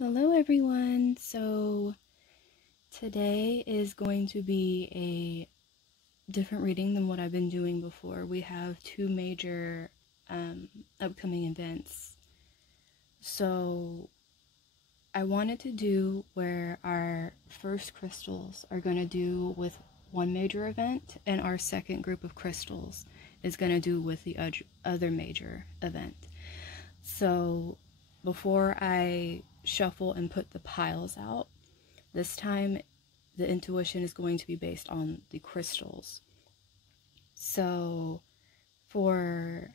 Hello everyone. So today is going to be a different reading than what I've been doing before. We have two major upcoming events. So I wanted to do where our first crystals are going to do with one major event and our second group of crystals is going to do with the other major event. So before I shuffle and put the piles out, this time the intuition is going to be based on the crystals. So for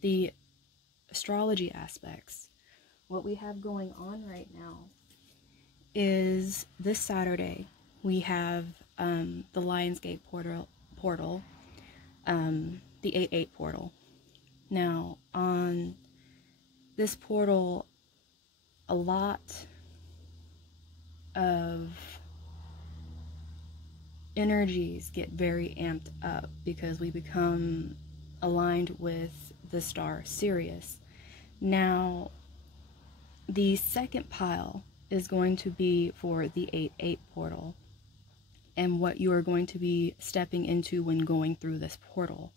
the astrology aspects, what we have going on right now is this Saturday we have the Lionsgate portal, the 8/8 portal. Now on this portal, a lot of energies get very amped up because we become aligned with the star Sirius. Now, the second pile is going to be for the 8/8 portal and what you are going to be stepping into when going through this portal.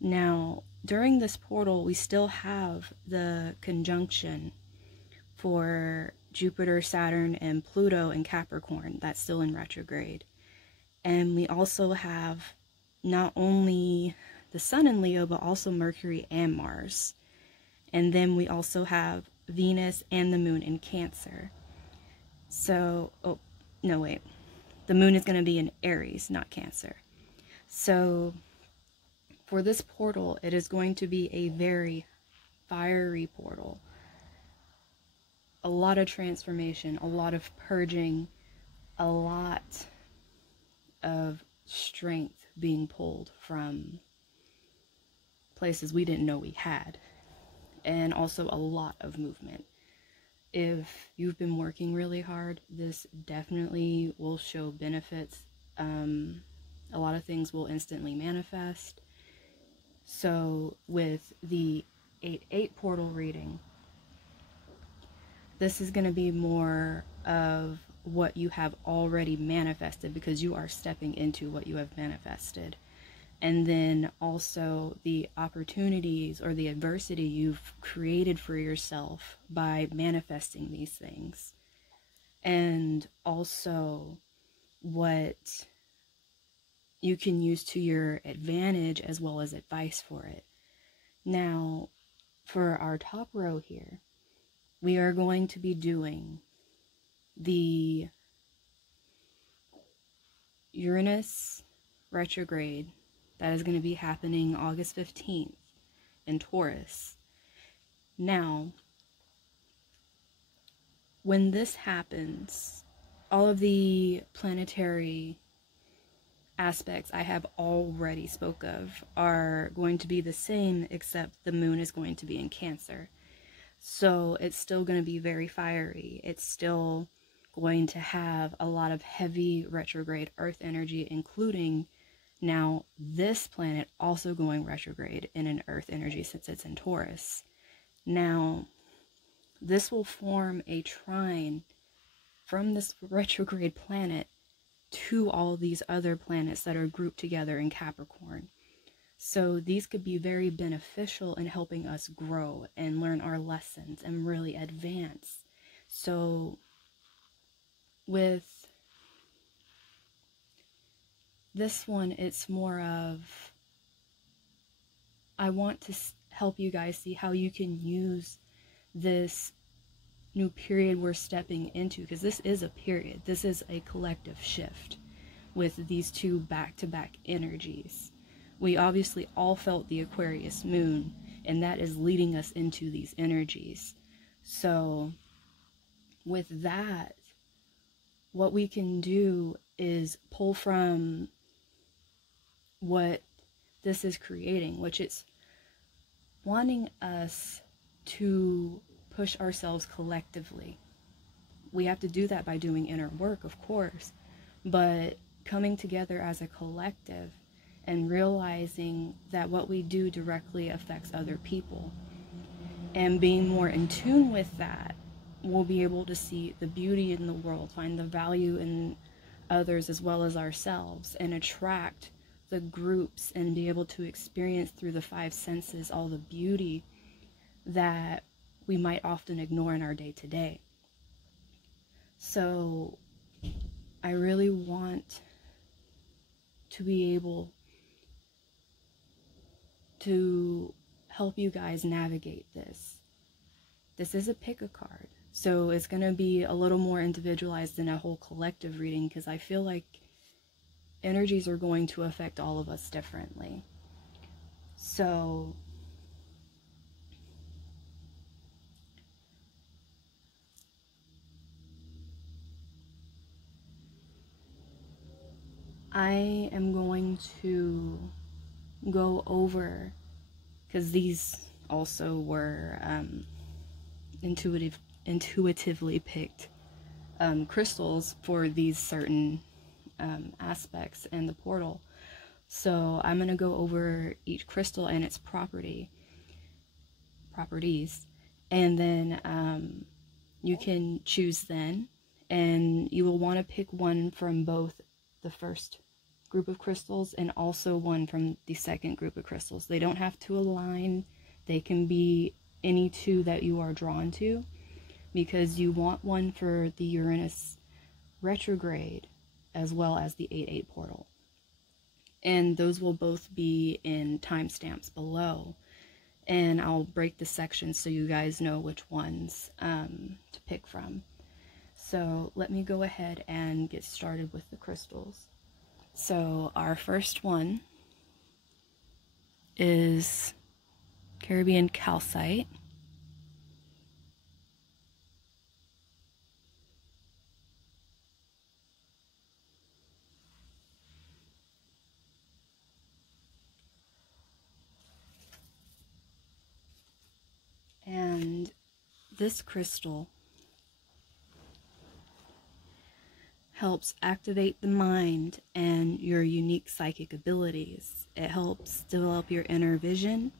Now, during this portal, we still have the conjunction for Jupiter, Saturn, and Pluto in Capricorn. That's still in retrograde. And we also have not only the Sun in Leo, but also Mercury and Mars. And then we also have Venus and the Moon in Cancer. So, oh, no, wait. The Moon is going to be in Aries, not Cancer. So, for this portal, it is going to be a very fiery portal. A lot of transformation, a lot of purging, a lot of strength being pulled from places we didn't know we had, and also a lot of movement. If you've been working really hard, this definitely will show benefits. A lot of things will instantly manifest. So with the 8/8 portal reading, this is going to be more of what you have already manifested because you are stepping into what you have manifested. And then also the opportunities or the adversity you've created for yourself by manifesting these things. And also what you can use to your advantage as well as advice for it. Now, for our top row here, we are going to be doing the Uranus retrograde that is going to be happening August 15th in Taurus. Now, when this happens, all of the planetary aspects I have already spoke of are going to be the same, except the Moon is going to be in Cancer. So it's still going to be very fiery. It's still going to have a lot of heavy retrograde Earth energy, including now this planet also going retrograde in an Earth energy since it's in Taurus. Now, this will form a trine from this retrograde planet to all these other planets that are grouped together in Capricorn. So these could be very beneficial in helping us grow and learn our lessons and really advance. So with this one, it's more of, I want to help you guys see how you can use this new period we're stepping into, because this is a period. This is a collective shift with these two back-to-back energies. We obviously all felt the Aquarius moon, and that is leading us into these energies. So with that, what we can do is pull from what this is creating, which it's wanting us to push ourselves collectively. We have to do that by doing inner work, of course, but coming together as a collective and realizing that what we do directly affects other people and being more in tune with that we'll be able to see the beauty in the world, find the value in others as well as ourselves, and attract the groups and be able to experience through the five senses all the beauty that we might often ignore in our day-to-day. So I really want to be able to help you guys navigate this. This is a pick a card, so it's going to be a little more individualized than a whole collective reading, because I feel like energies are going to affect all of us differently. So I am going to go over, because these also were intuitively picked crystals for these certain aspects in the portal. So I'm going to go over each crystal and its properties, and then you can choose then, and you will want to pick one from both the first group of crystals and also one from the second group of crystals. They don't have to align. They can be any two that you are drawn to, because you want one for the Uranus retrograde as well as the 8/8 portal. And those will both be in timestamps below. And I'll break the sections so you guys know which ones to pick from. So let me go ahead and get started with the crystals. So our first one is Caribbean Calcite. And this crystal helps activate the mind and your unique psychic abilities. It helps develop your inner vision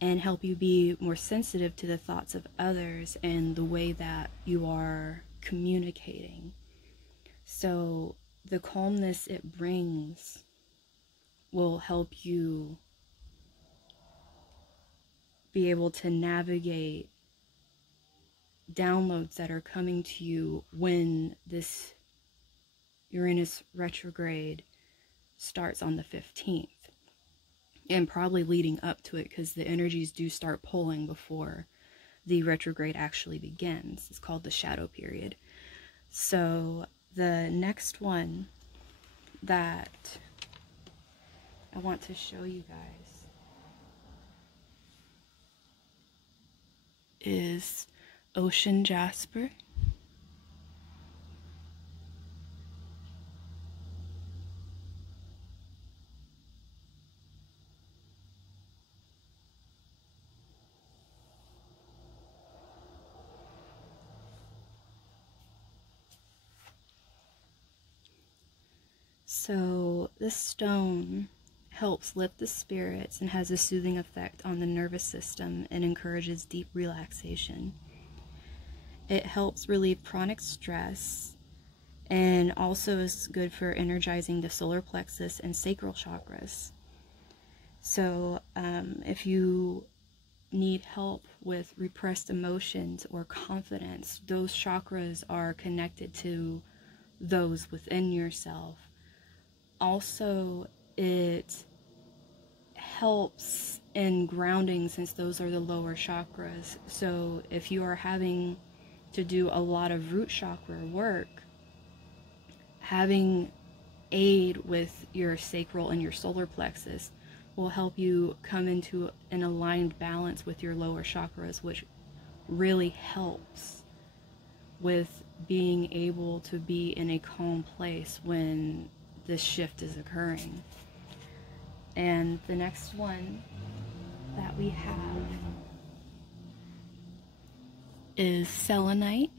and help you be more sensitive to the thoughts of others and the way that you are communicating. So the calmness it brings will help you be able to navigate downloads that are coming to you when this Uranus retrograde starts on the 15th, and probably leading up to it, because the energies do start pulling before the retrograde actually begins. It's called the shadow period. So the next one that I want to show you guys is Ocean Jasper. So this stone helps lift the spirits and has a soothing effect on the nervous system and encourages deep relaxation. It helps relieve chronic stress and also is good for energizing the solar plexus and sacral chakras. So if you need help with repressed emotions or confidence, those chakras are connected to those within yourself. Also, it helps in grounding, since those are the lower chakras. So if you are having to do a lot of root chakra work, having aid with your sacral and your solar plexus will help you come into an aligned balance with your lower chakras, which really helps with being able to be in a calm place when this shift is occurring. And the next one that we have is Selenite.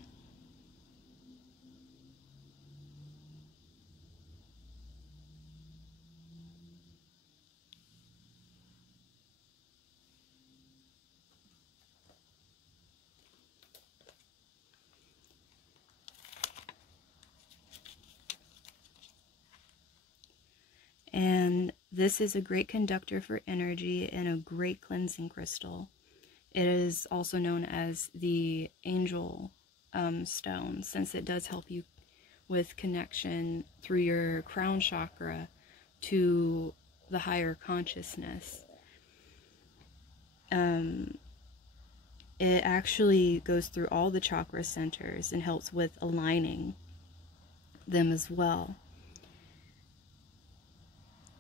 this is a great conductor for energy and a great cleansing crystal. It is also known as the angel stone, since it does help you with connection through your crown chakra to the higher consciousness. It actually goes through all the chakra centers and helps with aligning them as well.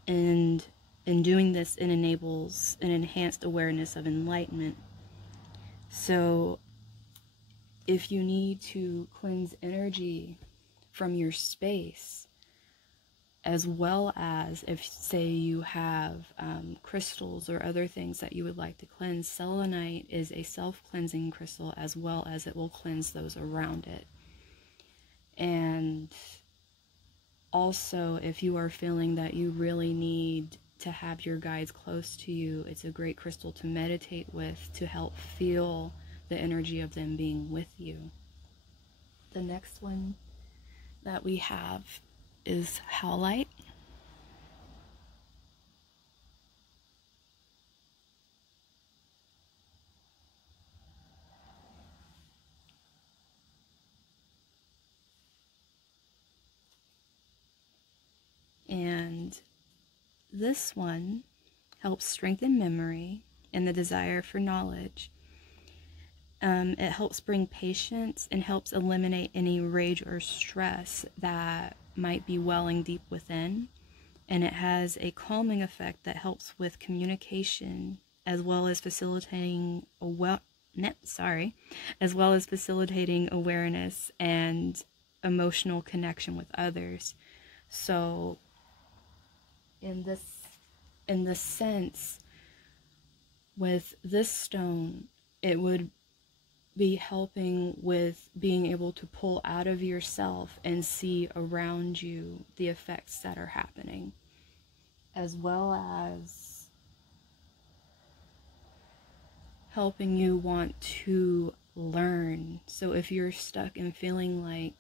And in doing this, it enables an enhanced awareness of enlightenment. So if you need to cleanse energy from your space, as well as if, say, you have crystals or other things that you would like to cleanse, selenite is a self-cleansing crystal, as well as it will cleanse those around it. And also, if you are feeling that you really need to have your guides close to you, it's a great crystal to meditate with to help feel the energy of them being with you. The next one that we have is Howlite. And this one helps strengthen memory and the desire for knowledge. It helps bring patience and helps eliminate any rage or stress that might be welling deep within. And it has a calming effect that helps with communication, as well as facilitating awareness and emotional connection with others. So in this sense, with this stone, it would be helping with being able to pull out of yourself and see around you the effects that are happening, as well as helping you want to learn. So if you're stuck and feeling like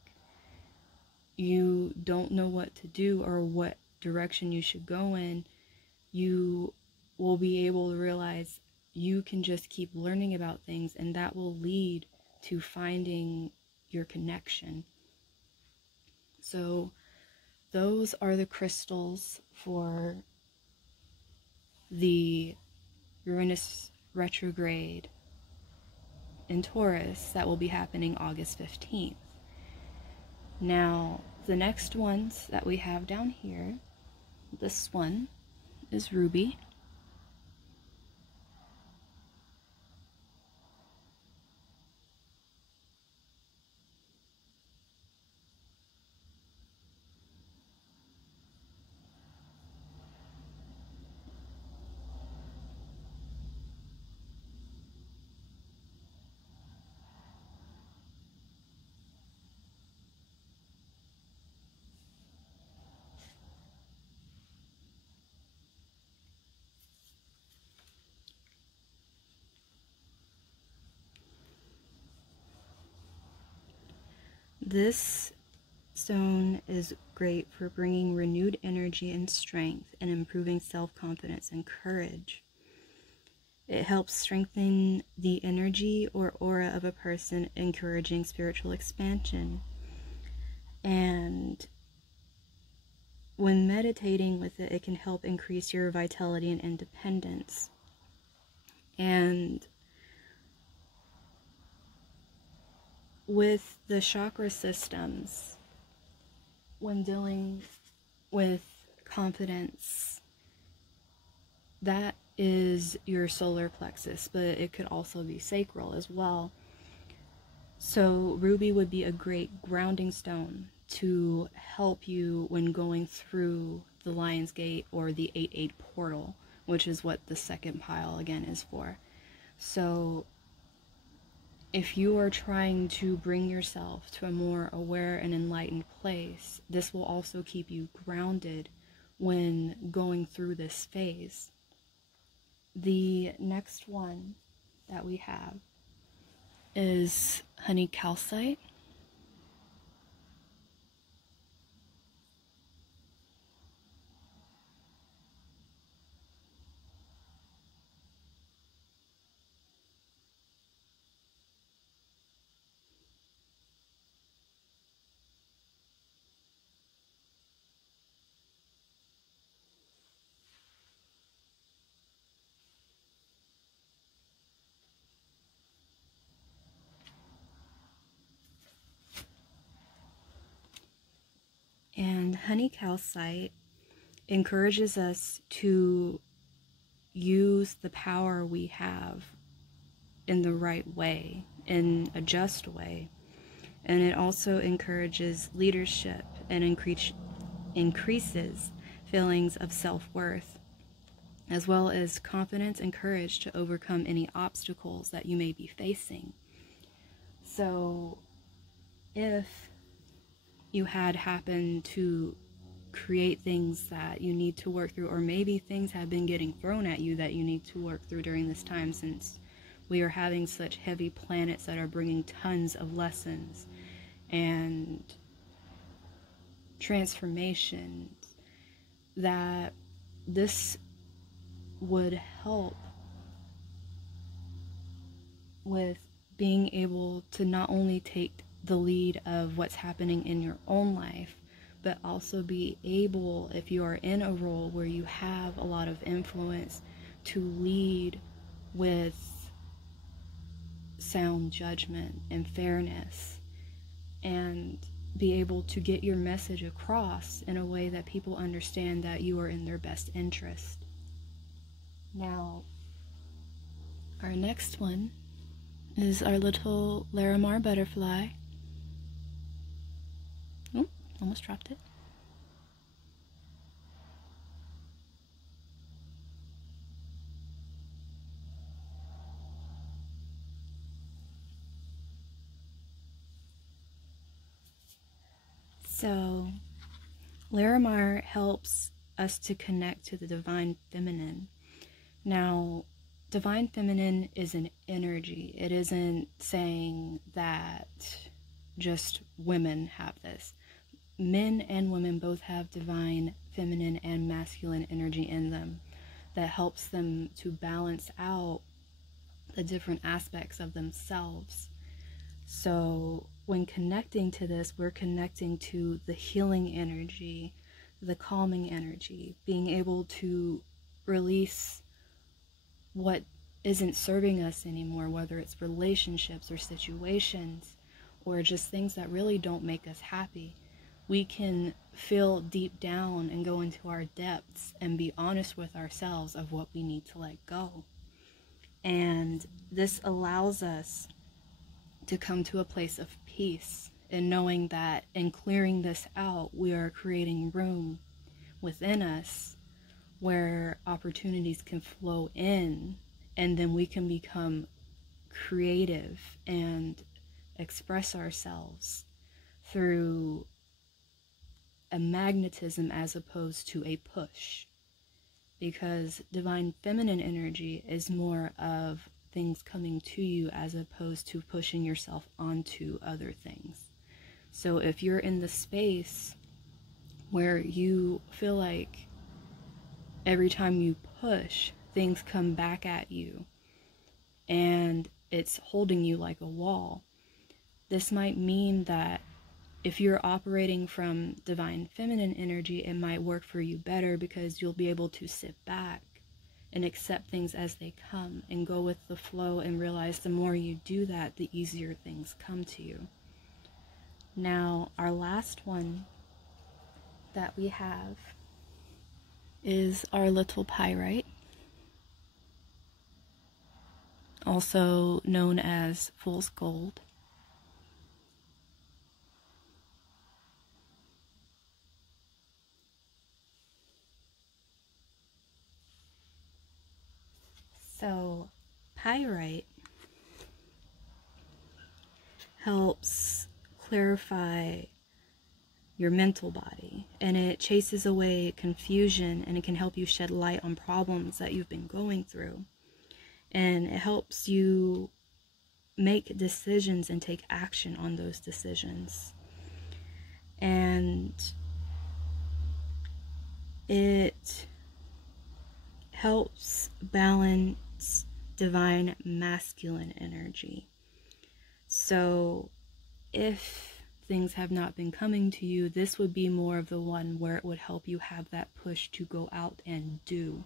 you don't know what to do or what direction you should go in, you will be able to realize you can just keep learning about things, and that will lead to finding your connection. So those are the crystals for the Uranus retrograde in Taurus that will be happening August 15th. Now, the next ones that we have down here, this one is Ruby. This stone is great for bringing renewed energy and strength and improving self-confidence and courage. It helps strengthen the energy or aura of a person, encouraging spiritual expansion. And when meditating with it, it can help increase your vitality and independence. And with the chakra systems, when dealing with confidence, that is your solar plexus, but it could also be sacral as well. So ruby would be a great grounding stone to help you when going through the Lion's Gate or the 8-8 portal, which is what the second pile again is for. So if you are trying to bring yourself to a more aware and enlightened place, this will also keep you grounded when going through this phase. The next one that we have is honey calcite. And honey calcite encourages us to use the power we have in the right way, in a just way. And it also encourages leadership and increases feelings of self-worth, as well as confidence and courage to overcome any obstacles that you may be facing. So if you had happened to create things that you need to work through, or maybe things have been getting thrown at you that you need to work through during this time, since we are having such heavy planets that are bringing tons of lessons and transformations, that this would help with being able to not only take the lead of what's happening in your own life, but also be able, if you are in a role where you have a lot of influence, to lead with sound judgment and fairness, and be able to get your message across in a way that people understand that you are in their best interest. Now, our next one is our little Larimar butterfly. Oh, almost dropped it. So, Larimar helps us to connect to the divine feminine. Now, divine feminine is an energy. It isn't saying that just women have this. Men and women both have divine feminine and masculine energy in them that helps them to balance out the different aspects of themselves. So when connecting to this, we're connecting to the healing energy, the calming energy, being able to release what isn't serving us anymore, whether it's relationships or situations or just things that really don't make us happy. We can feel deep down and go into our depths and be honest with ourselves of what we need to let go. And this allows us to come to a place of peace, and knowing that in clearing this out, we are creating room within us where opportunities can flow in, and then we can become creative and express ourselves through a magnetism as opposed to a push. Because divine feminine energy is more of things coming to you as opposed to pushing yourself onto other things. So if you're in the space where you feel like every time you push, things come back at you and it's holding you like a wall, this might mean that if you're operating from divine feminine energy, it might work for you better, because you'll be able to sit back and accept things as they come and go with the flow, and realize the more you do that, the easier things come to you. Now, our last one that we have is our little Pyrite, also known as fool's gold. So, Pyrite helps clarify your mental body, and it chases away confusion, and it can help you shed light on problems that you've been going through. And it helps you make decisions and take action on those decisions. And it helps balance divine masculine energy. So if things have not been coming to you, this would be more of the one where it would help you have that push to go out and do.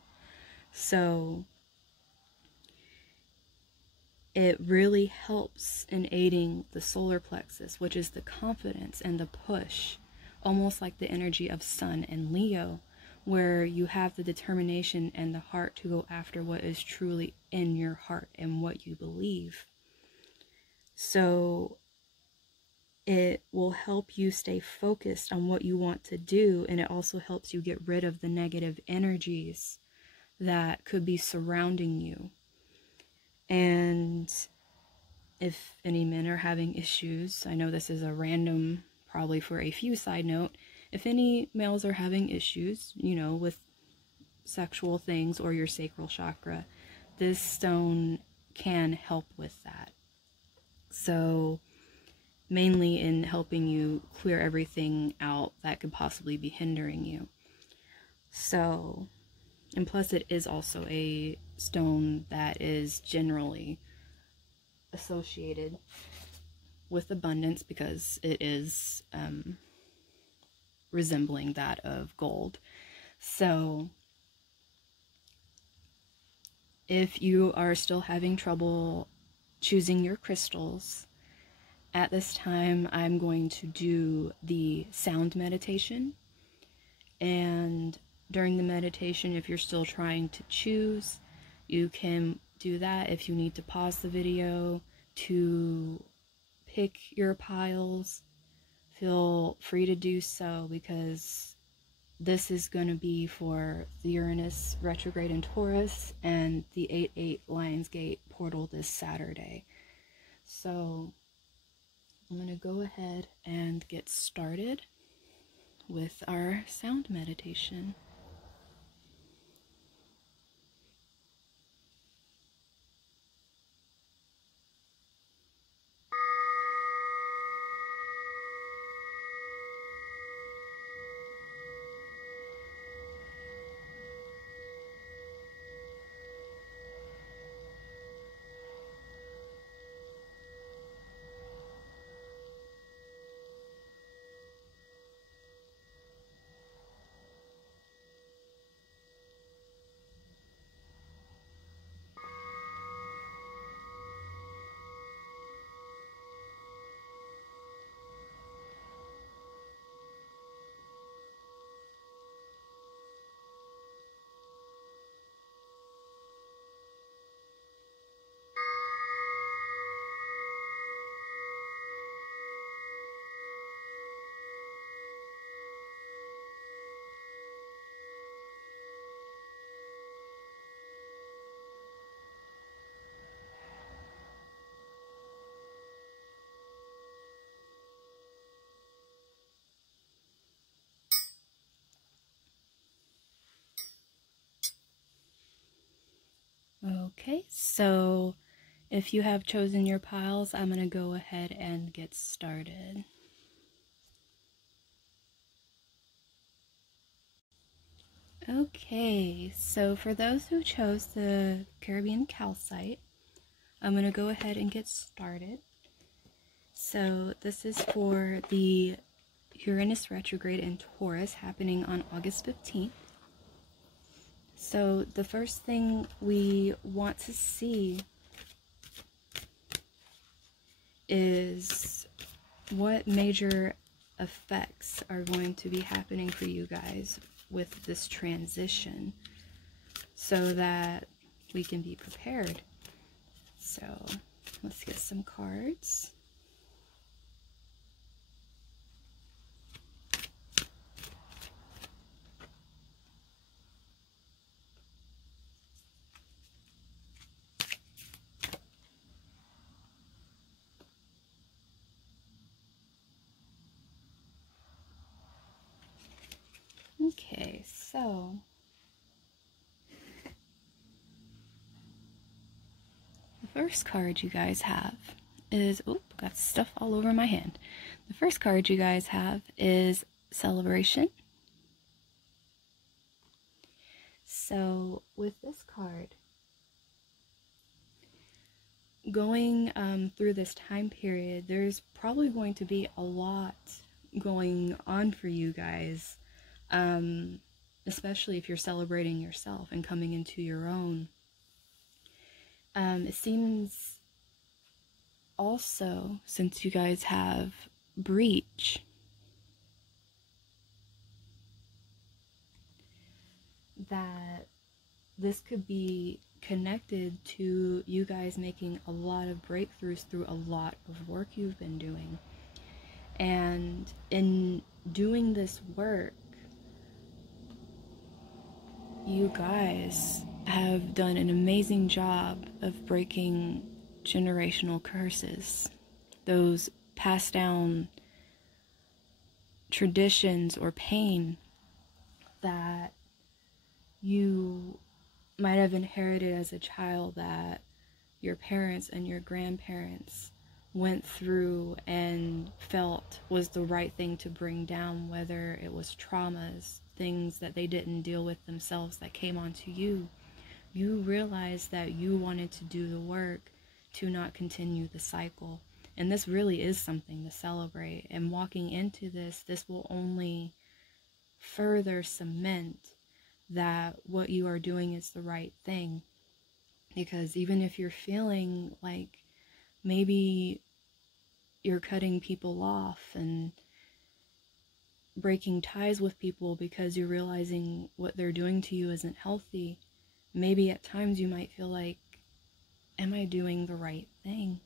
So it really helps in aiding the solar plexus, which is the confidence and the push almost like the energy of Sun and Leo, where you have the determination and the heart to go after what is truly in your heart and what you believe. So it will help you stay focused on what you want to do, and it also helps you get rid of the negative energies that could be surrounding you. And if any men are having issues, I know this is a random, probably for a few side note, if any males are having issues, you know, with sexual things or your sacral chakra, this stone can help with that. So mainly in helping you clear everything out that could possibly be hindering you. So, and plus it is also a stone that is generally associated with abundance because it is resembling that of gold. So if you are still having trouble choosing your crystals, at this time I'm going to do the sound meditation, and during the meditation, if you're still trying to choose, you can do that. If you need to pause the video to pick your piles, feel free to do so, because this is going to be for the Uranus retrograde in Taurus and the 8/8 Lionsgate portal this Saturday. So I'm going to go ahead and get started with our sound meditation. Okay, so if you have chosen your piles, I'm going to go ahead and get started. Okay, so for those who chose the Caribbean Calcite, I'm going to go ahead and get started. So this is for the Uranus retrograde in Taurus happening on August 15th. So the first thing we want to see is what major effects are going to be happening for you guys with this transition, so that we can be prepared. So let's get some cards. Okay, so the first card you guys have is, oh, got stuff all over my hand. The first card you guys have is Celebration. So with this card, going through this time period, there's probably going to be a lot going on for you guys, especially if you're celebrating yourself and coming into your own. It seems also, since you guys have Breach, that this could be connected to you guys making a lot of breakthroughs through a lot of work you've been doing. And in doing this work, you guys have done an amazing job of breaking generational curses, those passed down traditions or pain that you might have inherited as a child that your parents and your grandparents went through and felt was the right thing to bring down, whether it was traumas, things that they didn't deal with themselves that came onto you. You realized that you wanted to do the work to not continue the cycle. And this really is something to celebrate. And walking into this will only further cement that what you are doing is the right thing. Because even if you're feeling like maybe you're cutting people off and breaking ties with people because you're realizing what they're doing to you isn't healthy, maybe at times you might feel like, am I doing the right thing?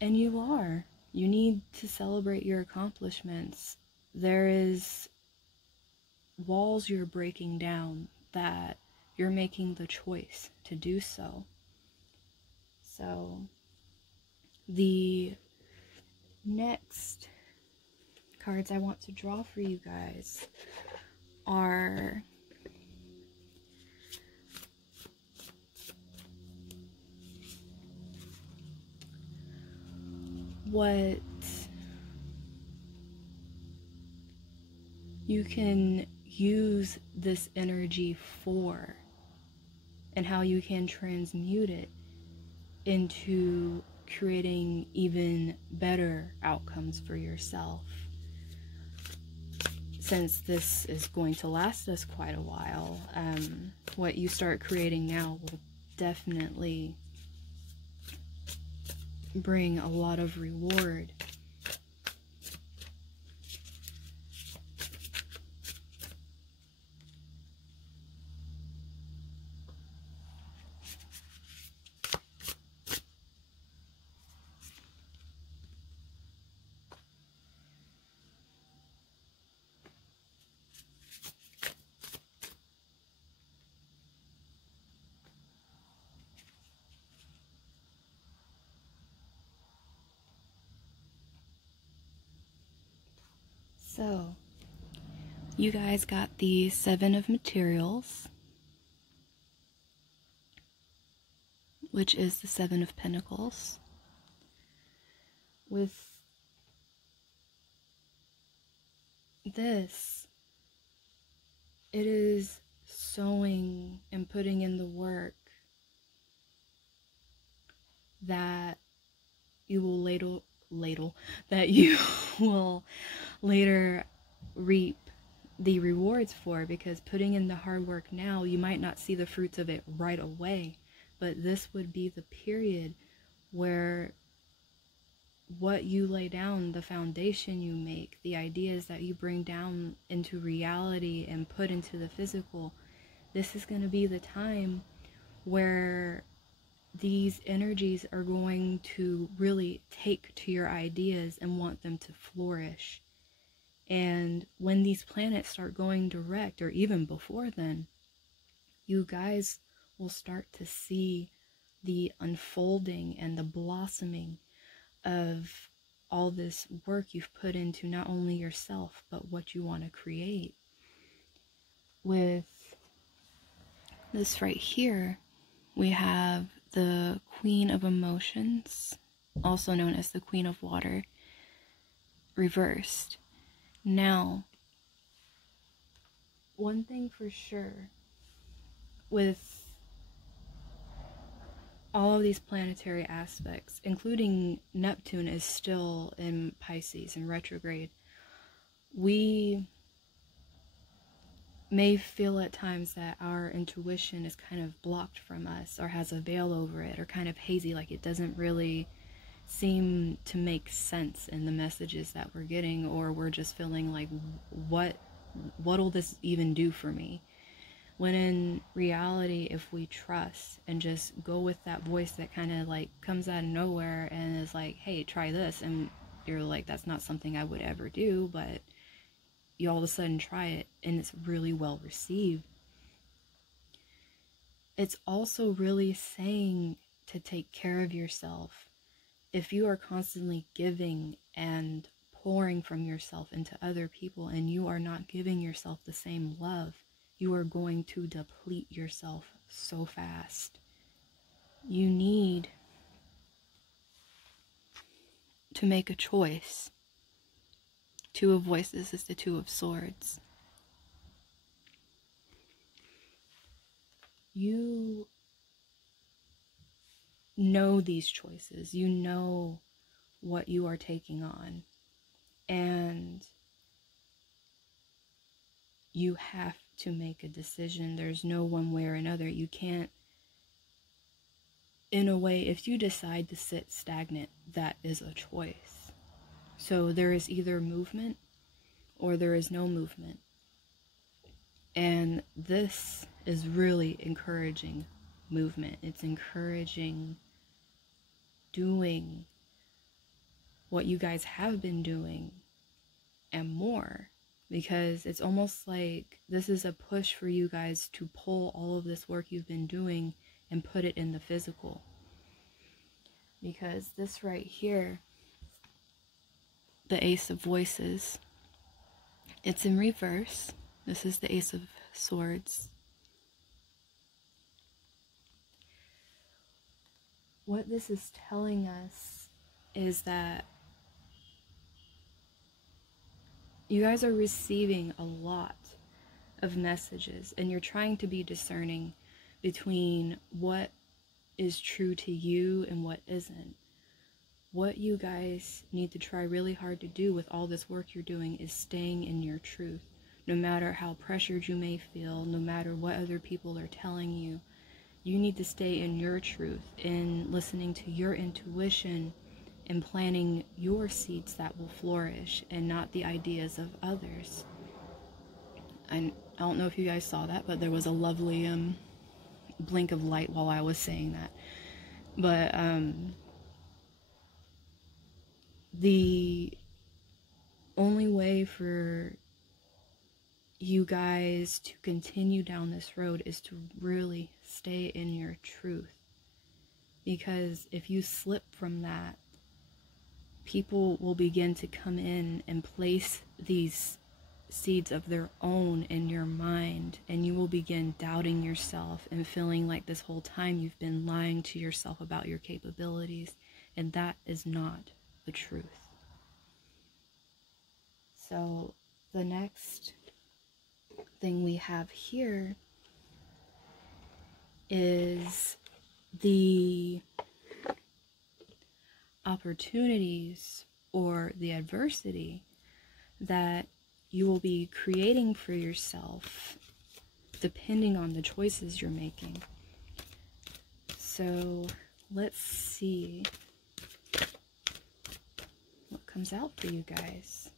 And you are. You need to celebrate your accomplishments. There is walls you're breaking down that you're making the choice to do so. So the next cards I want to draw for you guys are what you can use this energy for and how you can transmute it into creating even better outcomes for yourself. Since this is going to last us quite a while, what you start creating now will definitely bring a lot of reward. So, you guys got the 7 of Materials, which is the 7 of Pentacles. With this, it is sowing and putting in the work that you will later reap the rewards for, because putting in the hard work now, you might not see the fruits of it right away, but this would be the period where what you lay down, the foundation you make, the ideas that you bring down into reality and put into the physical, this is going to be the time where these energies are going to really take to your ideas and want them to flourish. And when these planets start going direct, or even before then, you guys will start to see the unfolding and the blossoming of all this work you've put into not only yourself, but what you want to create. With this right here, we have the Queen of Emotions, also known as the Queen of Water, reversed. Now, one thing for sure, with all of these planetary aspects, including Neptune is still in Pisces in retrograde, we may feel at times that our intuition is kind of blocked from us, or has a veil over it, or kind of hazy, like it doesn't really seem to make sense in the messages that we're getting, or we're just feelling like, what'll this even do for me? When in reality, if we trust and just go with that voice that kind of like comes out of nowhere and is like, hey, try this, and you're like, that's not something I would ever do, but you all of a sudden try it and it's really well received. It's also really saying to take care of yourself. If you are constantly giving and pouring from yourself into other people and you are not giving yourself the same love, you are going to deplete yourself so fast. You need to make a choice. Two of Voices is the Two of Swords. You know these choices. You know what you are taking on. And you have to make a decision. There's no one way or another. You can't, in a way, if you decide to sit stagnant, that is a choice. So there is either movement or there is no movement. And this is really encouraging movement. It's encouraging doing what you guys have been doing and more, because it's almost like this is a push for you guys to pull all of this work you've been doing and put it in the physical. Because this right here, the Ace of Voices, it's in reverse. This is the Ace of Swords. What this is telling us is that you guys are receiving a lot of messages and you're trying to be discerning between what is true to you and what isn't. What you guys need to try really hard to do with all this work you're doing is staying in your truth. No matter how pressured you may feel, no matter what other people are telling you, you need to stay in your truth, in listening to your intuition and planting your seeds that will flourish and not the ideas of others. I don't know if you guys saw that, but there was a lovely blink of light while I was saying that. But the only way for you guys to continue down this road is to really stay in your truth. Because if you slip from that, people will begin to come in and place these seeds of their own in your mind, and you will begin doubting yourself and feeling like this whole time you've been lying to yourself about your capabilities, and that is not the truth. So the next thing we have here is the opportunities or the adversity that you will be creating for yourself depending on the choices you're making. So let's see what comes out for you guys.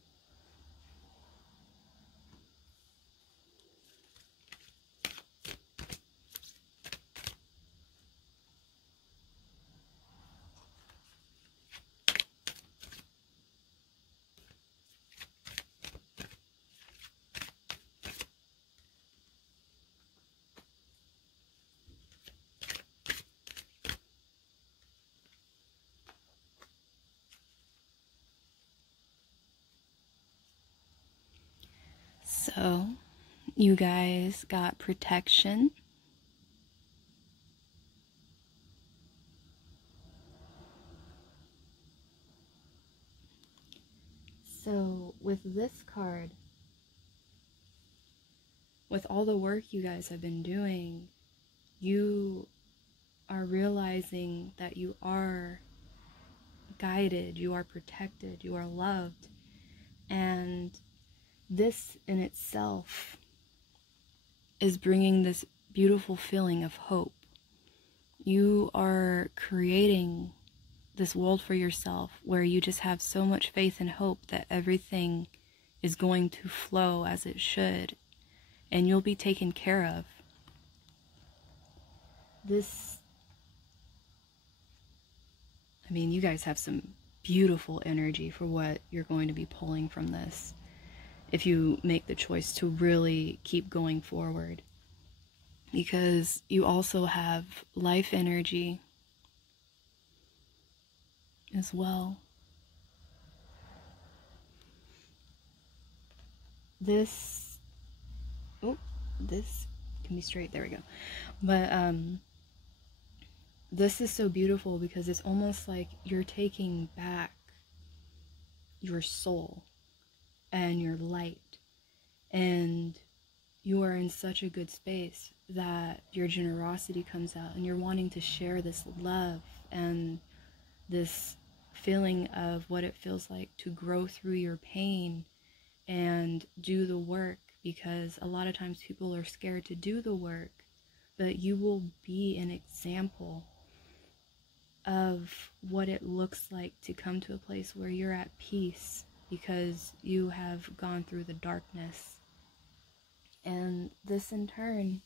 So, you guys got protection. So, with this card, with all the work you guys have been doing, you are realizing that you are guided, you are protected, you are loved, and this in itself is bringing this beautiful feeling of hope. You are creating this world for yourself where you just have so much faith and hope that everything is going to flow as it should, and you'll be taken care of. this, I mean, you guys have some beautiful energy for what you're going to be pulling from this, if you make the choice to really keep going forward. Because you also have life energy as well. This can be straight, there we go. But this is so beautiful because it's almost like you're taking back your soul and your light, and you are in such a good space that your generosity comes out, and you're wanting to share this love and this feeling of what it feels like to grow through your pain and do the work, because a lot of times people are scared to do the work, but you will be an example of what it looks like to come to a place where you're at peace because you have gone through the darkness. And this in turn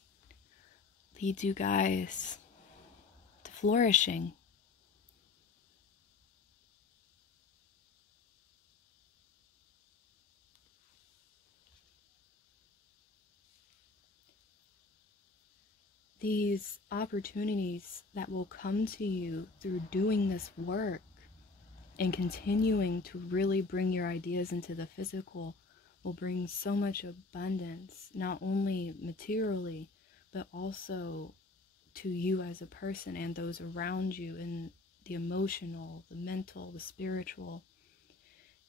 leads you guys to flourishing. These opportunities that will come to you through doing this work and continuing to really bring your ideas into the physical will bring so much abundance, not only materially, but also to you as a person and those around you, in the emotional, the mental, the spiritual.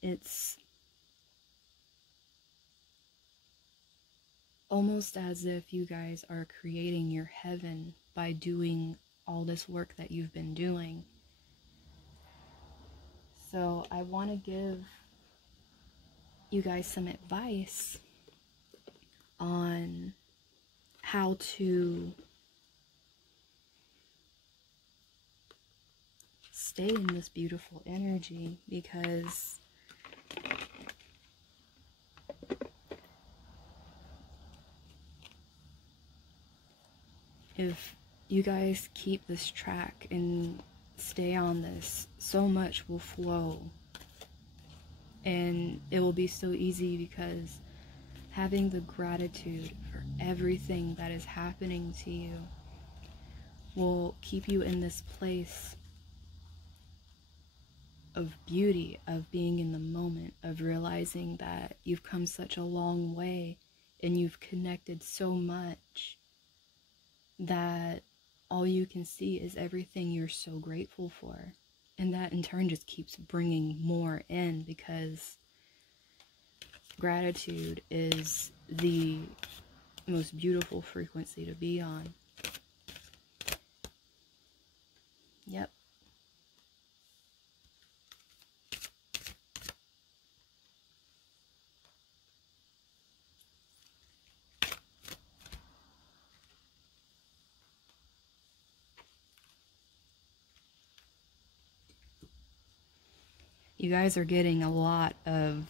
It's almost as if you guys are creating your heaven by doing all this work that you've been doing. So I want to give you guys some advice on how to stay in this beautiful energy, because if you guys keep this track and stay on this, so much will flow, and it will be so easy, because having the gratitude for everything that is happening to you will keep you in this place of beauty, of being in the moment, of realizing that you've come such a long way and you've connected so much that all you can see is everything you're so grateful for. And that in turn just keeps bringing more in, because gratitude is the most beautiful frequency to be on. Yep. You guys are getting a lot of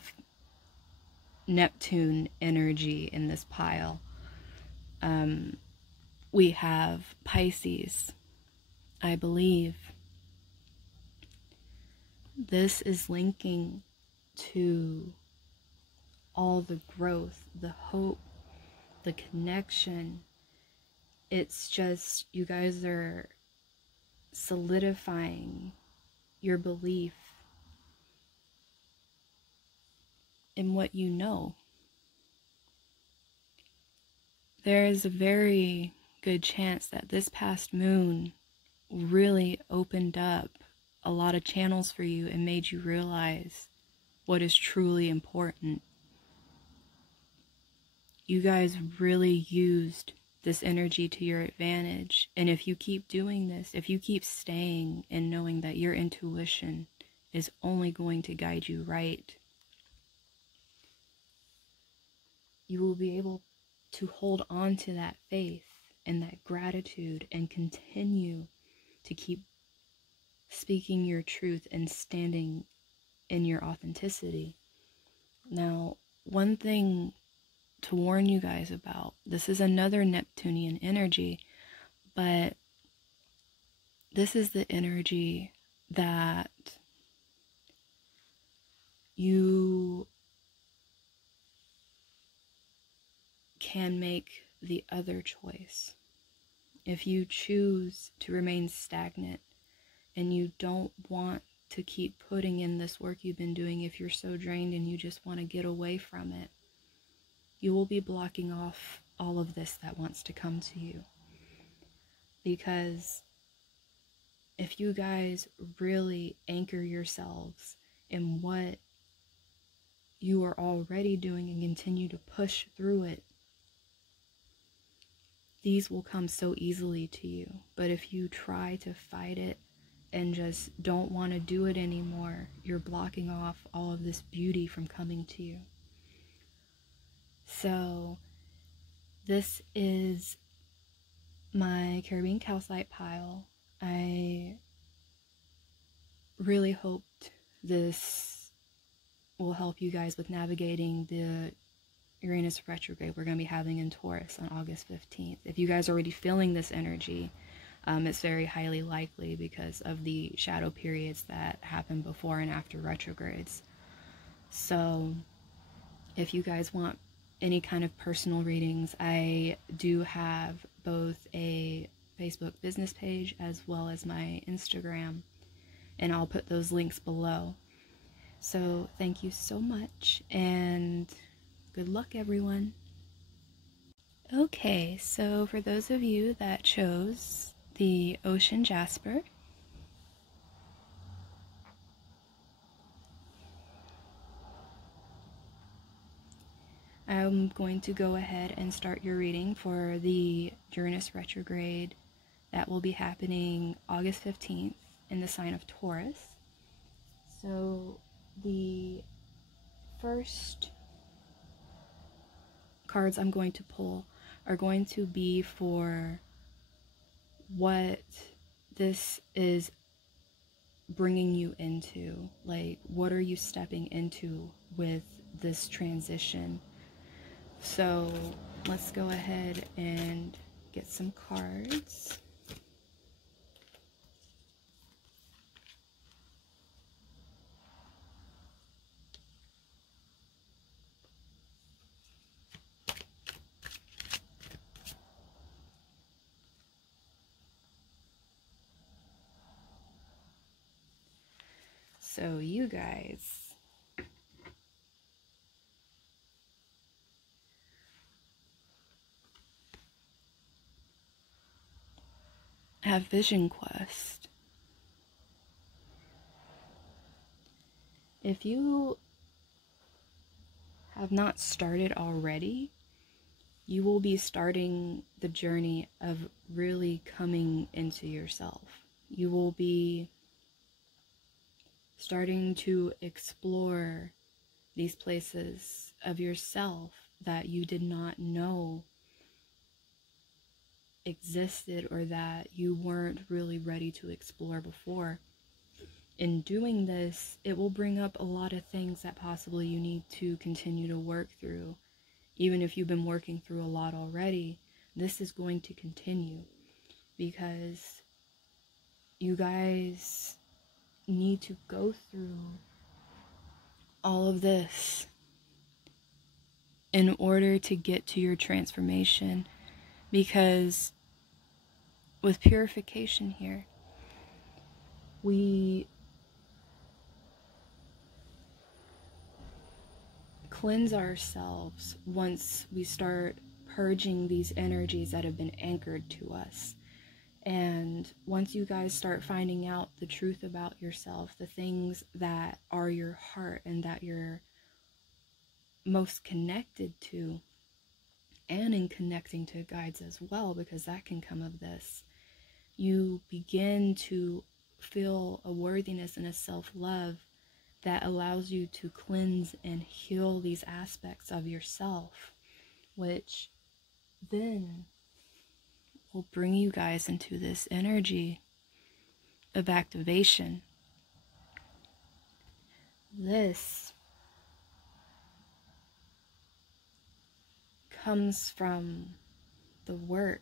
Neptune energy in this pile. We have Pisces, I believe. This is linking to all the growth, the hope, the connection. It's just, you guys are solidifying your belief in what you know. There is a very good chance that this past moon really opened up a lot of channels for you and made you realize what is truly important. You guys really used this energy to your advantage, and if you keep doing this, if you keep staying and knowing that your intuition is only going to guide you right, you will be able to hold on to that faith and that gratitude and continue to keep speaking your truth and standing in your authenticity. Now, one thing to warn you guys about, this is another Neptunian energy, but this is the energy that you can make the other choice. If you choose to remain stagnant and you don't want to keep putting in this work you've been doing, if you're so drained and you just want to get away from it, you will be blocking off all of this that wants to come to you. Because if you guys really anchor yourselves in what you are already doing and continue to push through it, these will come so easily to you. But if you try to fight it and just don't want to do it anymore, you're blocking off all of this beauty from coming to you. So this is my Caribbean Calcite pile. I really hoped this will help you guys with navigating the Uranus retrograde we're going to be having in Taurus on August 15th. If you guys are already feeling this energy, it's very highly likely because of the shadow periods that happen before and after retrogrades. So if you guys want any kind of personal readings, I do have both a Facebook business page as well as my Instagram, and I'll put those links below. So thank you so much, and good luck, everyone. Okay, so for those of you that chose the Ocean Jasper, I'm going to go ahead and start your reading for the Uranus retrograde that will be happening August 15th in the sign of Taurus. So the first cards I'm going to pull are going to be for what this is bringing you into. Like, what are you stepping into with this transition? So let's go ahead and get some cards. So you guys have Vision Quest. If you have not started already, you will be starting the journey of really coming into yourself. You will be starting to explore these places of yourself that you did not know existed, or that you weren't really ready to explore before. In doing this, it will bring up a lot of things that possibly you need to continue to work through. Even if you've been working through a lot already, this is going to continue, because you guys need to go through all of this in order to get to your transformation. Because with purification here, we cleanse ourselves once we start purging these energies that have been anchored to us. And once you guys start finding out the truth about yourself, the things that are your heart and that you're most connected to, and in connecting to guides as well, because that can come of this, you begin to feel a worthiness and a self-love that allows you to cleanse and heal these aspects of yourself, which then will bring you guys into this energy of activation. This comes from the work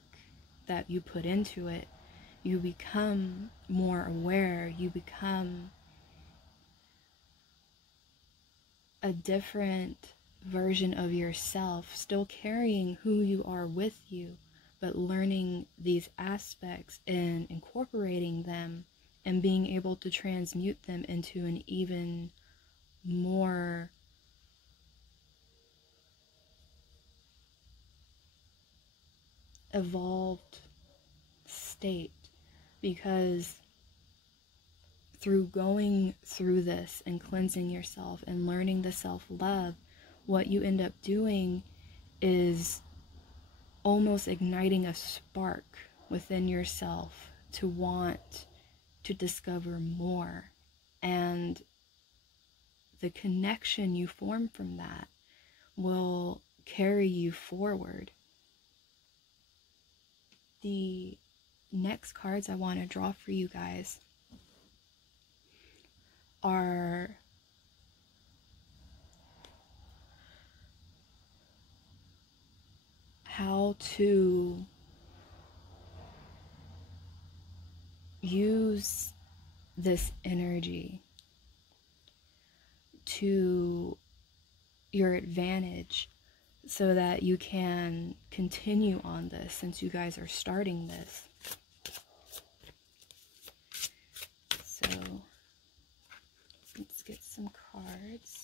that you put into it. you become more aware, you become a different version of yourself, still carrying who you are with you, but learning these aspects and incorporating them and being able to transmute them into an even more evolved state. Because through going through this and cleansing yourself and learning the self-love, what you end up doing is almost igniting a spark within yourself to want to discover more. And the connection you form from that will carry you forward. The next cards I want to draw for you guys are how to use this energy to your advantage so that you can continue on this since you guys are starting this. So let's get some cards.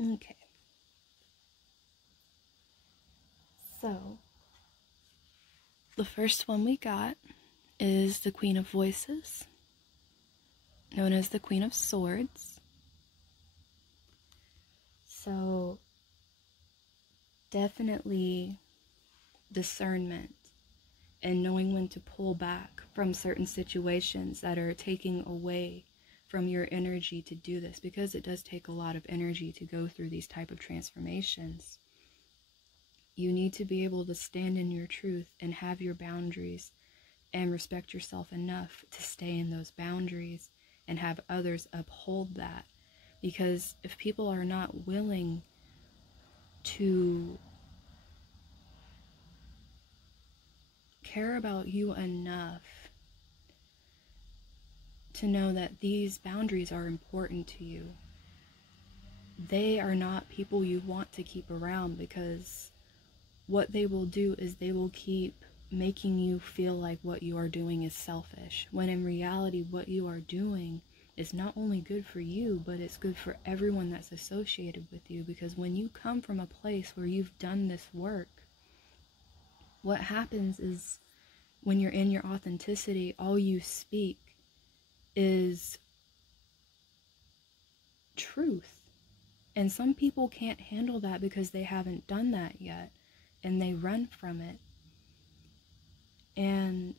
Okay. So, the first one we got is the Queen of Voices, known as the Queen of Swords. So, definitely discernment and knowing when to pull back from certain situations that are taking away from your energy to do this, because it does take a lot of energy to go through these type of transformations. You need to be able to stand in your truth and have your boundaries and respect yourself enough to stay in those boundaries and have others uphold that. Because if people are not willing to care about you enough to know that these boundaries are important to you, they are not people you want to keep around, because what they will do is they will keep making you feel like what you are doing is selfish, when in reality what you are doing is not only good for you, but it's good for everyone that's associated with you. Because when you come from a place where you've done this work, what happens is when you're in your authenticity, all you speak is truth. And some people can't handle that because they haven't done that yet, and they run from it. And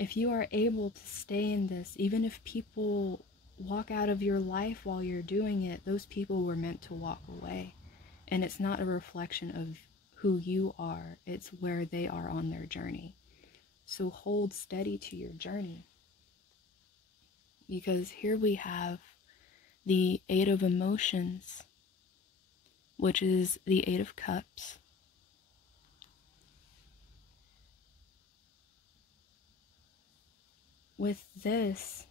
if you are able to stay in this, even if people walk out of your life while you're doing it, those people were meant to walk away. And it's not a reflection of who you are, it's where they are on their journey. So hold steady to your journey. Because here we have the Eight of Emotions, which is the Eight of Cups. With this,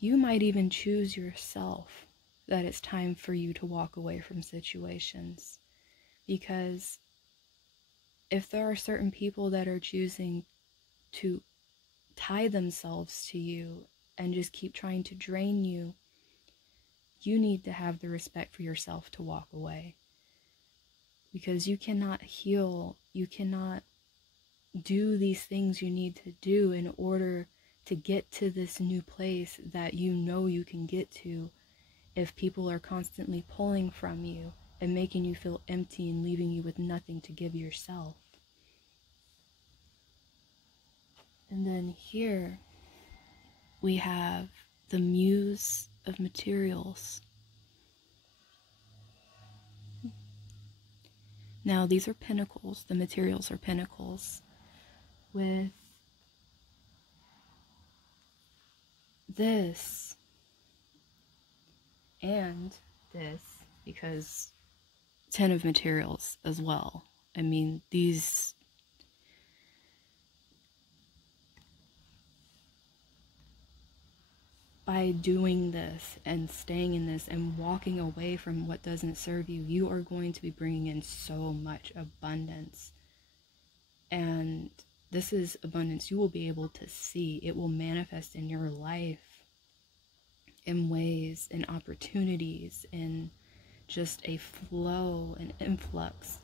you might even choose yourself that it's time for you to walk away from situations. Because if there are certain people that are choosing to tie themselves to you and just keep trying to drain you, you need to have the respect for yourself to walk away. Because you cannot heal, you cannot do these things you need to do in order to get to this new place that you know you can get to if people are constantly pulling from you and making you feel empty and leaving you with nothing to give yourself. And then here we have the Muse of Materials. Now these are pentacles, the materials are pentacles, with this and this, because 10 of materials as well. I mean, these, by doing this and staying in this and walking away from what doesn't serve you, you are going to be bringing in so much abundance. And this is abundance you will be able to see. It will manifest in your life in ways and opportunities, and just a flow and influx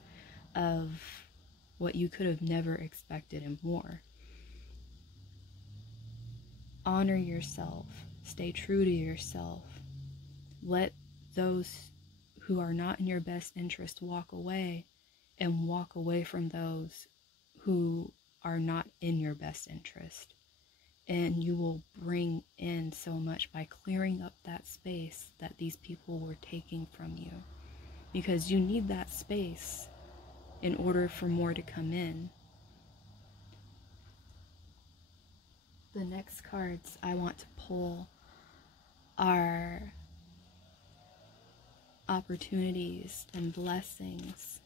of what you could have never expected and more. Honor yourself. Stay true to yourself. Let those who are not in your best interest walk away, and walk away from those who are not in your best interest. And you will bring in so much by clearing up that space that these people were taking from you. Because you need that space in order for more to come in. The next cards I want to pull are opportunities and blessings,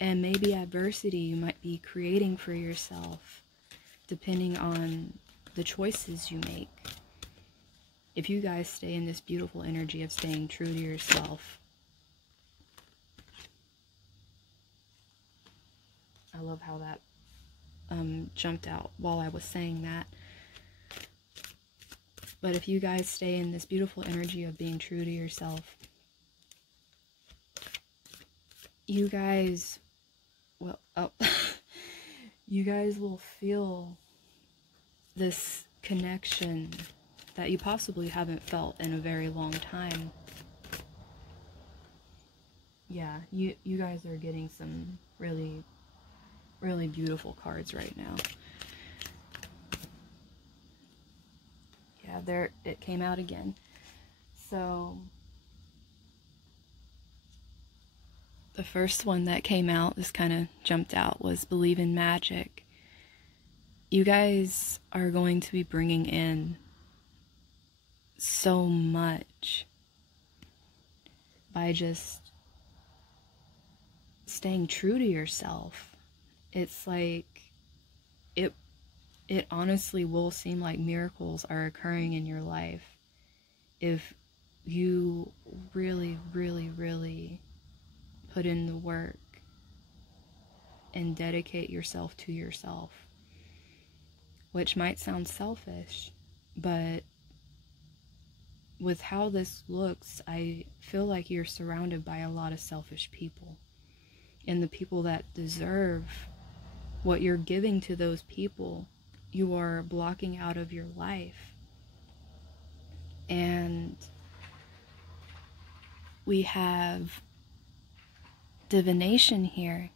and maybe adversity you might be creating for yourself, depending on the choices you make. If you guys stay in this beautiful energy of staying true to yourself, I love how that jumped out while I was saying that. But if you guys stay in this beautiful energy of being true to yourself, you guys will, you guys will feel this connection that you possibly haven't felt in a very long time. Yeah, you guys are getting some really, really beautiful cards right now. Yeah, there it came out again. So the first one that came out, this kind of jumped out, was believe in magic. You guys are going to be bringing in so much by just staying true to yourself. It's like it honestly will seem like miracles are occurring in your life if you really, really, really put in the work and dedicate yourself to yourself. Which might sound selfish, but with how this looks, I feel like you're surrounded by a lot of selfish people. And the people that deserve what you're giving to those people, you are blocking out of your life. And we have divination here.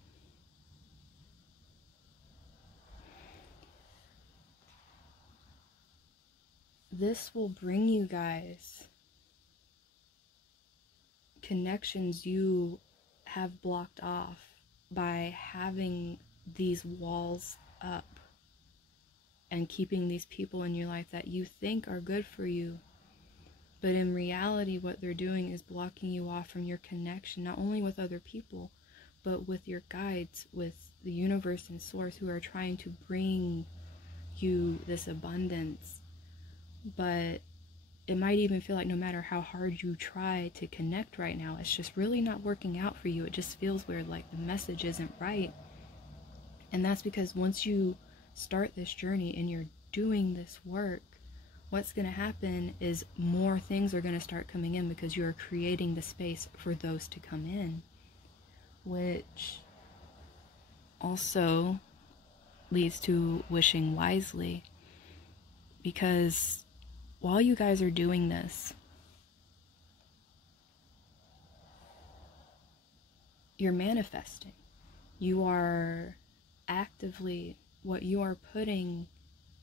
This will bring you guys connections you have blocked off by having these walls up and keeping these people in your life that you think are good for you. But in reality, what they're doing is blocking you off from your connection, not only with other people, but with your guides, with the universe and source, who are trying to bring you this abundance. But it might even feel like no matter how hard you try to connect right now, it's just really not working out for you. It just feels weird, like the message isn't right. And that's because once you start this journey and you're doing this work, what's going to happen is more things are going to start coming in because you're creating the space for those to come in. Which also leads to wishing wisely. Because while you guys are doing this, you're manifesting. You are actively, what you are putting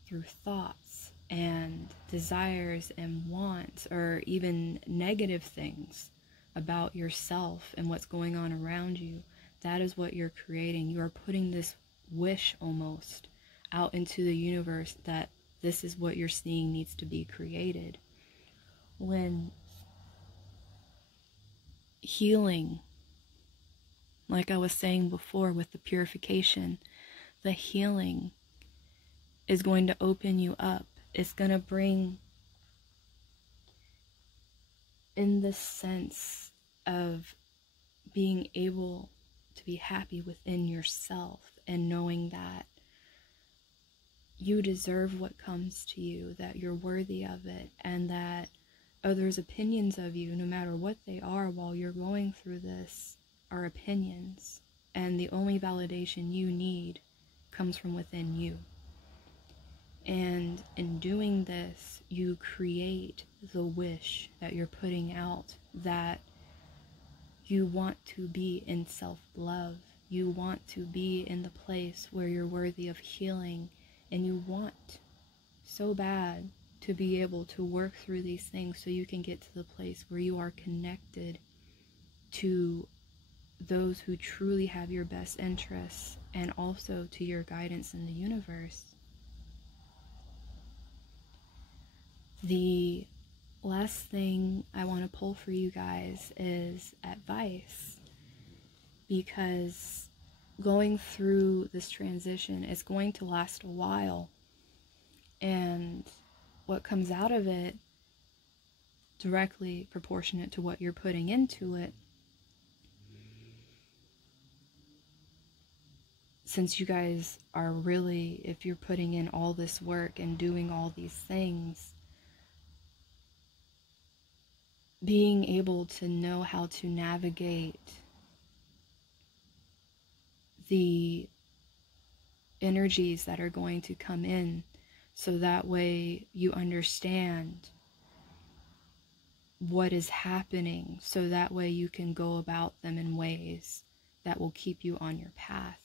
through thoughts and desires and wants, or even negative things about yourself and what's going on around you, that is what you're creating. You are putting this wish almost out into the universe that this is what you're seeing needs to be created. When healing, like I was saying before with the purification, the healing is going to open you up. It's going to bring in the sense of being able to be happy within yourself and knowing that you deserve what comes to you, that you're worthy of it, and that others' opinions of you, no matter what they are while you're going through this, are opinions, and the only validation you need comes from within you. And in doing this, you create the wish that you're putting out, that you want to be in self-love. You want to be in the place where you're worthy of healing, and you want so bad to be able to work through these things so you can get to the place where you are connected to those who truly have your best interests, and also to your guidance in the universe. The last thing I want to pull for you guys is advice, because going through this transition is going to last a while, and what comes out of it directly proportionate to what you're putting into it. Since you guys are really, if you're putting in all this work and doing all these things, being able to know how to navigate the energies that are going to come in, so that way you understand what is happening, so that way you can go about them in ways that will keep you on your path.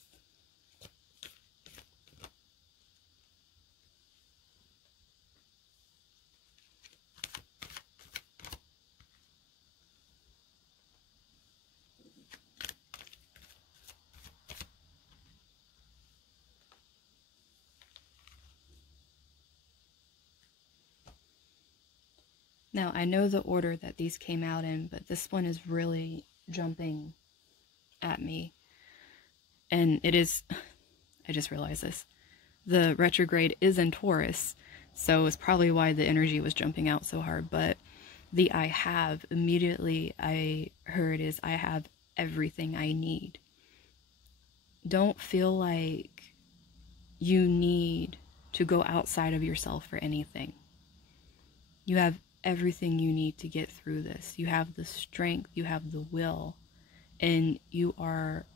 Now, I know the order that these came out in, but this one is really jumping at me. And it is, I just realized this, the retrograde is in Taurus, so it's probably why the energy was jumping out so hard. But the I have, immediately I heard is, I have everything I need. Don't feel like you need to go outside of yourself for anything. You have everything you need to get through this. You have the strength, you have the will, and you are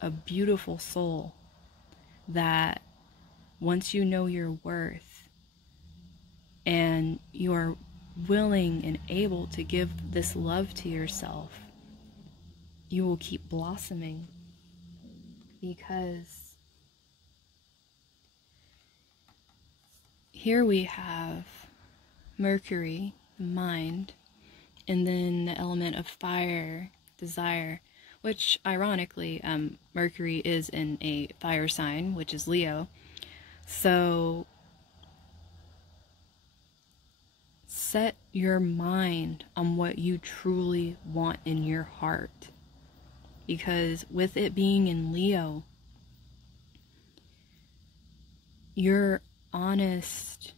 a beautiful soul that once you know your worth and you're willing and able to give this love to yourself, you will keep blossoming, because here we have Mercury, the mind, and then the element of fire, desire, which ironically, Mercury is in a fire sign, which is Leo. So set your mind on what you truly want in your heart, because with it being in Leo, your honest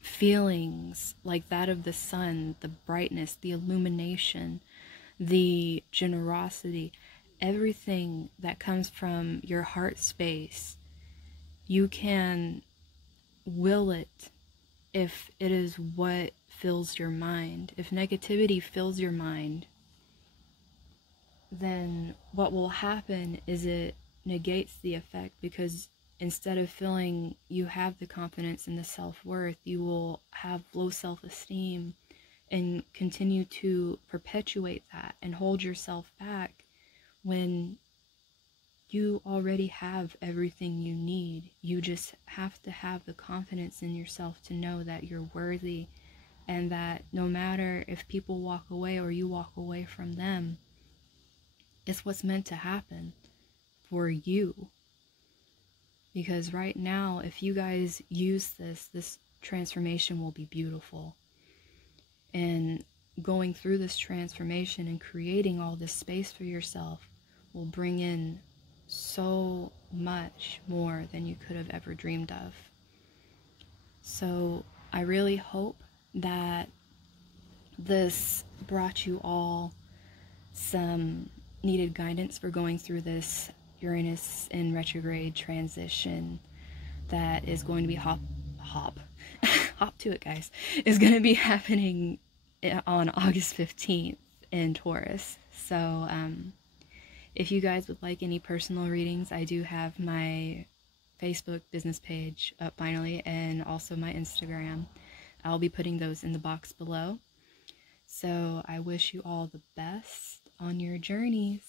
feelings, like that of the sun, the brightness, the illumination, the generosity, everything that comes from your heart space, you can will it if it is what fills your mind. If negativity fills your mind, then what will happen is it negates the effect, because instead of feeling you have the confidence and the self-worth, you will have low self-esteem and continue to perpetuate that and hold yourself back when you already have everything you need. You just have to have the confidence in yourself to know that you're worthy, and that no matter if people walk away or you walk away from them, it's what's meant to happen for you. Because right now, if you guys use this transformation will be beautiful. And going through this transformation and creating all this space for yourself will bring in so much more than you could have ever dreamed of. So I really hope that this brought you all some needed guidance for going through this Uranus in retrograde transition that is going to be hop to it, guys, is going to be happening on August 15th in Taurus. So if you guys would like any personal readings, I do have my Facebook business page up finally, and also my Instagram. I'll be putting those in the box below. So I wish you all the best on your journeys.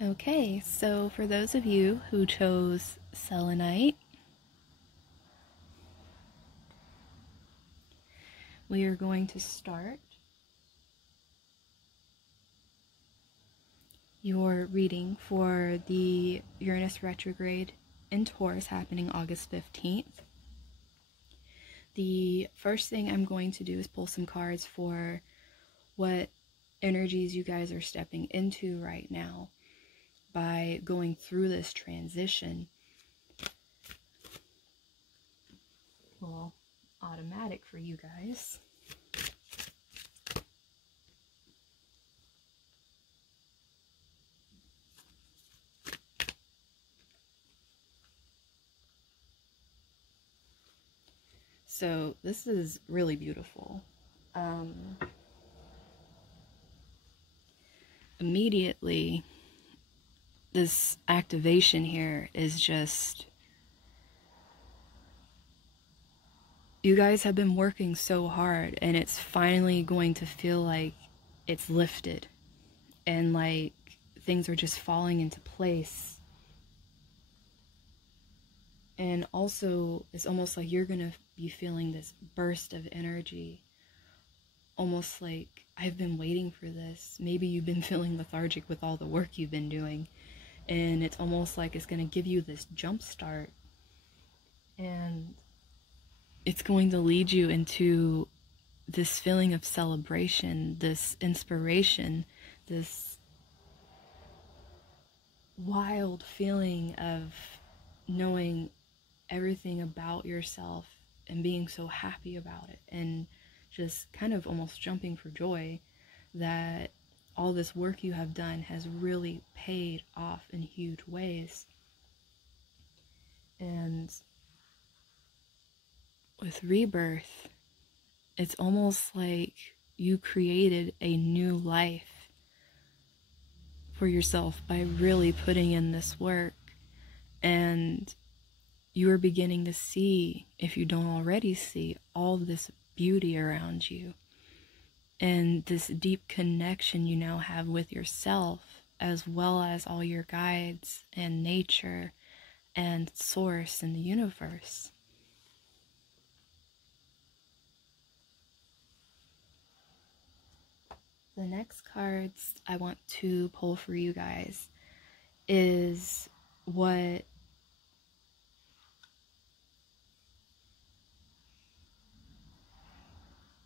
Okay, so for those of you who chose Selenite, we are going to start your reading for the Uranus retrograde in Taurus happening August 15th. The first thing I'm going to do is pull some cards for what energies you guys are stepping into right now by going through this transition. Well, automatic for you guys. So this is really beautiful. Immediately, this activation here is just, you guys have been working so hard, and it's finally going to feel like it's lifted, and like things are just falling into place. And also, it's almost like you're gonna be feeling this burst of energy, almost like, I've been waiting for this. Maybe you've been feeling lethargic with all the work you've been doing, and it's almost like it's gonna give you this jump start, and it's going to lead you into this feeling of celebration, this inspiration, this wild feeling of knowing everything about yourself and being so happy about it, and just kind of almost jumping for joy that all this work you have done has really paid off in huge ways. And with rebirth, it's almost like you created a new life for yourself by really putting in this work, and you are beginning to see, if you don't already see, all this beauty around you, and this deep connection you now have with yourself, as well as all your guides and nature and source in the universe. The next cards I want to pull for you guys is what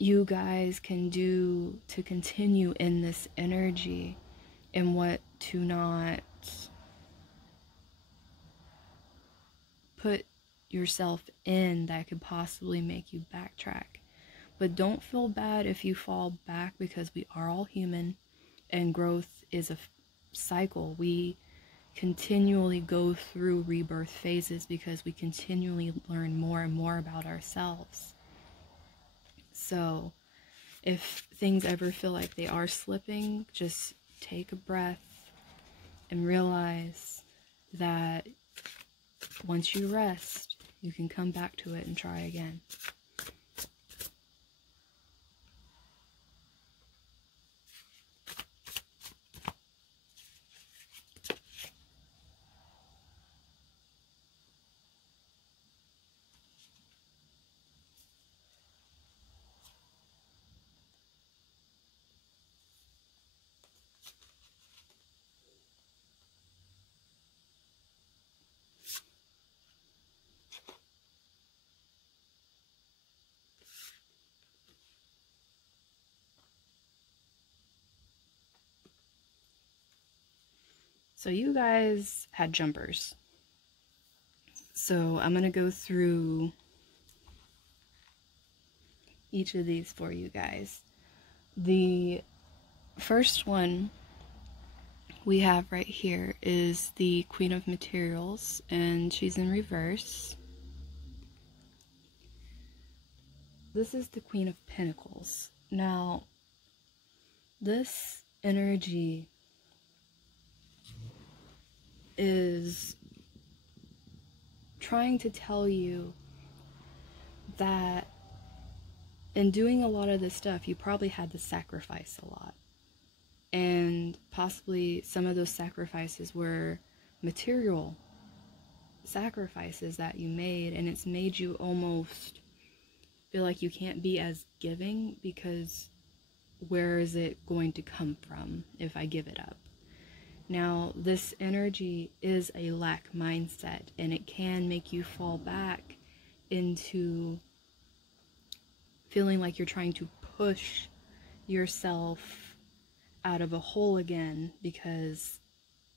you guys can do to continue in this energy, and what to not put yourself in that could possibly make you backtrack. But don't feel bad if you fall back, because we are all human, and growth is a cycle. We continually go through rebirth phases because we continually learn more and more about ourselves. So if things ever feel like they are slipping, just take a breath and realize that once you rest, you can come back to it and try again. So you guys had jumpers. So I'm going to go through each of these for you guys. The first one we have right here is the Queen of Materials, and she's in reverse. This is the Queen of Pentacles. Now, this energy is trying to tell you that in doing a lot of this stuff, you probably had to sacrifice a lot. And possibly some of those sacrifices were material sacrifices that you made, and it's made you almost feel like you can't be as giving, because where is it going to come from if I give it up? Now, this energy is a lack mindset, and it can make you fall back into feeling like you're trying to push yourself out of a hole again, because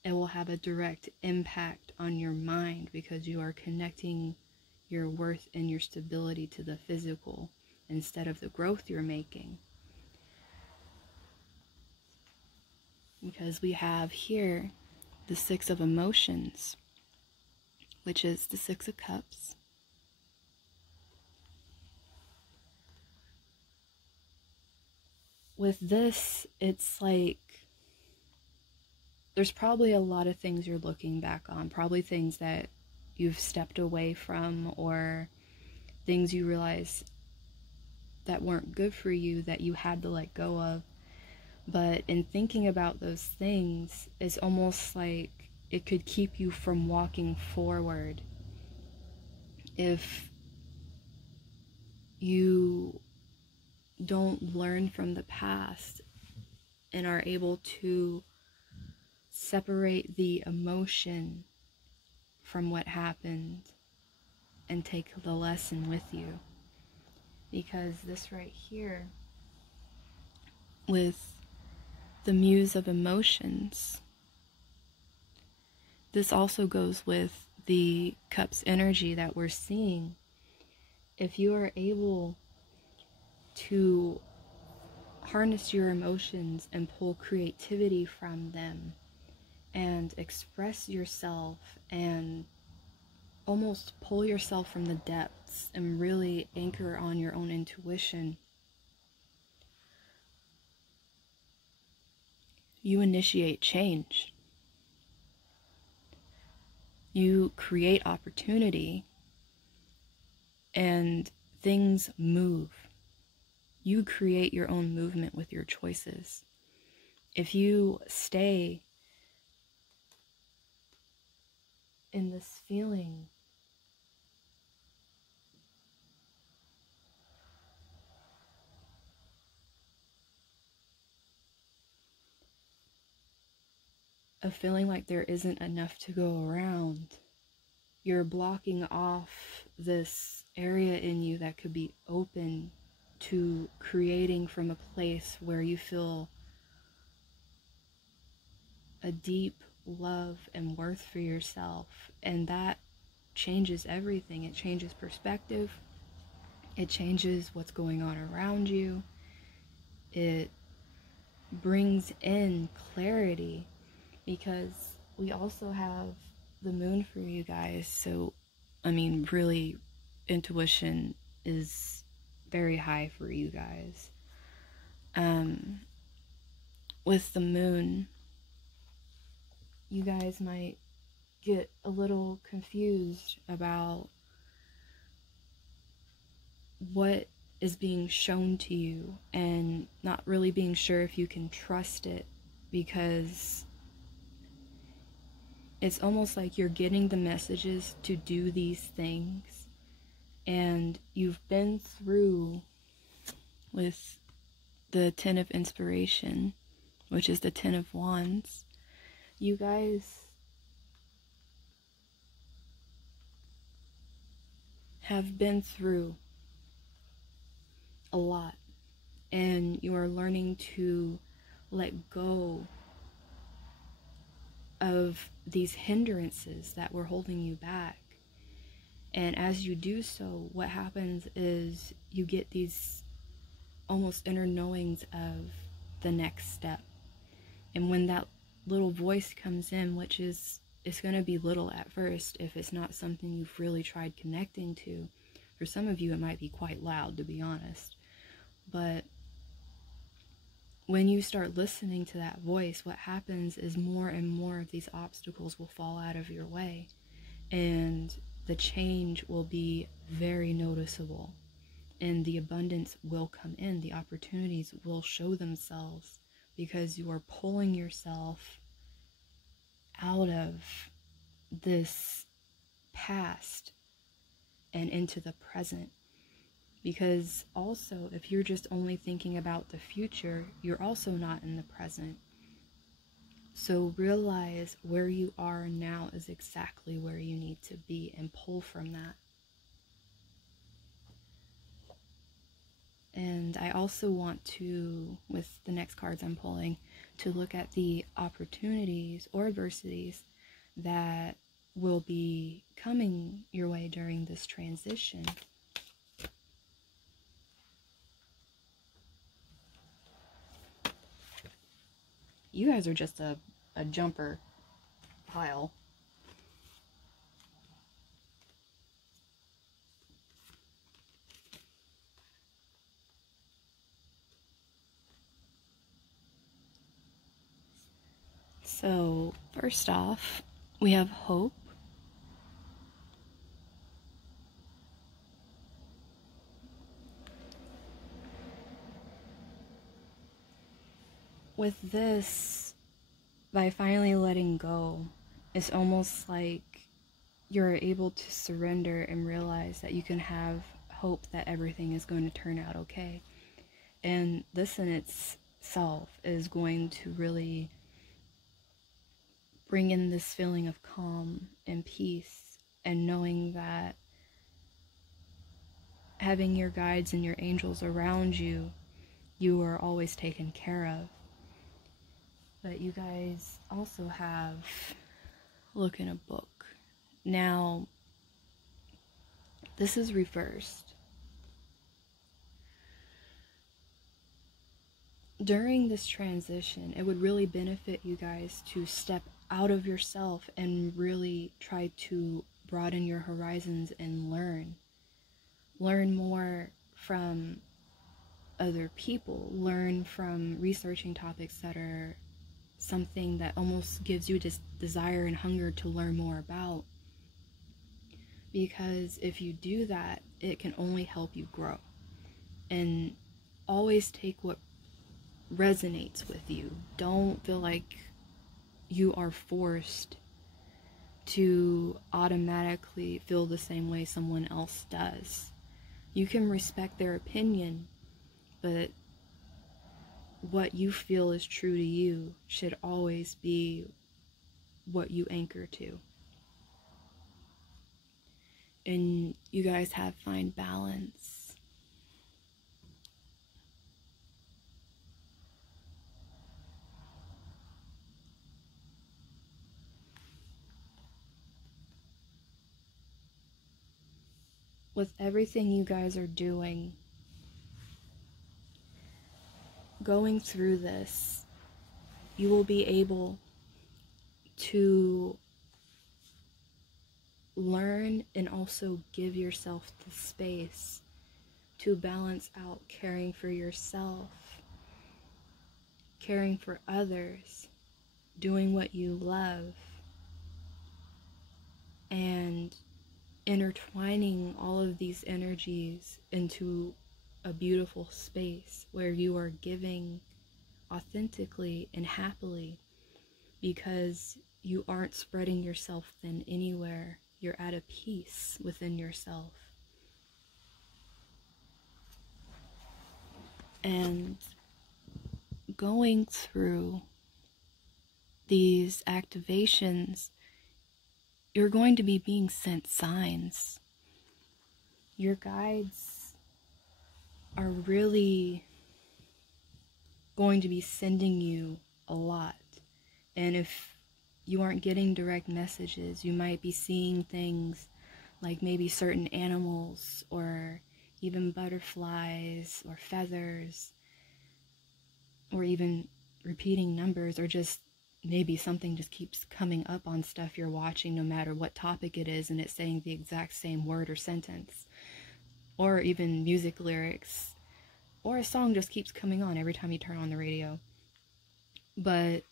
it will have a direct impact on your mind, because you are connecting your worth and your stability to the physical instead of the growth you're making. Because we have here the Six of Emotions, which is the Six of Cups. With this, it's like there's probably a lot of things you're looking back on, probably things that you've stepped away from, or things you realize that weren't good for you that you had to let go of. But in thinking about those things, it's almost like it could keep you from walking forward if you don't learn from the past and are able to separate the emotion from what happened and take the lesson with you. Because this right here, with the Muse of Emotions, this also goes with the Cups energy that we're seeing. If you are able to harness your emotions and pull creativity from them and express yourself and almost pull yourself from the depths and really anchor on your own intuition, you initiate change. You create opportunity and things move. You create your own movement with your choices. If you stay in this feeling of feeling like there isn't enough to go around, you're blocking off this area in you that could be open to creating from a place where you feel a deep love and worth for yourself. And that changes everything. It changes perspective. It changes what's going on around you. It brings in clarity, because we also have the moon for you guys. So, I mean, really, intuition is very high for you guys. With the moon, you guys might get a little confused about what is being shown to you and not really being sure if you can trust it, because it's almost like you're getting the messages to do these things, and you've been through with the Ten of Inspiration, which is the Ten of Wands. You guys have been through a lot, and you are learning to let go of these hindrances that were holding you back. And as you do so, what happens is you get these almost inner knowings of the next step. And when that little voice comes in, which is, it's going to be little at first if it's not something you've really tried connecting to. For some of you, it might be quite loud, to be honest. But when you start listening to that voice, what happens is more and more of these obstacles will fall out of your way. And the change will be very noticeable. And the abundance will come in. The opportunities will show themselves because you are pulling yourself out of this past and into the present. Because also, if you're just only thinking about the future, you're also not in the present. So realize where you are now is exactly where you need to be and pull from that. And I also want to, with the next cards I'm pulling, to look at the opportunities or adversities that will be coming your way during this transition. You guys are just a jumper pile. So, first off, we have hope. With this, by finally letting go, it's almost like you're able to surrender and realize that you can have hope that everything is going to turn out okay. And this in itself is going to really bring in this feeling of calm and peace, and knowing that having your guides and your angels around you, you are always taken care of. But you guys also have, look in a book. Now, this is reversed. During this transition, it would really benefit you guys to step out of yourself and really try to broaden your horizons and learn. Learn more from other people. Learn from researching topics that are something that almost gives you this desire and hunger to learn more about. Because if you do that, it can only help you grow. And always take what resonates with you. Don't feel like you are forced to automatically feel the same way someone else does. You can respect their opinion, but what you feel is true to you should always be what you anchor to. And you guys have find balance. With everything you guys are doing, going through this, you will be able to learn and also give yourself the space to balance out caring for yourself, caring for others, doing what you love, and intertwining all of these energies into a beautiful space where you are giving authentically and happily, because you aren't spreading yourself thin anywhere. You're at a peace within yourself. And going through these activations, you're going to be being sent signs. Your guides are really going to be sending you a lot. And if you aren't getting direct messages. You might be seeing things like maybe certain animals or even butterflies or feathers, or even repeating numbers, or just maybe something just keeps coming up on stuff you're watching no matter what topic it is, and it's saying the exact same word or sentence, or even music lyrics, or a song just keeps coming on every time you turn on the radio. But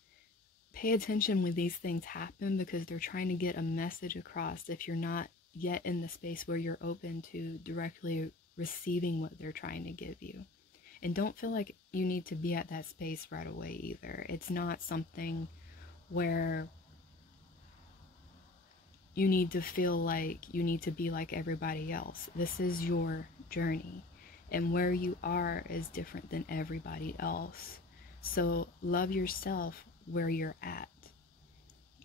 pay attention when these things happen, because they're trying to get a message across if you're not yet in the space where you're open to directly receiving what they're trying to give you. And don't feel like you need to be at that space right away either. It's not something where you need to feel like you need to be like everybody else. This is your journey, and where you are is different than everybody else. So love yourself where you're at,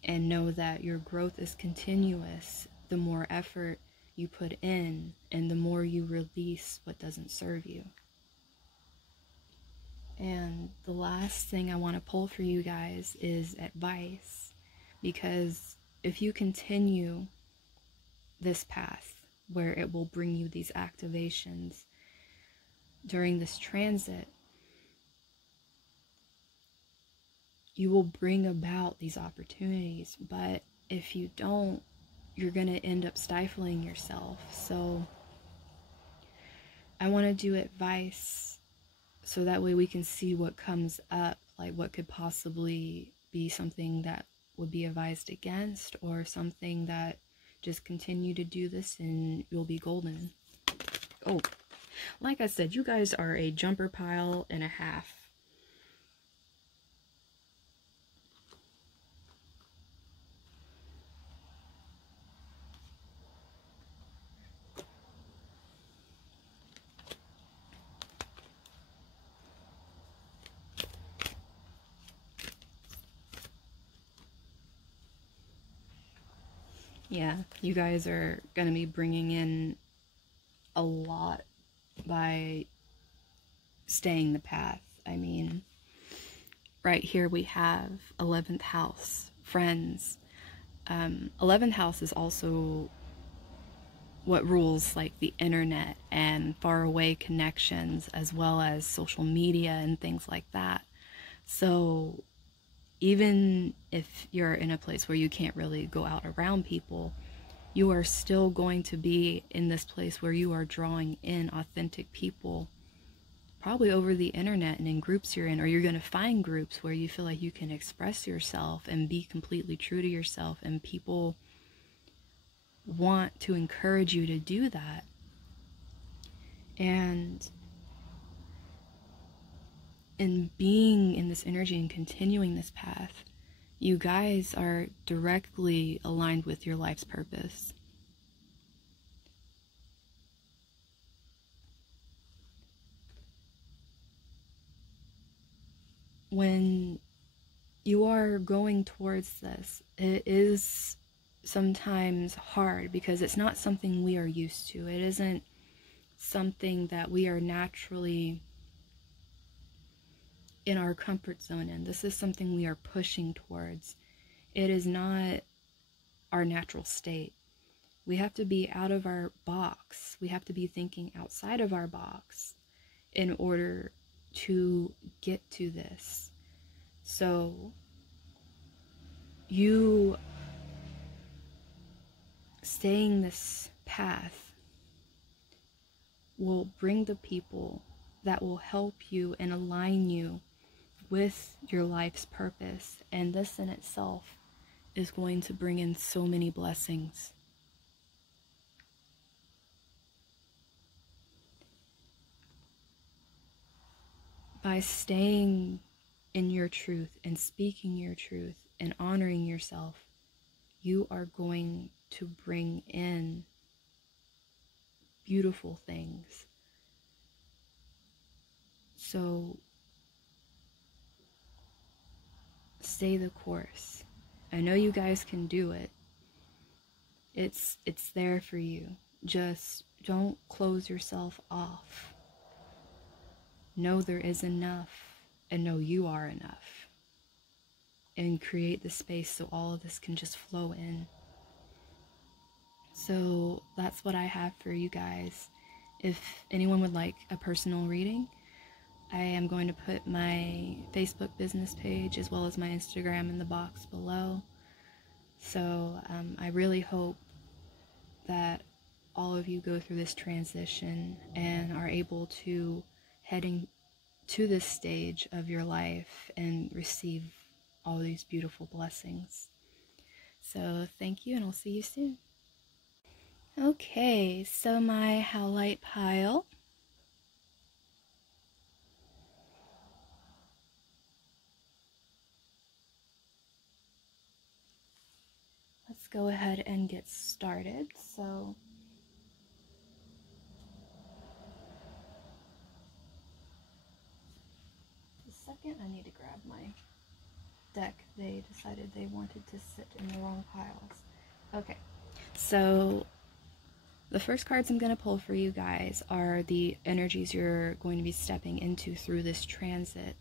and know that your growth is continuous the more effort you put in and the more you release what doesn't serve you. And the last thing I want to pull for you guys is advice, because if you continue this path where it will bring you these activations during this transit, you will bring about these opportunities. But if you don't, you're going to end up stifling yourself. So I want to do advice so that way we can see what comes up, like what could possibly be something that would be advised against, or something that just continue to do this and you'll be golden. Oh, like I said, you guys are a jumper pile and a half. Yeah, you guys are going to be bringing in a lot by staying the path. I mean, right here we have 11th house, friends. 11th house is also what rules like the internet and faraway connections, as well as social media and things like that. So even if you're in a place where you can't really go out around people, you are still going to be in this place where you are drawing in authentic people, probably over the internet and in groups you're in, or you're going to find groups where you feel like you can express yourself and be completely true to yourself, and people want to encourage you to do that. And in being in this energy and continuing this path, you guys are directly aligned with your life's purpose. When you are going towards this, it is sometimes hard because it's not something we are used to. It isn't something that we are naturally in our comfort zone in. This is something we are pushing towards. It is not our natural state. We have to be out of our box. We have to be thinking outside of our box in order to get to this. So you staying this path will bring the people that will help you and align you with your life's purpose, and this in itself is going to bring in so many blessings. By staying in your truth and speaking your truth and honoring yourself, you are going to bring in beautiful things. So stay the course. I know you guys can do it. It's there for you. Just don't close yourself off. Know there is enough, and know you are enough. and create the space so all of this can just flow in. So that's what I have for you guys. If anyone would like a personal reading, I am going to put my Facebook business page as well as my Instagram in the box below. So I really hope that all of you go through this transition and are able to heading to this stage of your life and receive all these beautiful blessings. So thank you, and I'll see you soon. Okay, so my Howlite pile. Let's go ahead and get started. So a second, I need to grab my deck. They decided they wanted to sit in the wrong piles. Okay, so the first cards I'm going to pull for you guys are the energies you're going to be stepping into through this transit,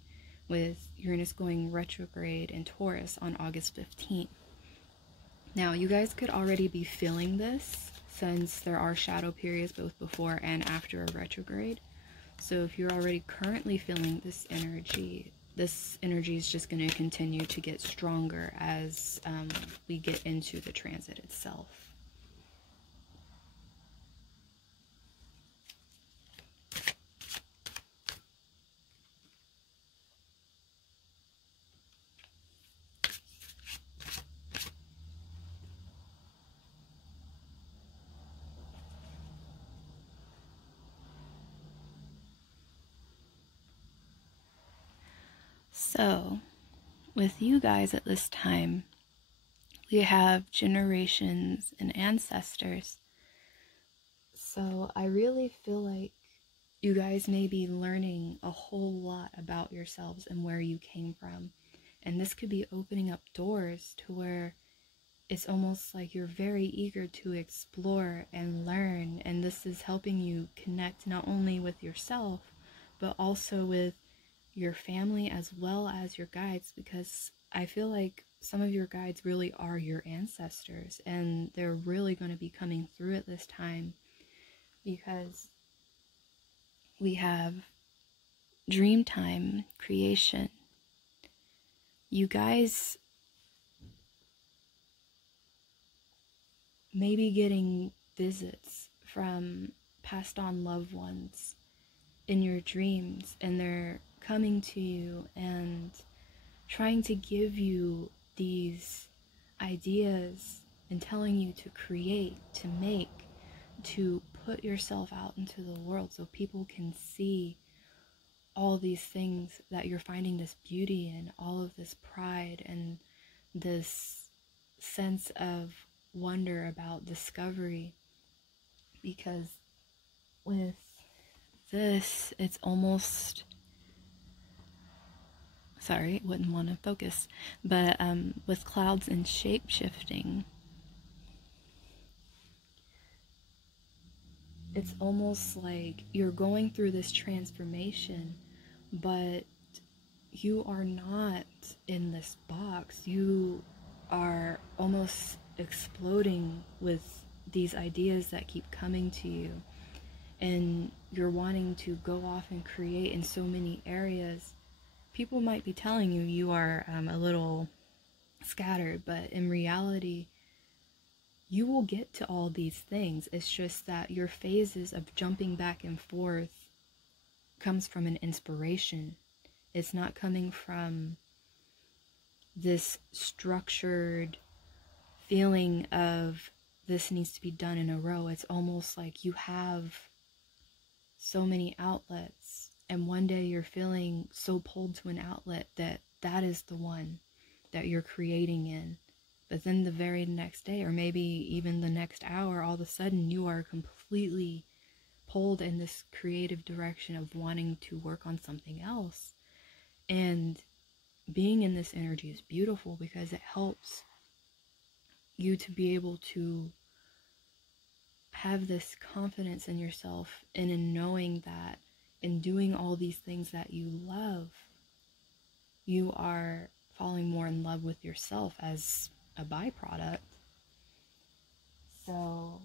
with Uranus going retrograde in Taurus on August 15th. Now, you guys could already be feeling this since there are shadow periods both before and after a retrograde. So if you're already currently feeling this energy is just going to continue to get stronger as we get into the transit itself. So, with you guys at this time, we have generations and ancestors. So I really feel like you guys may be learning a whole lot about yourselves and where you came from. And this could be opening up doors to where it's almost like you're very eager to explore and learn. And this is helping you connect not only with yourself, but also with your family as well as your guides, because I feel like some of your guides really are your ancestors, and they're really going to be coming through at this time, because we have dream time, creation. You guys may be getting visits from passed on loved ones in your dreams, and they're coming to you and trying to give you these ideas and telling you to create, to make, to put yourself out into the world so people can see all these things that you're finding this beauty in, all of this pride and this sense of wonder about discovery. Because with this, it's almost, sorry, wouldn't want to focus, but with clouds and shape-shifting, it's almost like you're going through this transformation, but you are not in this box. You are almost exploding with these ideas that keep coming to you, and you're wanting to go off and create in so many areas. People might be telling you you are a little scattered, but in reality, you will get to all these things. It's just that your phases of jumping back and forth comes from an inspiration. It's not coming from this structured feeling of this needs to be done in a row. It's almost like you have so many outlets, and one day you're feeling so pulled to an outlet that that is the one that you're creating in. But then the very next day, or maybe even the next hour, all of a sudden you are completely pulled in this creative direction of wanting to work on something else. And being in this energy is beautiful because it helps you to be able to have this confidence in yourself and in knowing that in doing all these things that you love, you are falling more in love with yourself as a byproduct. So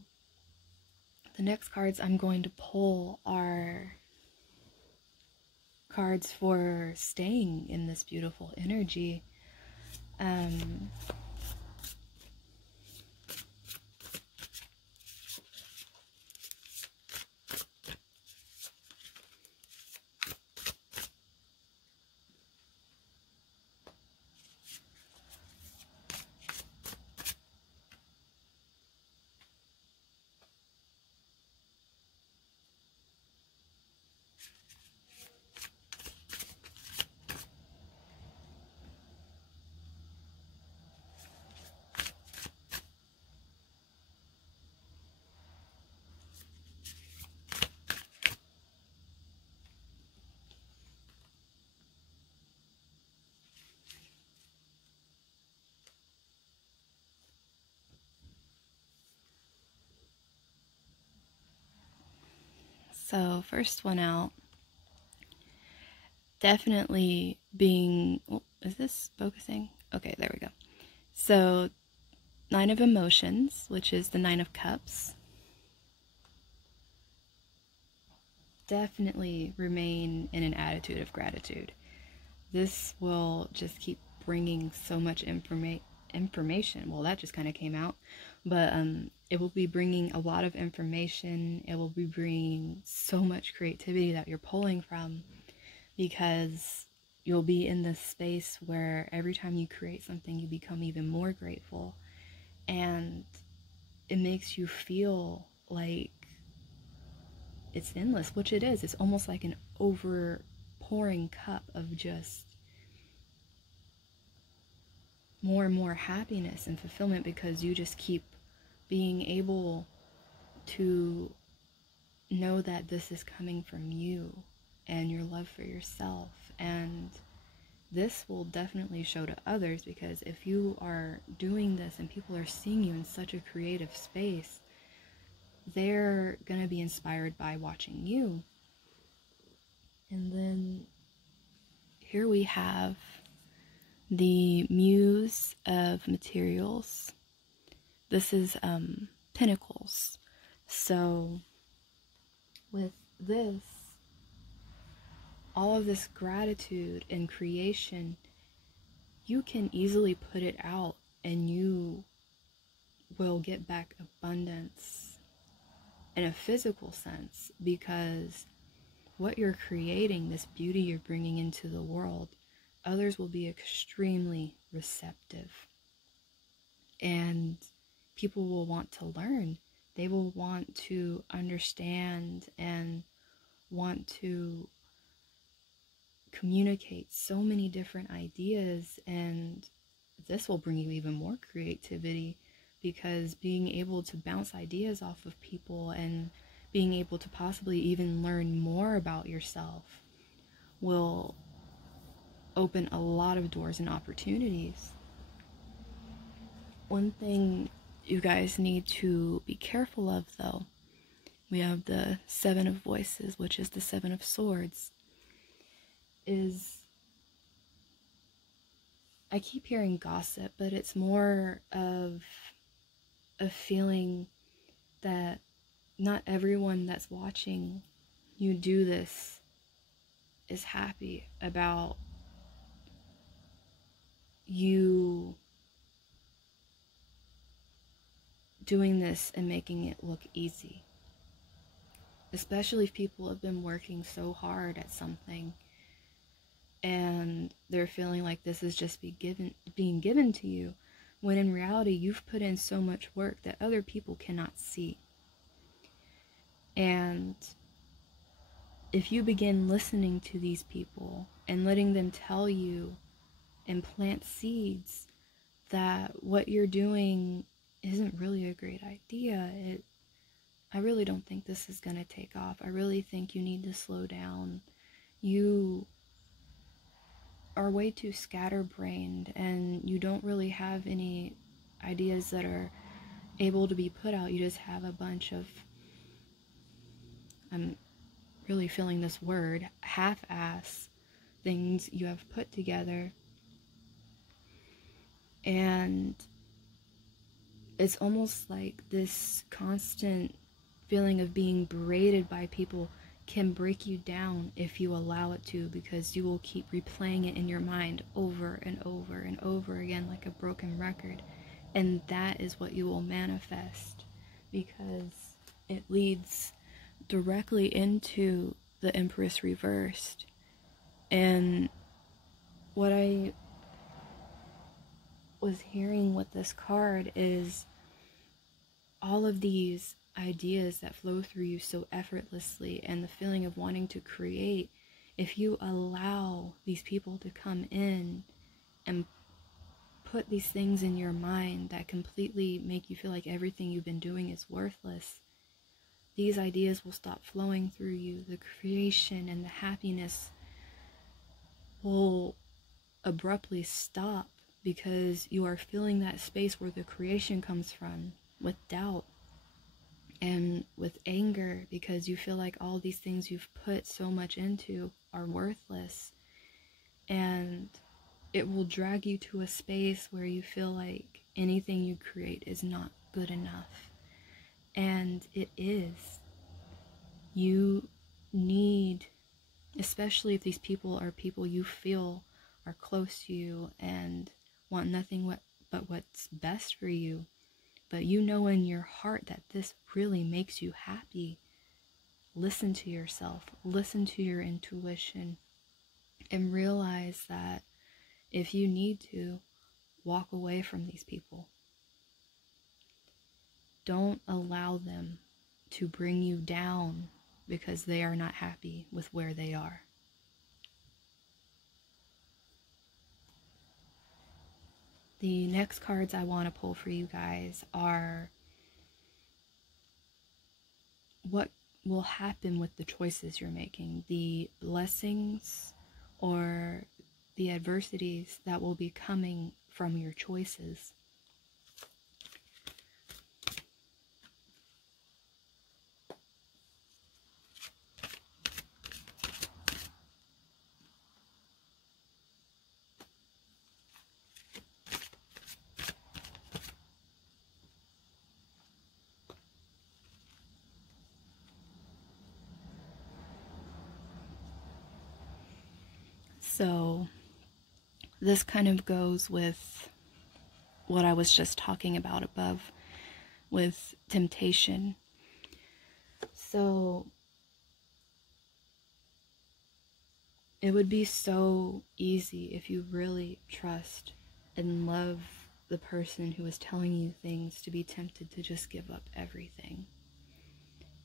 the next cards I'm going to pull are cards for staying in this beautiful energy. So first one out, definitely being, oh, is this focusing? Okay, there we go. So 9 of Emotions, which is the 9 of Cups. Definitely remain in an attitude of gratitude. This will just keep bringing so much information. Well, that just kind of came out. But it will be bringing a lot of information. It will be bringing so much creativity that you're pulling from, because you'll be in this space where every time you create something, you become even more grateful. And it makes you feel like it's endless, which it is. It's almost like an overpouring cup of just more and more happiness and fulfillment, because you just keep being able to know that this is coming from you and your love for yourself. And this will definitely show to others, because if you are doing this and people are seeing you in such a creative space, they're going to be inspired by watching you. And then here we have the Muse of Materials. This is Pentacles. So with this, all of this gratitude and creation, you can easily put it out and you will get back abundance in a physical sense, because what you're creating, this beauty you're bringing into the world, others will be extremely receptive, and people will want to learn. They will want to understand and want to communicate so many different ideas, and this will bring you even more creativity, because being able to bounce ideas off of people and being able to possibly even learn more about yourself will open a lot of doors and opportunities. One thing you guys need to be careful of, though, we have the 7 of Voices, which is the 7 of Swords, is, I keep hearing gossip, but it's more of a feeling that not everyone that's watching you do this is happy about you doing this and making it look easy. Especially if people have been working so hard at something and they're feeling like this is just being given to you, when in reality you've put in so much work that other people cannot see. And if you begin listening to these people and letting them tell you and plant seeds that what you're doing isn't really a great idea, I really don't think this is going to take off. I really think you need to slow down. You are way too scatterbrained and you don't really have any ideas that are able to be put out. You just have a bunch of, I'm really feeling this word, half-ass things you have put together And it's almost like this constant feeling of being berated by people can break you down if you allow it to, because you will keep replaying it in your mind over and over and over again like a broken record. And that is what you will manifest, because it leads directly into the Empress reversed. And what I was hearing with this card is all of these ideas that flow through you so effortlessly, and the feeling of wanting to create, if you allow these people to come in and put these things in your mind that completely make you feel like everything you've been doing is worthless, these ideas will stop flowing through you. The creation and the happiness will abruptly stop, because you are filling that space where the creation comes from with doubt and with anger, because you feel like all these things you've put so much into are worthless. And it will drag you to a space where you feel like anything you create is not good enough. And it is. You need, especially if these people are people you feel are close to you and want nothing but what's best for you, but you know in your heart that this really makes you happy, listen to yourself, listen to your intuition, and realize that if you need to, walk away from these people. Don't allow them to bring you down because they are not happy with where they are. The next cards I want to pull for you guys are what will happen with the choices you're making, the blessings or the adversities that will be coming from your choices. So this kind of goes with what I was just talking about above with temptation. So it would be so easy if you really trust and love the person who is telling you things to be tempted to just give up everything.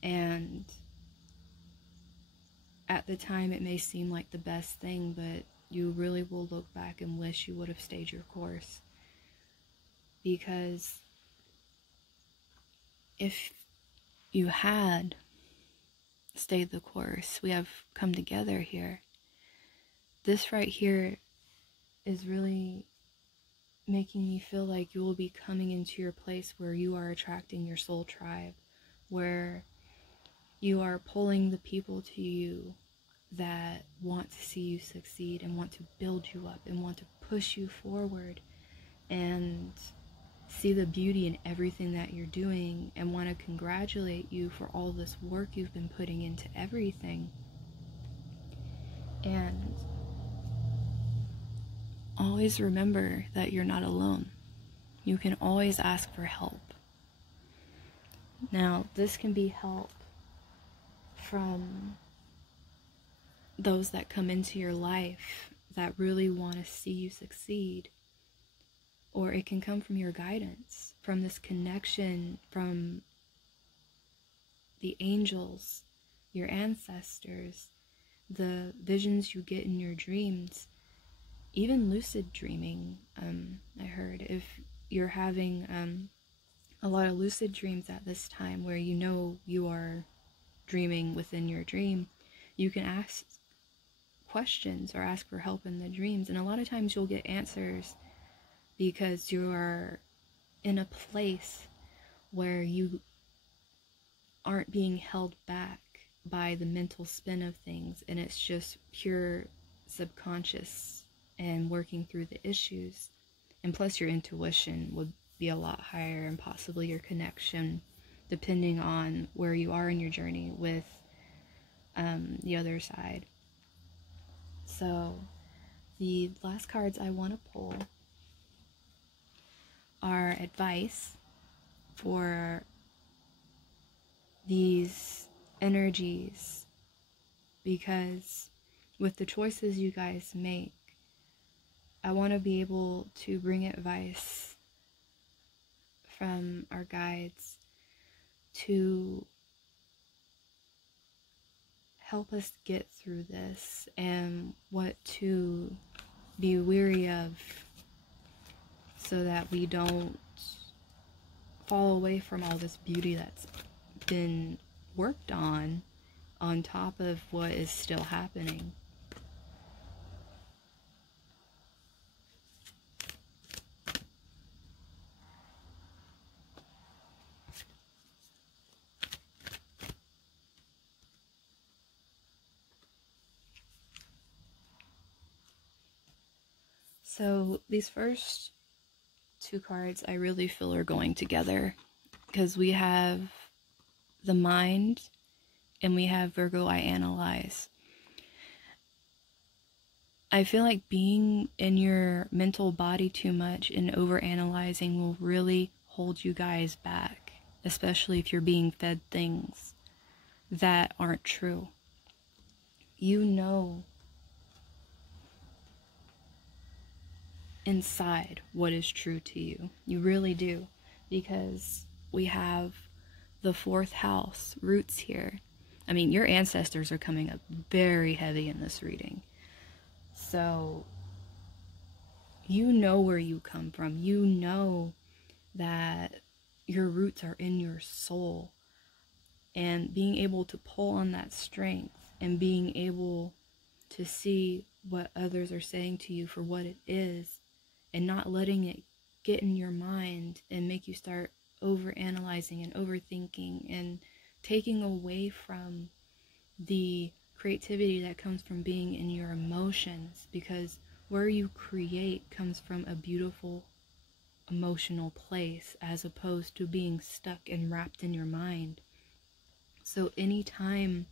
And at the time it may seem like the best thing, but you really will look back and wish you would have stayed your course. Because if you had stayed the course, we have come together here. This right here is really making me feel like you will be coming into your place where you are attracting your soul tribe, where you are pulling the people to you that want to see you succeed and want to build you up and want to push you forward and see the beauty in everything that you're doing and want to congratulate you for all this work you've been putting into everything. And always remember that you're not alone. You can always ask for help. Now, this can be help from those that come into your life that really want to see you succeed. Or it can come from your guidance, from this connection from the angels, your ancestors, the visions you get in your dreams, even lucid dreaming. I heard if you're having a lot of lucid dreams at this time where you know you are dreaming within your dream, you can ask questions or ask for help in the dreams, and a lot of times you'll get answers because you are in a place where you aren't being held back by the mental spin of things, and it's just pure subconscious and working through the issues. And plus your intuition would be a lot higher, and possibly your connection, depending on where you are in your journey with the other side. So the last cards I want to pull are advice for these energies, because with the choices you guys make, I want to be able to bring advice from our guides to help us get through this, and what to be weary of, so that we don't fall away from all this beauty that's been worked on top of what is still happening. So these first two cards I really feel are going together, because we have the mind and we have Virgo I analyze. I feel like being in your mental body too much and overanalyzing will really hold you guys back, especially if you're being fed things that aren't true. You know inside what is true to you. You really do, because we have the 4th house roots here. I mean, your ancestors are coming up very heavy in this reading. So you know where you come from. You know that your roots are in your soul. And being able to pull on that strength and being able to see what others are saying to you for what it is, and not letting it get in your mind and make you start overanalyzing and overthinking and taking away from the creativity that comes from being in your emotions, because where you create comes from a beautiful emotional place, as opposed to being stuck and wrapped in your mind. So anytime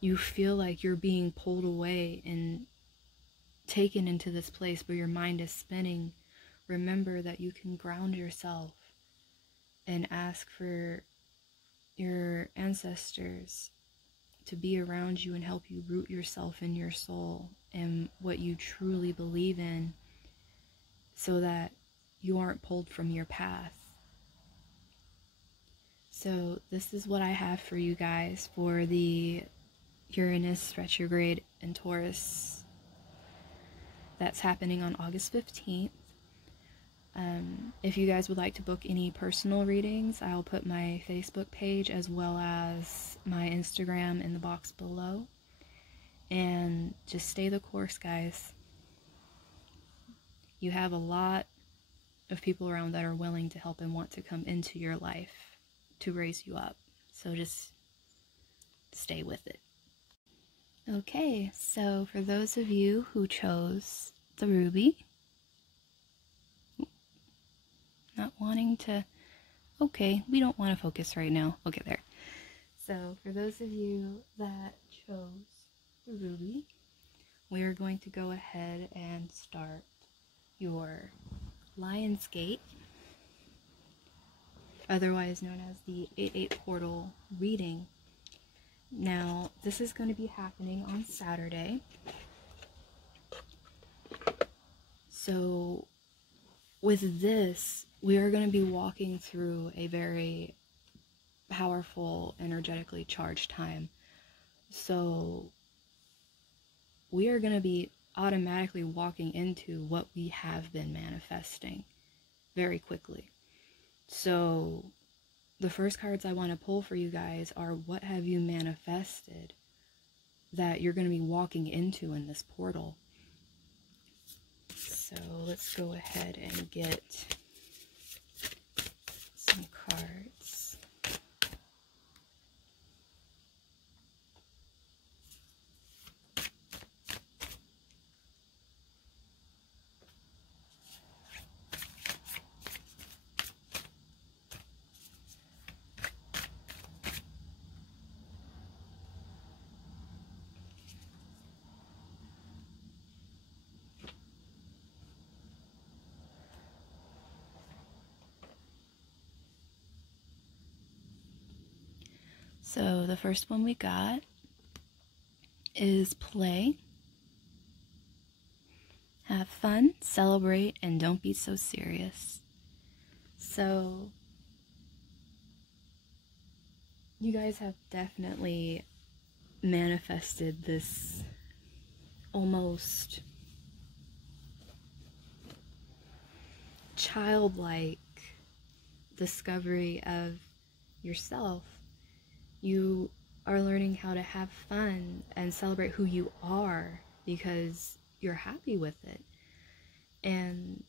you feel like you're being pulled away and taken into this place where your mind is spinning, remember that you can ground yourself and ask for your ancestors to be around you and help you root yourself in your soul and what you truly believe in, so that you aren't pulled from your path. So this is what I have for you guys for the Uranus retrograde in Taurus that's happening on August 15th. If you guys would like to book any personal readings, I'll put my Facebook page as well as my Instagram in the box below. And just stay the course, guys. You have a lot of people around that are willing to help and want to come into your life to raise you up. So just stay with it. Okay, so for those of you who chose the ruby, not wanting to, okay, we don't want to focus right now. Okay, there. So for those of you that chose the ruby, we are going to go ahead and start your Lion's Gate, otherwise known as the 8/8 portal reading. Now, this is going to be happening on Saturday. So with this, we are going to be walking through a very powerful, energetically charged time. So we are going to be automatically walking into what we have been manifesting very quickly. So the first cards I want to pull for you guys are, what have you manifested that you're going to be walking into in this portal? So let's go ahead and get some cards. So the first one we got is play. Have fun, celebrate, and don't be so serious. So you guys have definitely manifested this almost childlike discovery of yourself. You are learning how to have fun and celebrate who you are because you're happy with it. And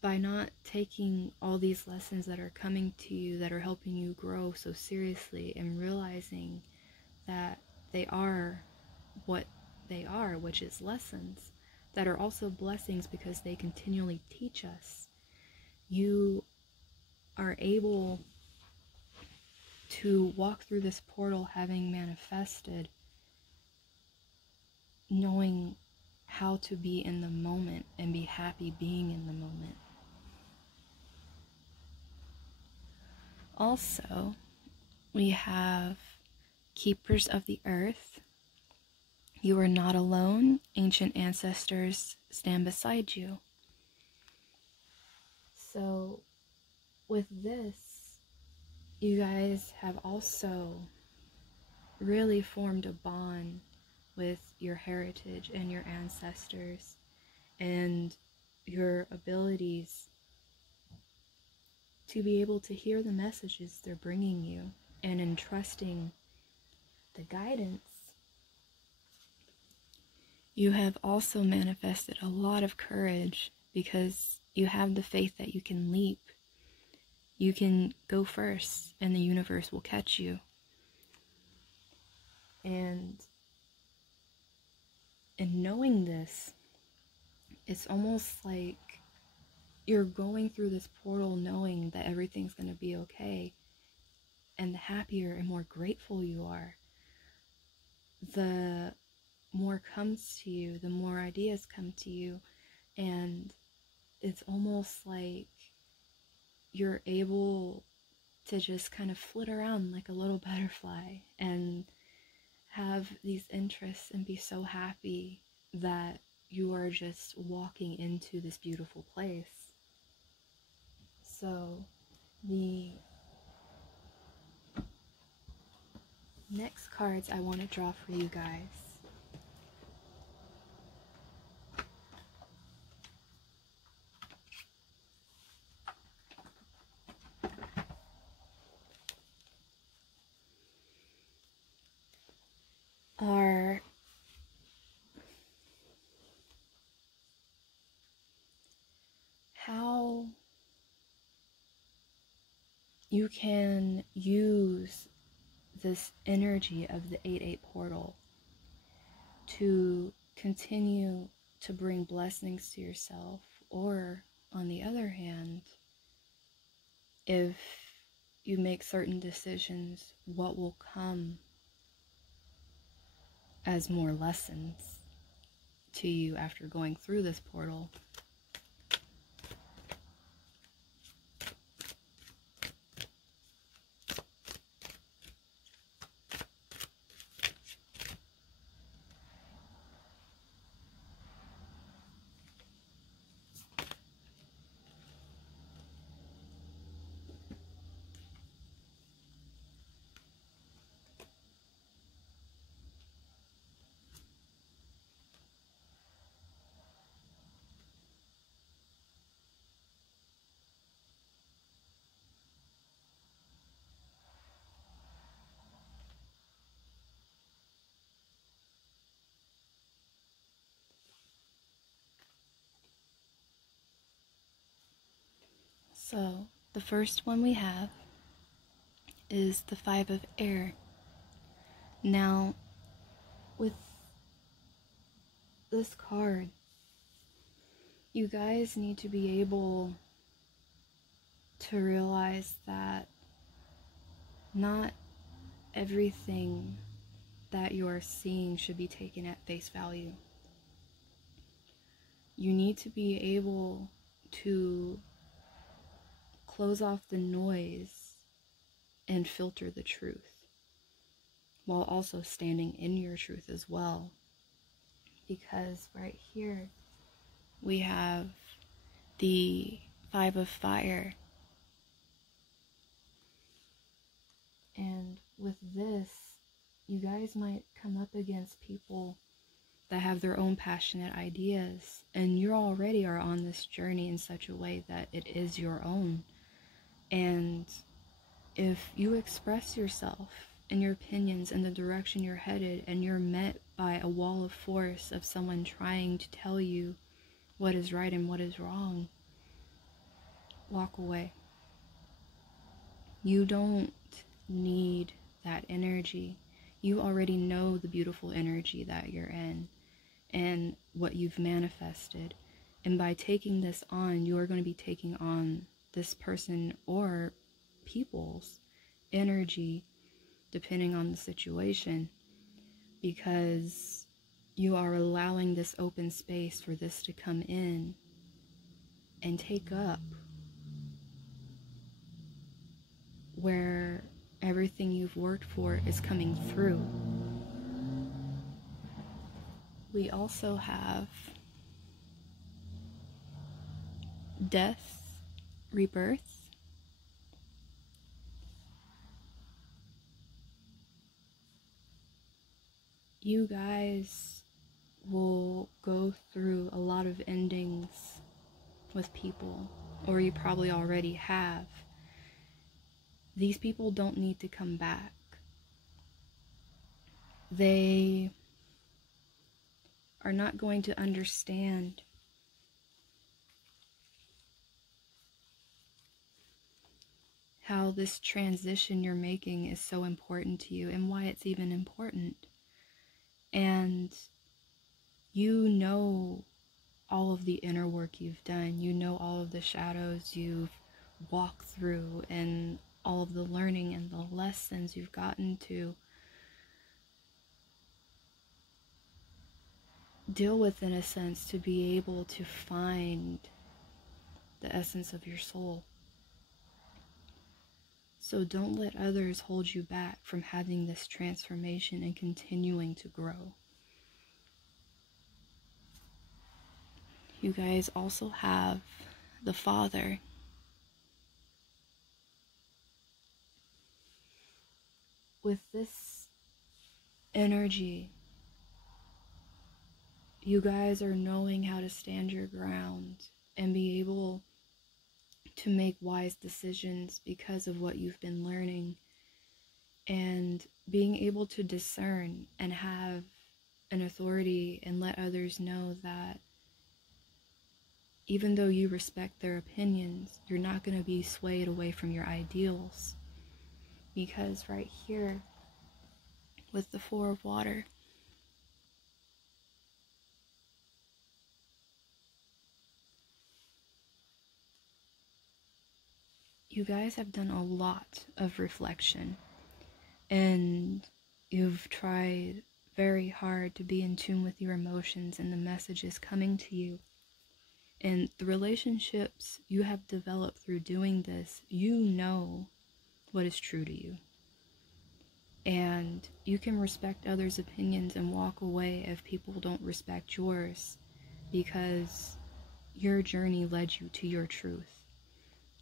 by not taking all these lessons that are coming to you, that are helping you grow so seriously, and realizing that they are what they are, which is lessons that are also blessings because they continually teach us, you are able to walk through this portal having manifested, knowing how to be in the moment and be happy being in the moment. Also, we have Keepers of the Earth. You are not alone. Ancient ancestors stand beside you. So, with this, you guys have also really formed a bond with your heritage and your ancestors and your abilities to be able to hear the messages they're bringing you, and in trusting the guidance, you have also manifested a lot of courage because you have the faith that you can leap. You can go first and the universe will catch you. And in knowing this, it's almost like you're going through this portal knowing that everything's going to be okay. And the happier and more grateful you are, the more comes to you, the more ideas come to you. And it's almost like you're able to just kind of flit around like a little butterfly and have these interests and be so happy that you are just walking into this beautiful place. So the next cards I want to draw for you guys are how you can use this energy of the 8-8 portal to continue to bring blessings to yourself, or on the other hand, if you make certain decisions, what will come as more lessons to you after going through this portal. So the first one we have is the 5 of Air. Now, with this card, you guys need to be able to realize that not everything that you are seeing should be taken at face value. You need to be able to close off the noise and filter the truth. while also standing in your truth as well. Because right here we have the 5 of Fire. And with this, you guys might come up against people that have their own passionate ideas, and you already are on this journey in such a way that it is your own. And if you express yourself and your opinions and the direction you're headed, and you're met by a wall of force of someone trying to tell you what is right and what is wrong, walk away. You don't need that energy. You already know the beautiful energy that you're in and what you've manifested. And by taking this on, you are going to be taking on this person or people's energy, depending on the situation, because you are allowing this open space for this to come in and take up where everything you've worked for is coming through. We also have death, rebirth. You guys will go through a lot of endings with people, or you probably already have. These people don't need to come back. They are not going to understand how this transition you're making is so important to you and why it's even important. And you know all of the inner work you've done. You know all of the shadows you've walked through and all of the learning and the lessons you've gotten to deal with, in a sense, to be able to find the essence of your soul. So don't let others hold you back from having this transformation and continuing to grow. You guys also have the Father. With this energy, you guys are knowing how to stand your ground and be able to make wise decisions because of what you've been learning, and being able to discern and have an authority and let others know that even though you respect their opinions, you're not going to be swayed away from your ideals. Because right here, with the 4 of Water, you guys have done a lot of reflection, and you've tried very hard to be in tune with your emotions and the messages coming to you. And the relationships you have developed through doing this, you know what is true to you. And you can respect others' opinions and walk away if people don't respect yours, because your journey led you to your truth.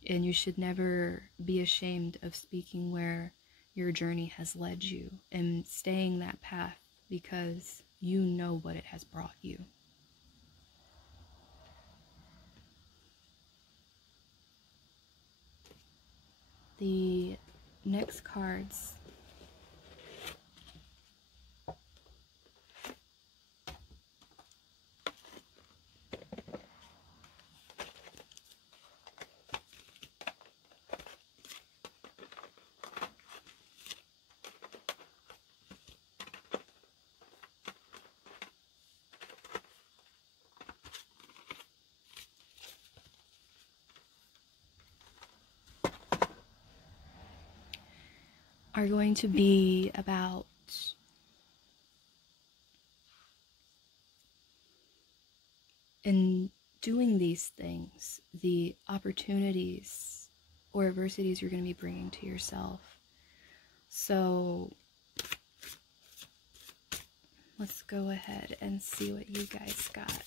And you should never be ashamed of speaking where your journey has led you and staying that path, because you know what it has brought you. The next cards are going to be about in doing these things, the opportunities or adversities you're going to be bringing to yourself. So let's go ahead and see what you guys got.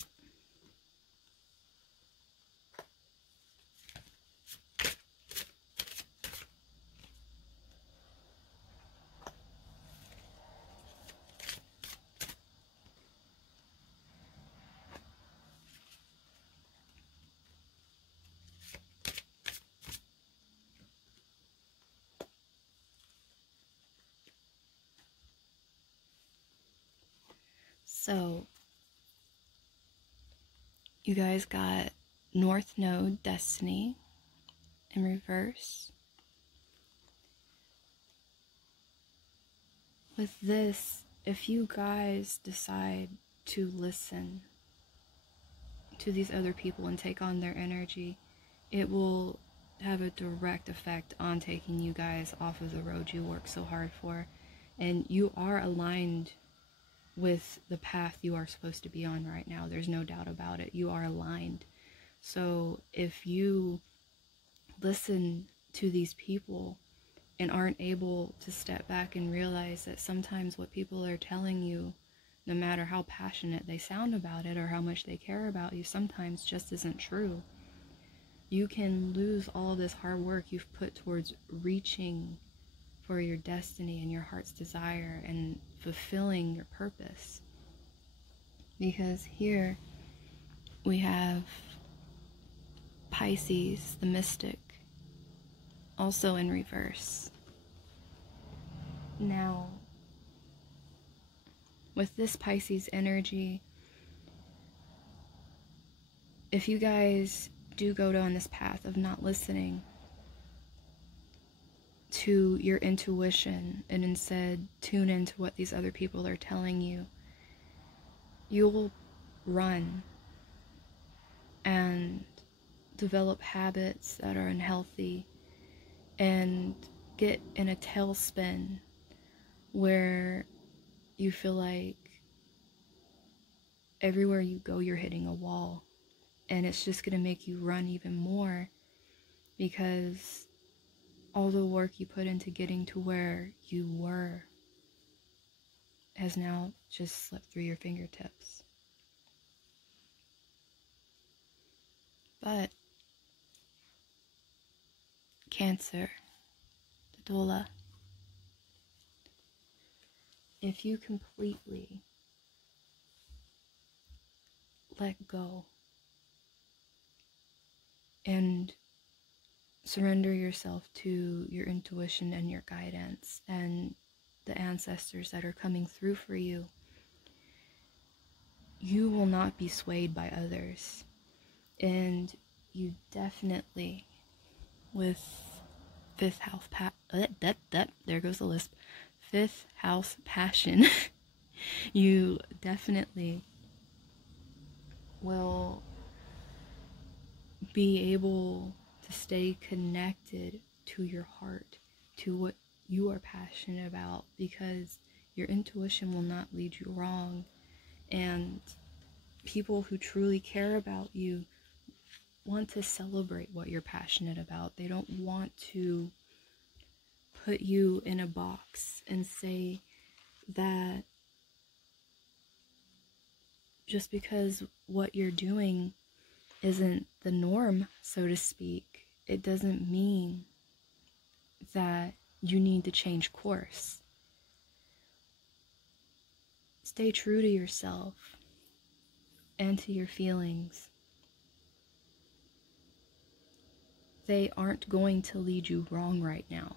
So, you guys got North Node Destiny in reverse. With this, if you guys decide to listen to these other people and take on their energy, it will have a direct effect on taking you guys off of the road you work so hard for. And you are aligned with the path you are supposed to be on right now. There's no doubt about it. You are aligned. So if you listen to these people and aren't able to step back and realize that sometimes what people are telling you, no matter how passionate they sound about it or how much they care about you, sometimes just isn't true, you can lose all of this hard work you've put towards reaching for your destiny and your heart's desire and fulfilling your purpose. Because here we have Pisces, the mystic, also in reverse. Now, with this Pisces energy, if you guys do go down this path of not listening to your intuition and instead tune into what these other people are telling you, you'll run and develop habits that are unhealthy and get in a tailspin where you feel like everywhere you go you're hitting a wall, and it's just going to make you run even more, because all the work you put into getting to where you were has now just slipped through your fingertips. But Cancer, the doula, if you completely let go and surrender yourself to your intuition and your guidance and the ancestors that are coming through for you, you will not be swayed by others. And you definitely, with fifth house there goes the lisp, fifth house passion, you definitely will be able to stay connected to your heart, to what you are passionate about, because your intuition will not lead you wrong. And people who truly care about you want to celebrate what you're passionate about. They don't want to put you in a box and say that just because what you're doing isn't the norm, so to speak, it doesn't mean that you need to change course. Stay true to yourself and to your feelings. They aren't going to lead you wrong right now.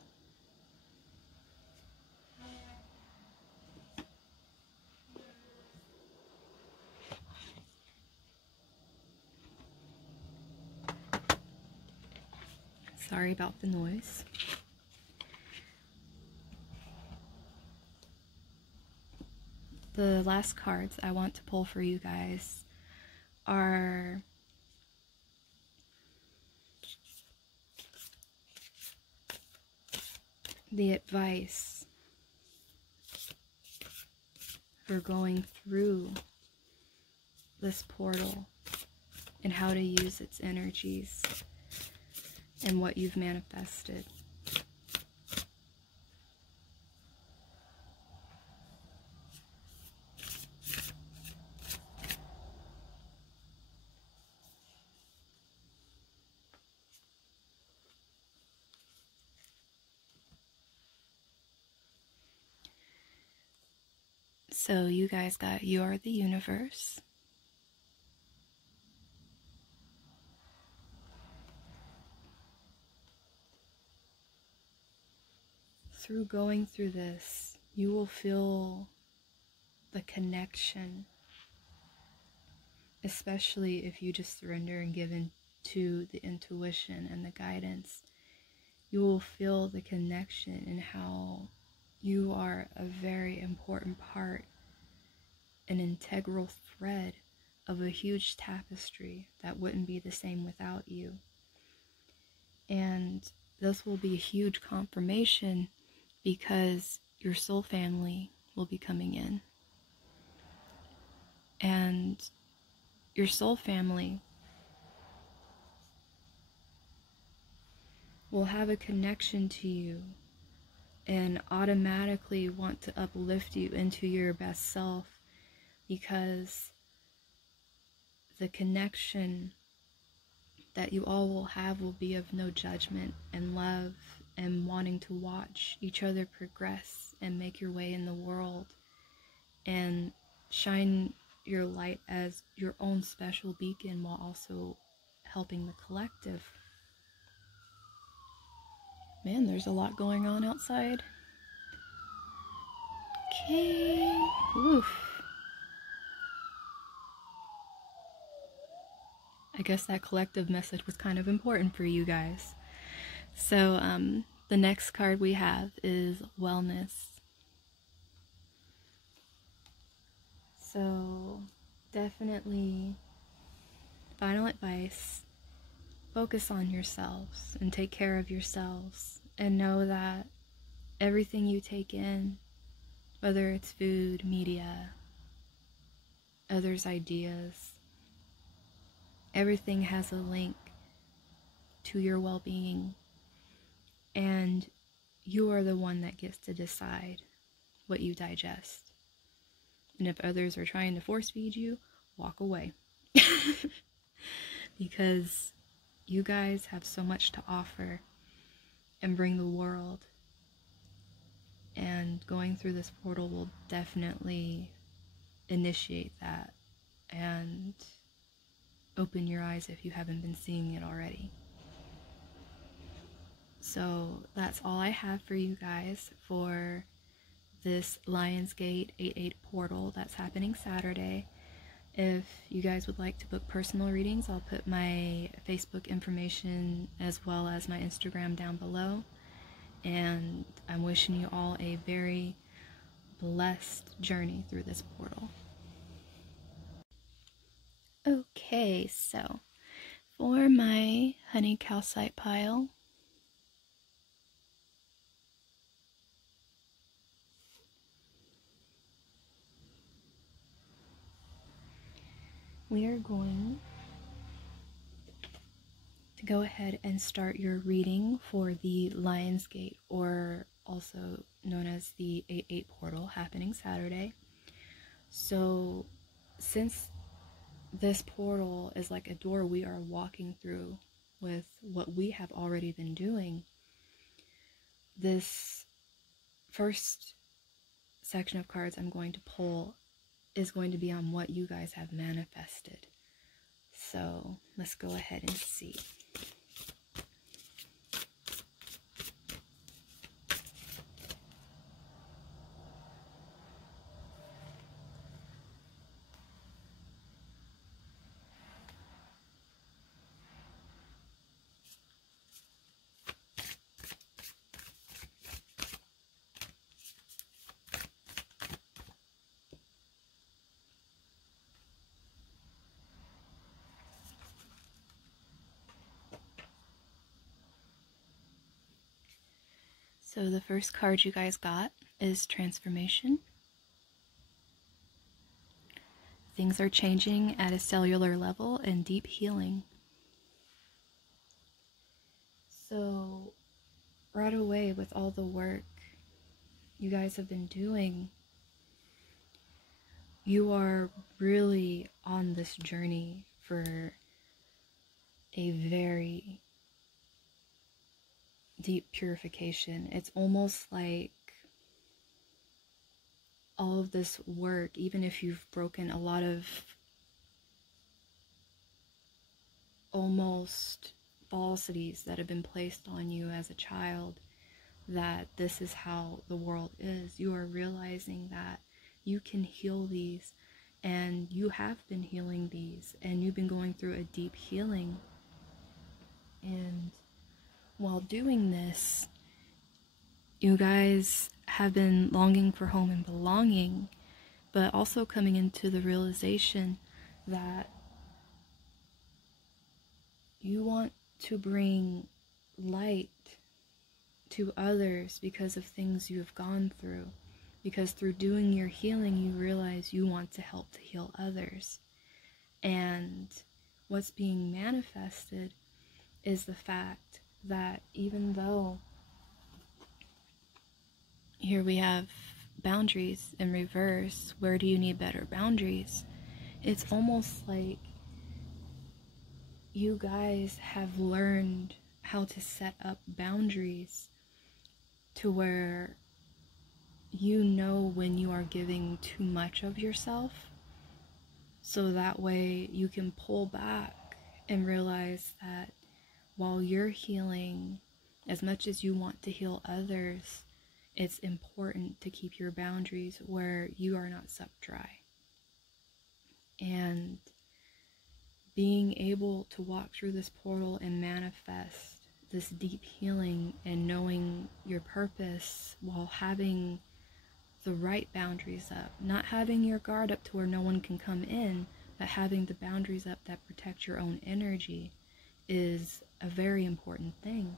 Sorry about the noise. The last cards I want to pull for you guys are the advice for going through this portal and how to use its energies and what you've manifested. So you guys got You Are the Universe. Through going through this, you will feel the connection, especially if you just surrender and give in to the intuition and the guidance. You will feel the connection and how you are a very important part, an integral thread of a huge tapestry that wouldn't be the same without you. And this will be a huge confirmation because your soul family will be coming in. And your soul family will have a connection to you and automatically want to uplift you into your best self, because the connection that you all will have will be of no judgment and love and wanting to watch each other progress and make your way in the world and shine your light as your own special beacon while also helping the collective. Man, there's a lot going on outside. Okay. Oof. I guess that collective message was kind of important for you guys. So, the next card we have is Wellness. So, definitely, final advice, focus on yourselves and take care of yourselves, and know that everything you take in, whether it's food, media, others' ideas, everything has a link to your well-being, and you are the one that gets to decide what you digest. And if others are trying to force feed you, walk away. Because you guys have so much to offer and bring the world, and going through this portal will definitely initiate that and open your eyes if you haven't been seeing it already. So that's all I have for you guys for this Lionsgate 8/8 portal that's happening Saturday. If you guys would like to book personal readings, I'll put my Facebook information as well as my Instagram down below. And I'm wishing you all a very blessed journey through this portal. Okay, so for my honey calcite pile, we are going to go ahead and start your reading for the Lionsgate, or also known as the 8/8 portal, happening Saturday. So since this portal is like a door we are walking through with what we have already been doing, this first section of cards I'm going to pull is going to be on what you guys have manifested. So let's go ahead and see. So the first card you guys got is Transformation. Things are changing at a cellular level and deep healing. So right away, with all the work you guys have been doing, you are really on this journey for a very deep purification. It's almost like all of this work, even if you've broken a lot of almost falsities that have been placed on you as a child, that this is how the world is, you are realizing that you can heal these, and you have been healing these, and you've been going through a deep healing. And while doing this, you guys have been longing for home and belonging, but also coming into the realization that you want to bring light to others because of things you have gone through. Because through doing your healing, you realize you want to help to heal others. And what's being manifested is the fact that even though here we have boundaries in reverse, where do you need better boundaries? It's almost like you guys have learned how to set up boundaries to where you know when you are giving too much of yourself, so that way you can pull back and realize that while you're healing, as much as you want to heal others, it's important to keep your boundaries where you are not sucked dry. And being able to walk through this portal and manifest this deep healing and knowing your purpose while having the right boundaries up, not having your guard up to where no one can come in, but having the boundaries up that protect your own energy, is a very important thing.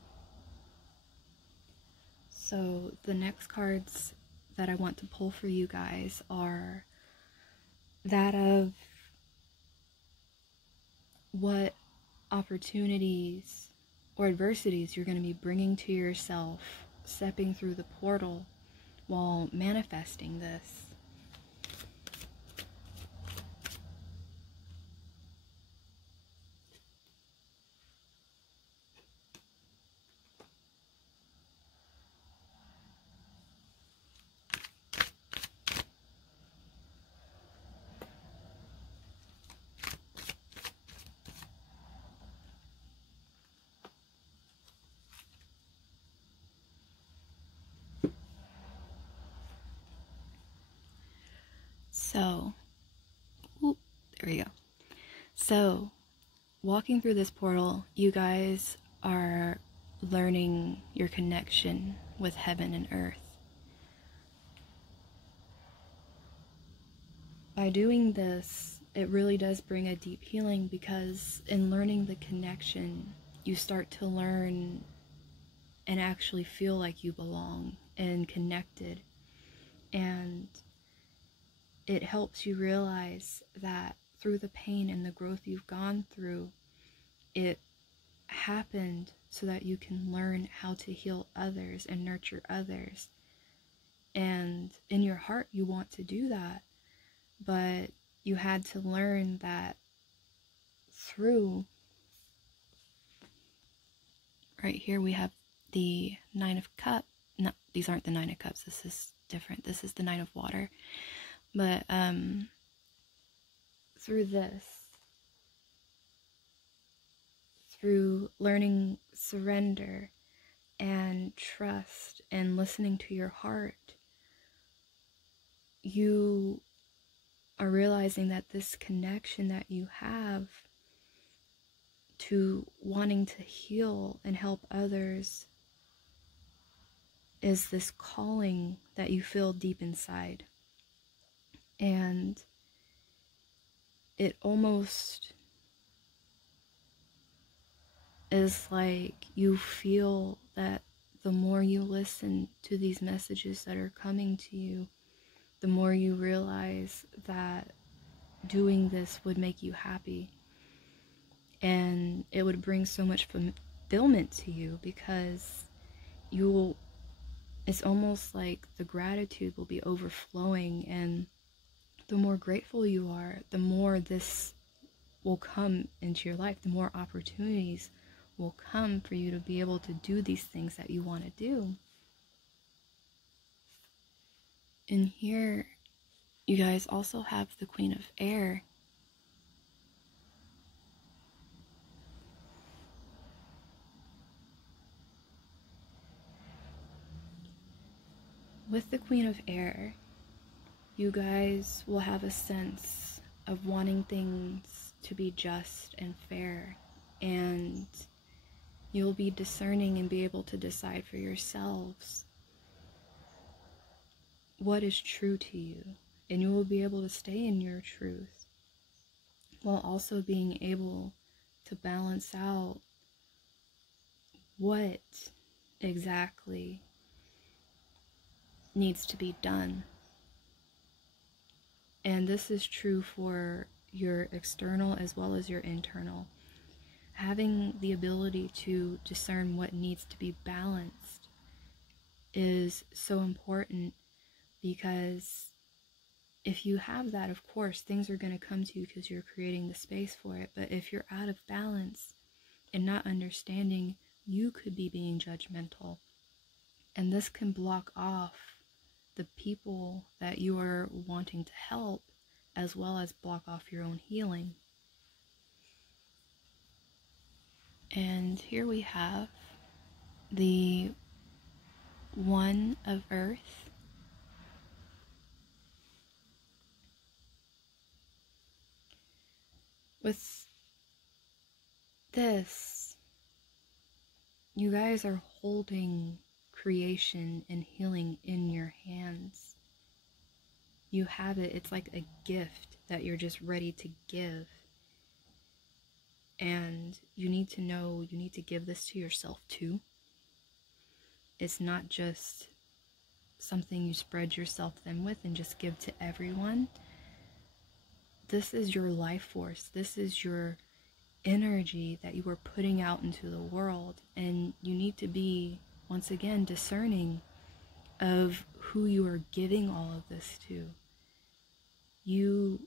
So the next cards that I want to pull for you guys are that of what opportunities or adversities you're going to be bringing to yourself, stepping through the portal while manifesting this. So, there we go. So, walking through this portal, you guys are learning your connection with heaven and earth. By doing this, it really does bring a deep healing, because in learning the connection, you start to learn and actually feel like you belong and connected. And it helps you realize that through the pain and the growth you've gone through, it happened so that you can learn how to heal others and nurture others. And in your heart, you want to do that, but you had to learn that through, right here we have the Nine of Cups. No, these aren't the Nine of Cups. This is different. This is the Nine of Water. But through this, through learning surrender and trust and listening to your heart, you are realizing that this connection that you have to wanting to heal and help others is this calling that you feel deep inside. And it almost is like you feel that the more you listen to these messages that are coming to you, the more you realize that doing this would make you happy. And it would bring so much fulfillment to you, because it's almost like the gratitude will be overflowing, and the more grateful you are, the more this will come into your life, the more opportunities will come for you to be able to do these things that you want to do. And here You guys also have the Queen of Air. With the Queen of Air, you guys will have a sense of wanting things to be just and fair, and you'll be discerning and be able to decide for yourselves what is true to you, and you will be able to stay in your truth while also being able to balance out what exactly needs to be done. And this is true for your external as well as your internal. Having the ability to discern what needs to be balanced is so important, because if you have that, of course, things are going to come to you because you're creating the space for it. But if you're out of balance and not understanding, you could be being judgmental. And this can block off the people that you are wanting to help, as well as block off your own healing. And here we have the One of Earth. With this, you guys are holding creation and healing in your hands. You have it. It's like a gift that you're just ready to give. And you need to know you need to give this to yourself too. It's not just something you spread yourself thin with and just give to everyone. This is your life force. This is your energy that you are putting out into the world. And you need to be, once again, discerning of who you are giving all of this to. You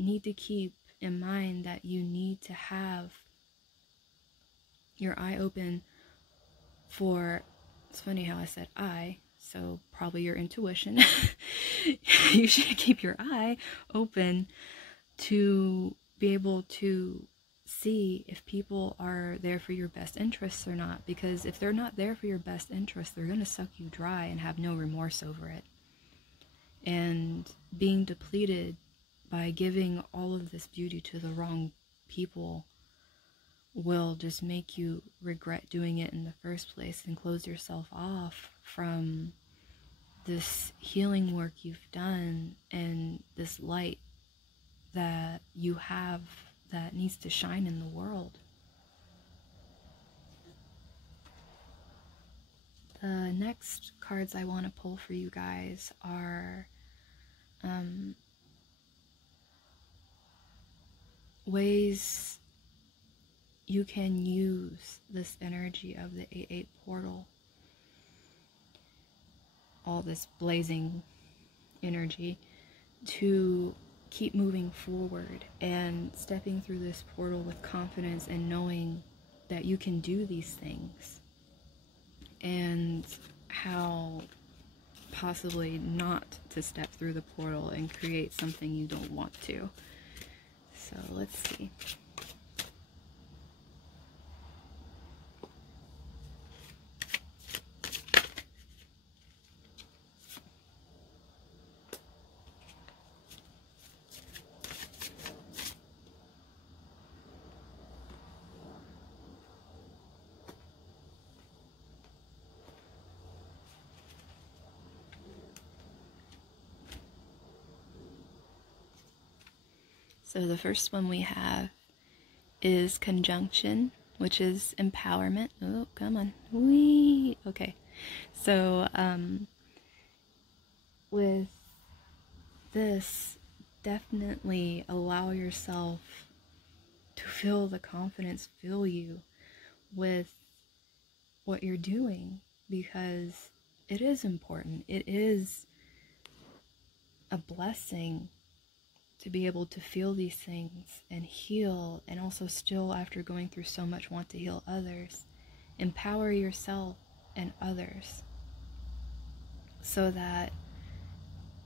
need to keep in mind that you need to have your eye open for, it's funny how I said I, so probably your intuition. You should keep your eye open to be able to see if people are there for your best interests or not. Because if they're not there for your best interests, they're going to suck you dry and have no remorse over it. And being depleted by giving all of this beauty to the wrong people will just make you regret doing it in the first place and close yourself off from this healing work you've done and this light that you have that needs to shine in the world. The next cards I want to pull for you guys are ways you can use this energy of the 8-8 portal, all this blazing energy, to keep moving forward and stepping through this portal with confidence and knowing that you can do these things, and how possibly not to step through the portal and create something you don't want to. So let's see. So the first one we have is conjunction, which is empowerment. Oh, come on. Whee! Okay. So, with this, definitely allow yourself to feel the confidence fill you with what you're doing, because it is important. It is a blessing to be able to feel these things and heal, and also still, after going through so much, want to heal others. Empower yourself and others so that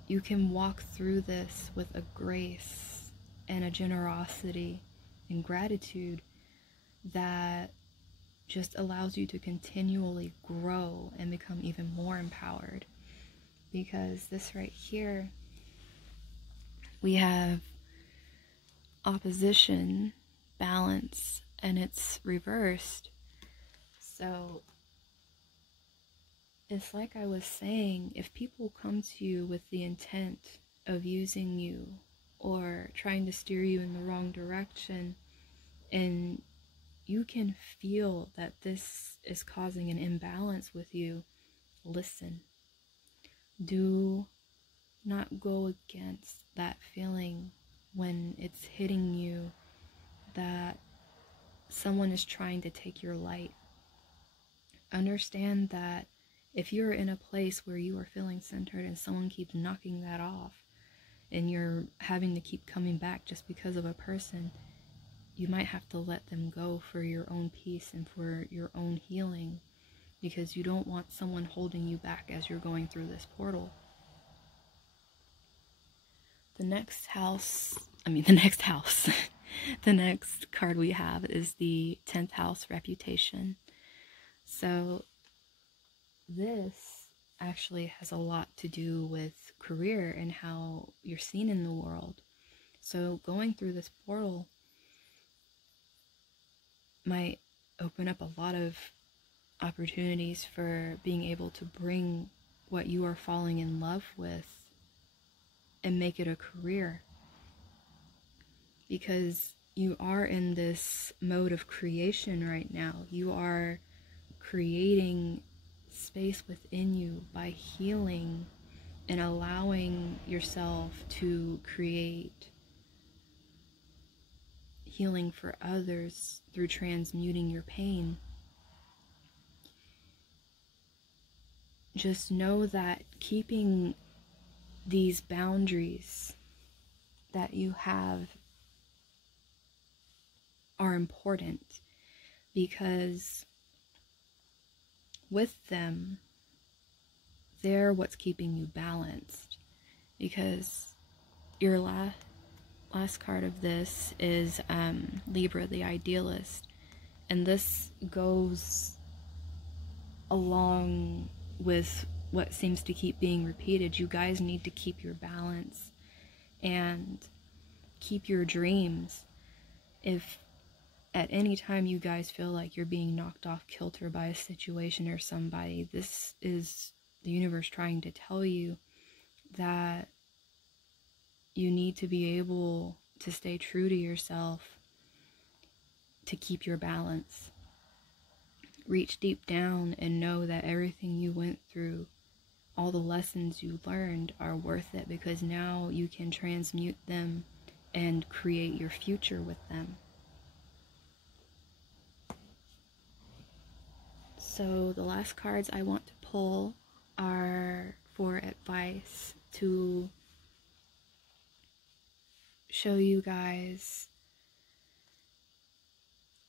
you can walk through this with a grace and a generosity and gratitude that just allows you to continually grow and become even more empowered. Because this right here, we have opposition, balance, and it's reversed. So it's like I was saying, if people come to you with the intent of using you or trying to steer you in the wrong direction, and you can feel that this is causing an imbalance with you, listen. Do not go against that feeling when it's hitting you that someone is trying to take your light. Understand that if you're in a place where you are feeling centered and someone keeps knocking that off and you're having to keep coming back just because of a person, you might have to let them go for your own peace and for your own healing, because you don't want someone holding you back as you're going through this portal. The next card we have is the 10th house, reputation. So this actually has a lot to do with career and how you're seen in the world. So going through this portal might open up a lot of opportunities for being able to bring what you are falling in love with and make it a career, because you are in this mode of creation right now. You are creating space within you by healing and allowing yourself to create healing for others through transmuting your pain. Just know that keeping these boundaries that you have are important, because with them, they're what's keeping you balanced. Because your last card of this is Libra, the idealist, and this goes along with what seems to keep being repeated. You guys need to keep your balance and keep your dreams. If at any time you guys feel like you're being knocked off kilter by a situation or somebody, this is the universe trying to tell you that you need to be able to stay true to yourself to keep your balance. Reach deep down and know that everything you went through, all the lessons you learned, are worth it, because now you can transmute them and create your future with them. So the last cards I want to pull are for advice to show you guys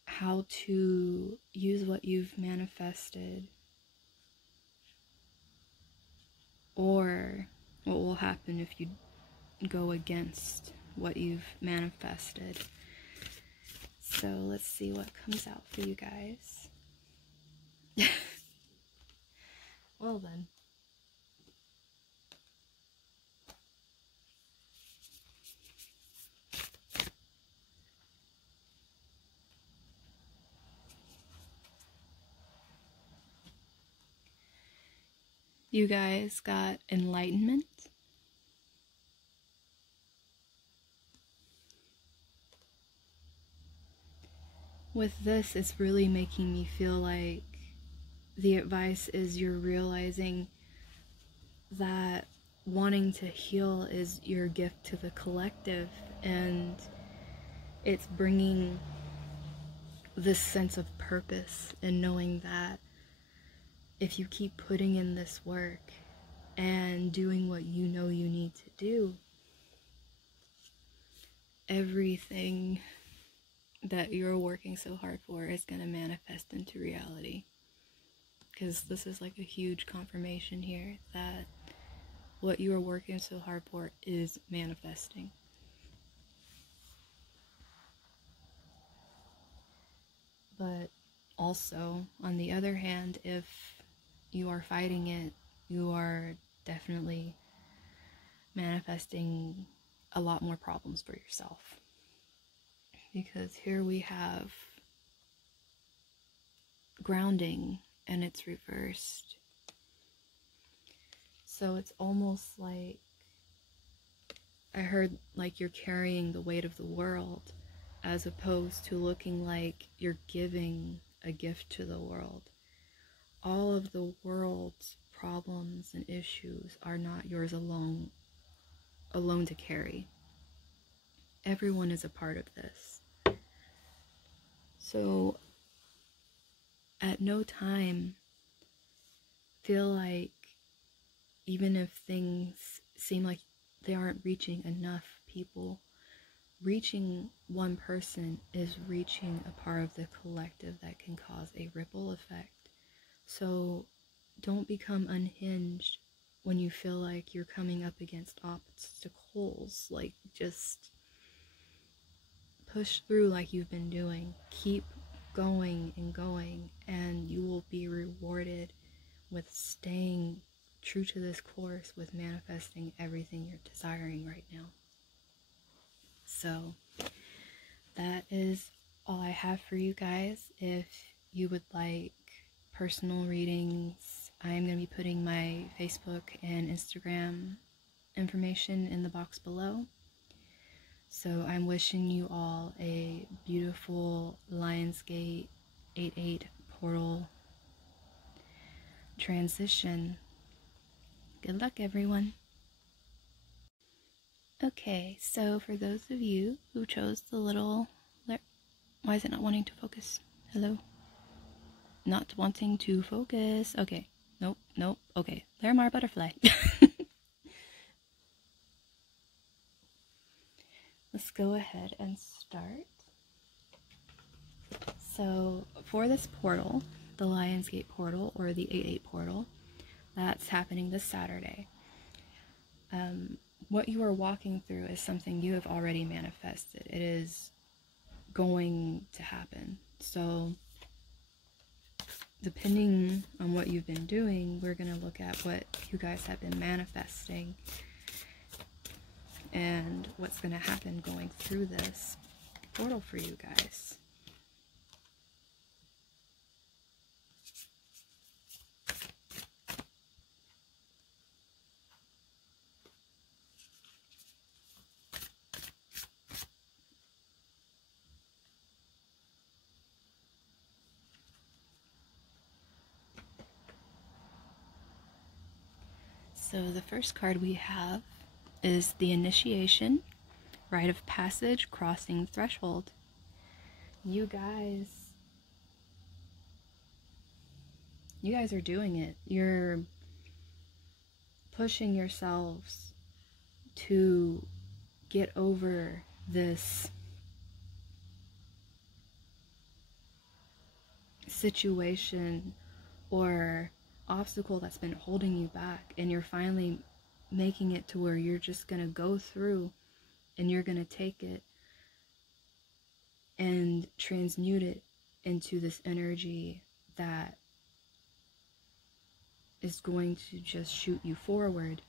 how to use what you've manifested, or what will happen if you go against what you've manifested. So let's see what comes out for you guys. Well then. You guys got enlightenment. With this, it's really making me feel like the advice is you're realizing that wanting to heal is your gift to the collective, and it's bringing this sense of purpose and knowing that if you keep putting in this work and doing what you know you need to do, everything that you're working so hard for is going to manifest into reality. Because this is like a huge confirmation here that what you are working so hard for is manifesting. But also, on the other hand, if you are fighting it, you are definitely manifesting a lot more problems for yourself. Because here we have grounding and it's reversed. So it's almost like, I heard like you're carrying the weight of the world, as opposed to looking like you're giving a gift to the world. All of the world's problems and issues are not yours alone to carry. Everyone is a part of this. So at no time feel like, even if things seem like they aren't reaching enough people, reaching one person is reaching a part of the collective that can cause a ripple effect. So don't become unhinged when you feel like you're coming up against obstacles. Like, just push through like you've been doing. Keep going and going, and you will be rewarded with staying true to this course, with manifesting everything you're desiring right now. So that is all I have for you guys. If you would like personal readings, I am going to be putting my Facebook and Instagram information in the box below. So I'm wishing you all a beautiful Lionsgate 8/8 portal transition. Good luck, everyone. Okay, so for those of you who chose the little... Why is it not wanting to focus? Hello? Not wanting to focus. Okay. Nope. Okay. Larimar butterfly. Let's go ahead and start. So for this portal, the Lionsgate portal, or the 8/8 portal, that's happening this Saturday. What you are walking through is something you have already manifested. It is going to happen. So depending on what you've been doing, we're going to look at what you guys have been manifesting and what's going to happen going through this portal for you guys. So the first card we have is the Initiation, Rite of Passage, Crossing Threshold. You guys are doing it. You're pushing yourselves to get over this situation or obstacle that's been holding you back, and you're finally making it to where you're just gonna go through and you're gonna take it and transmute it into this energy that is going to just shoot you forward.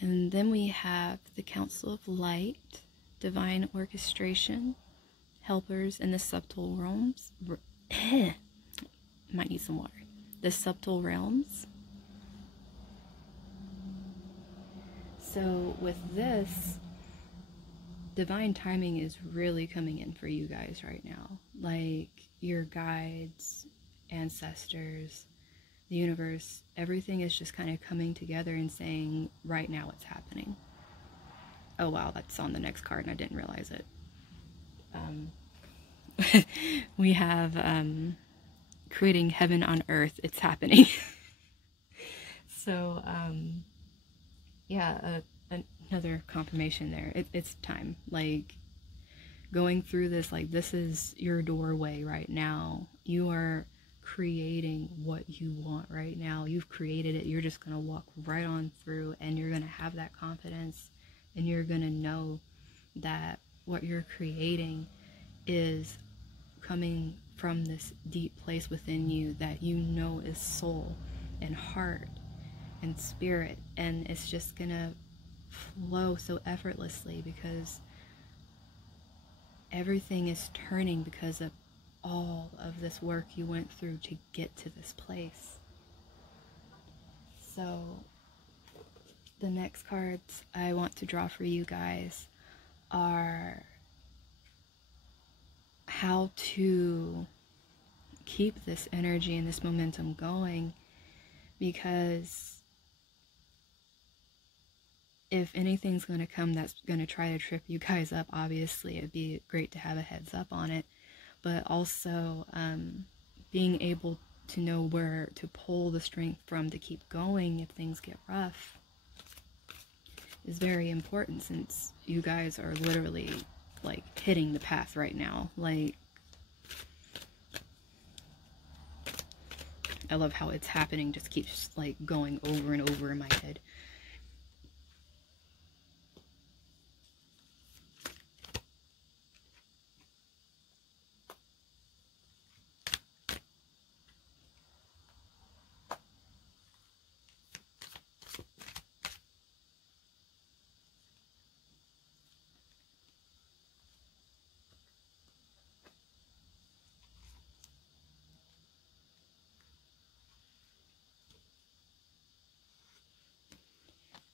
And then we have the Council of Light, Divine Orchestration, Helpers in the Subtle Realms. Might need some water. The Subtle Realms. So with this, divine timing is really coming in for you guys right now. Like, your guides, ancestors, the universe, everything is just kind of coming together and saying, right now it's happening. Oh wow, that's on the next card and I didn't realize it. We have creating heaven on earth. It's happening. So yeah, another confirmation there. It's time. Like, going through this, like, this is your doorway right now. You are creating what you want right now. You've created it. You're just going to walk right on through, and you're going to have that confidence, and you're going to know that what you're creating is coming from this deep place within you that you know is soul and heart and spirit, and it's just going to flow so effortlessly because everything is turning because of all of this work you went through to get to this place. So the next cards I want to draw for you guys are how to keep this energy and this momentum going, because if anything's going to come that's going to try to trip you guys up, obviously it'd be great to have a heads up on it, but also being able to know where to pull the strength from to keep going if things get rough is very important, since you guys are literally like hitting the path right now. Like, I love how it's happening, just keeps like going over and over in my head.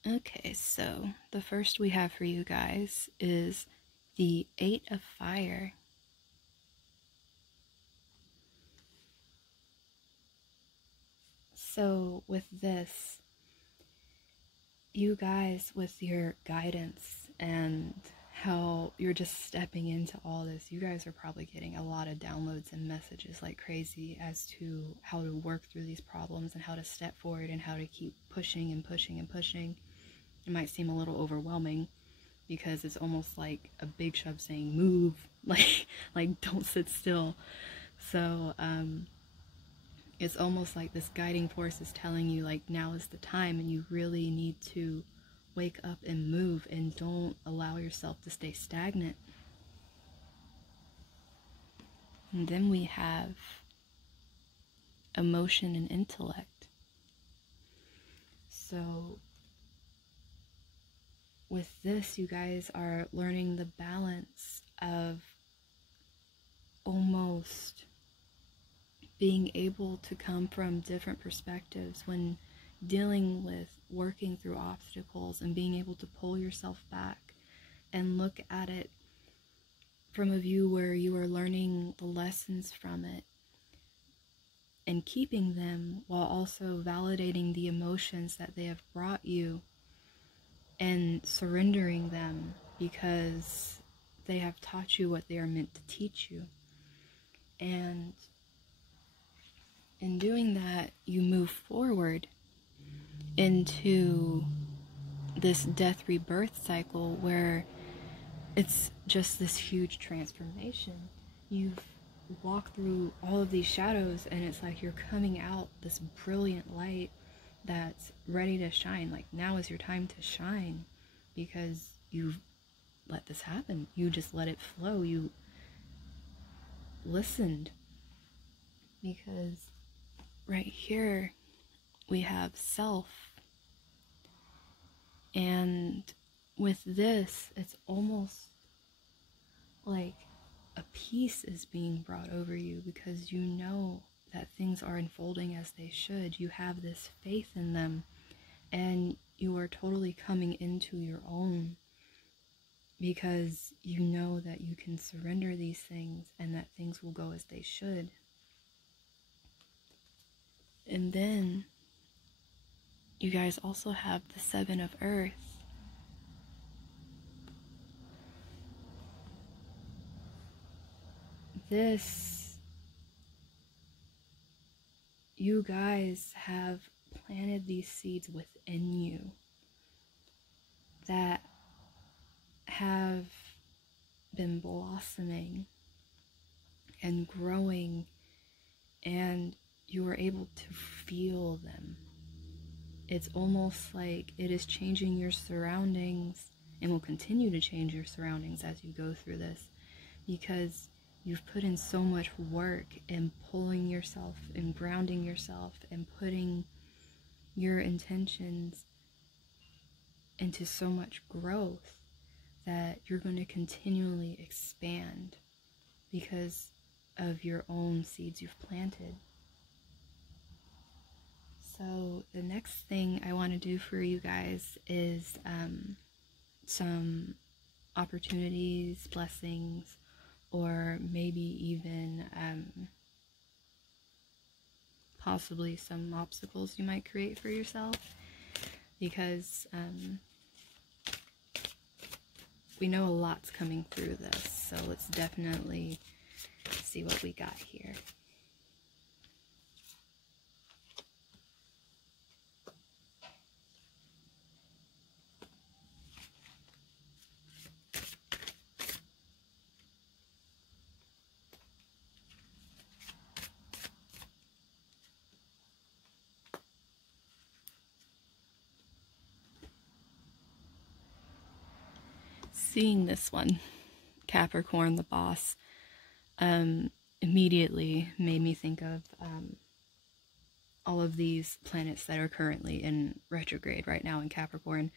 Okay, so the first we have for you guys is the 8 of Fire. So with this, you guys, with your guidance and how you're just stepping into all this, you guys are probably getting a lot of downloads and messages like crazy as to how to work through these problems and how to step forward and how to keep pushing and pushing and pushing. It might seem a little overwhelming because it's almost like a big shove saying move, like don't sit still. So it's almost like this guiding force is telling you like now is the time, and you really need to wake up and move, and don't allow yourself to stay stagnant. And then we have emotion and intellect. So with this, you guys are learning the balance of almost being able to come from different perspectives when dealing with working through obstacles, and being able to pull yourself back and look at it from a view where you are learning the lessons from it and keeping them, while also validating the emotions that they have brought you and surrendering them because they have taught you what they are meant to teach you. And in doing that, you move forward into this death rebirth cycle where it's just this huge transformation. You've walked through all of these shadows, and it's like you're coming out this brilliant light that's ready to shine. Like, now is your time to shine because you've let this happen. You just let it flow. You listened. Because right here we have self, and with this it's almost like a peace is being brought over you because you know that things are unfolding as they should. You have this faith in them, and you are totally coming into your own because you know that you can surrender these things and that things will go as they should. And then you guys also have the 7 of Earth. This, you guys have planted these seeds within you that have been blossoming and growing, and you are able to feel them. It's almost like it is changing your surroundings and will continue to change your surroundings as you go through this, because you've put in so much work in pulling yourself and grounding yourself and putting your intentions into so much growth that you're going to continually expand because of your own seeds you've planted. So the next thing I want to do for you guys is some opportunities, blessings, or maybe even possibly some obstacles you might create for yourself, because we know a lot's coming through this, so let's definitely see what we got here. Seeing this one, Capricorn, the boss, immediately made me think of all of these planets that are currently in retrograde right now in Capricorn.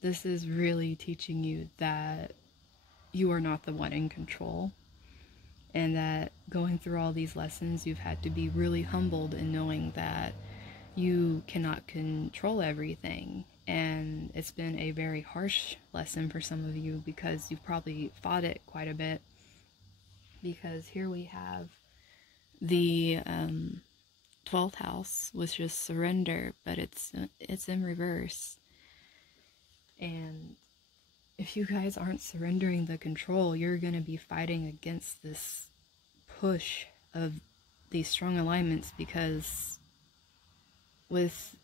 This is really teaching you that you are not the one in control, and that going through all these lessons, you've had to be really humbled in knowing that you cannot control everything. And it's been a very harsh lesson for some of you, because you've probably fought it quite a bit, because here we have the 12th house, which is surrender, but it's in reverse. And if you guys aren't surrendering the control, you're going to be fighting against this push of these strong alignments, because with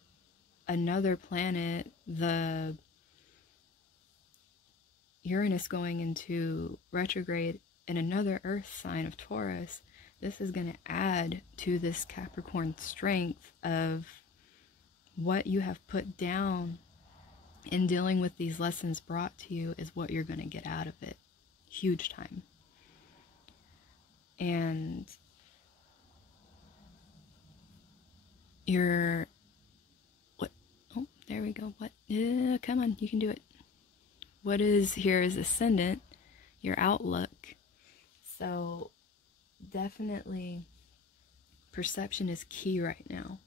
another planet, the Uranus going into retrograde in another earth sign of Taurus, this is going to add to this Capricorn strength of what you have put down in dealing with these lessons brought to you is what you're going to get out of it. Huge time. And you're there we go. What? Come on, you can do it. What is here is ascendant, your outlook. So definitely perception is key right now.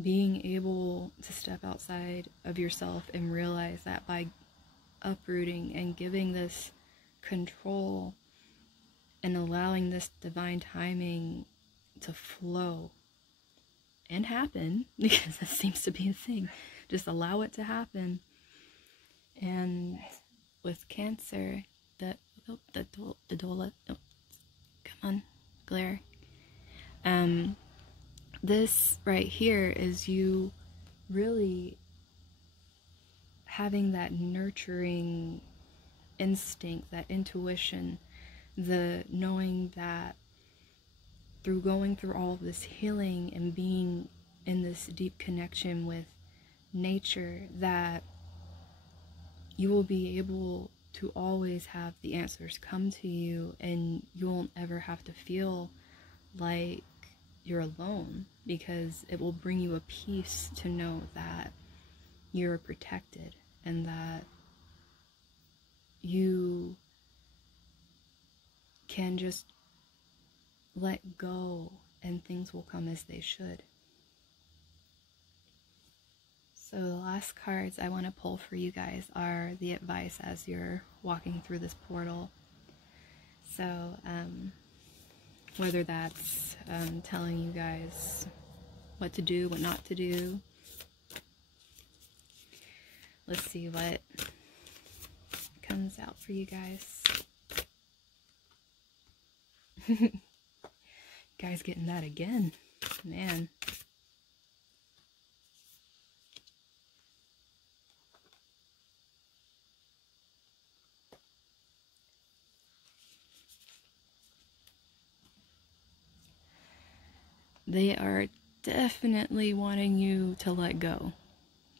Being able to step outside of yourself and realize that by uprooting and giving this control and allowing this divine timing to flow and happen, because that seems to be a thing. Just allow it to happen. And with Cancer, the Dola, oh, come on, glare. This right here is you really having that nurturing instinct, that intuition, the knowing that through going through all of this healing and being in this deep connection with nature, that you will be able to always have the answers come to you, and you won't ever have to feel like you're alone, because it will bring you a peace to know that you're protected and that you can just let go and things will come as they should. So the last cards I want to pull for you guys are the advice as you're walking through this portal. So whether that's telling you guys what to do, what not to do. Let's see what comes out for you guys. Guys getting that again, man. they are definitely wanting you to let go.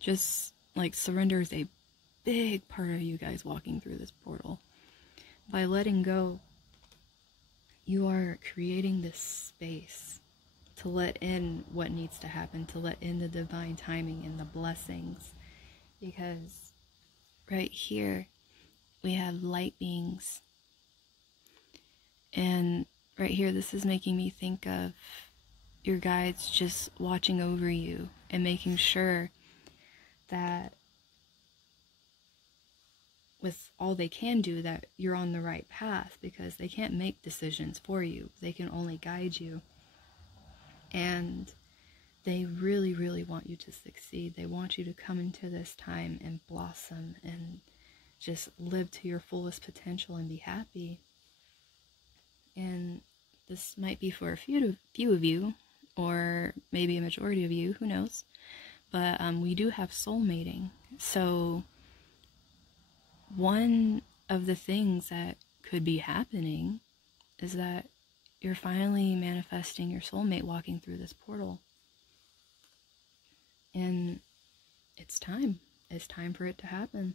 Just like surrender is a big part of you guys walking through this portal. By letting go, you are creating this space to let in what needs to happen, to let in the divine timing and the blessings. Because right here, we have light beings. And right here, this is making me think of your guides just watching over you and making sure that with all they can do, that you're on the right path, because they can't make decisions for you. They can only guide you. And they really, really want you to succeed. They want you to come into this time and blossom and just live to your fullest potential and be happy. And this might be for a few of you, or maybe a majority of you, who knows. But we do have soulmating. So one of the things that could be happening is that you're finally manifesting your soulmate walking through this portal. And it's time. It's time for it to happen.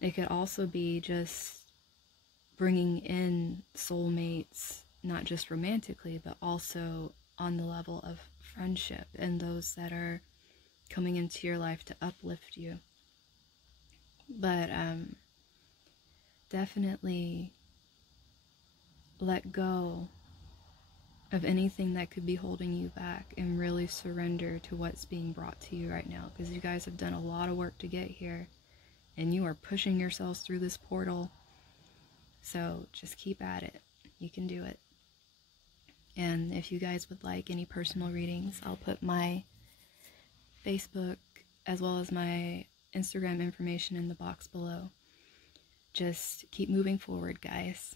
It could also be just bringing in soulmates, not just romantically, but also on the level of friendship, and those that are coming into your life to uplift you. But definitely let go of anything that could be holding you back and really surrender to what's being brought to you right now, because you guys have done a lot of work to get here and you are pushing yourselves through this portal. So just keep at it. You can do it. And if you guys would like any personal readings, I'll put my Facebook as well as my Instagram information in the box below. Just keep moving forward, guys.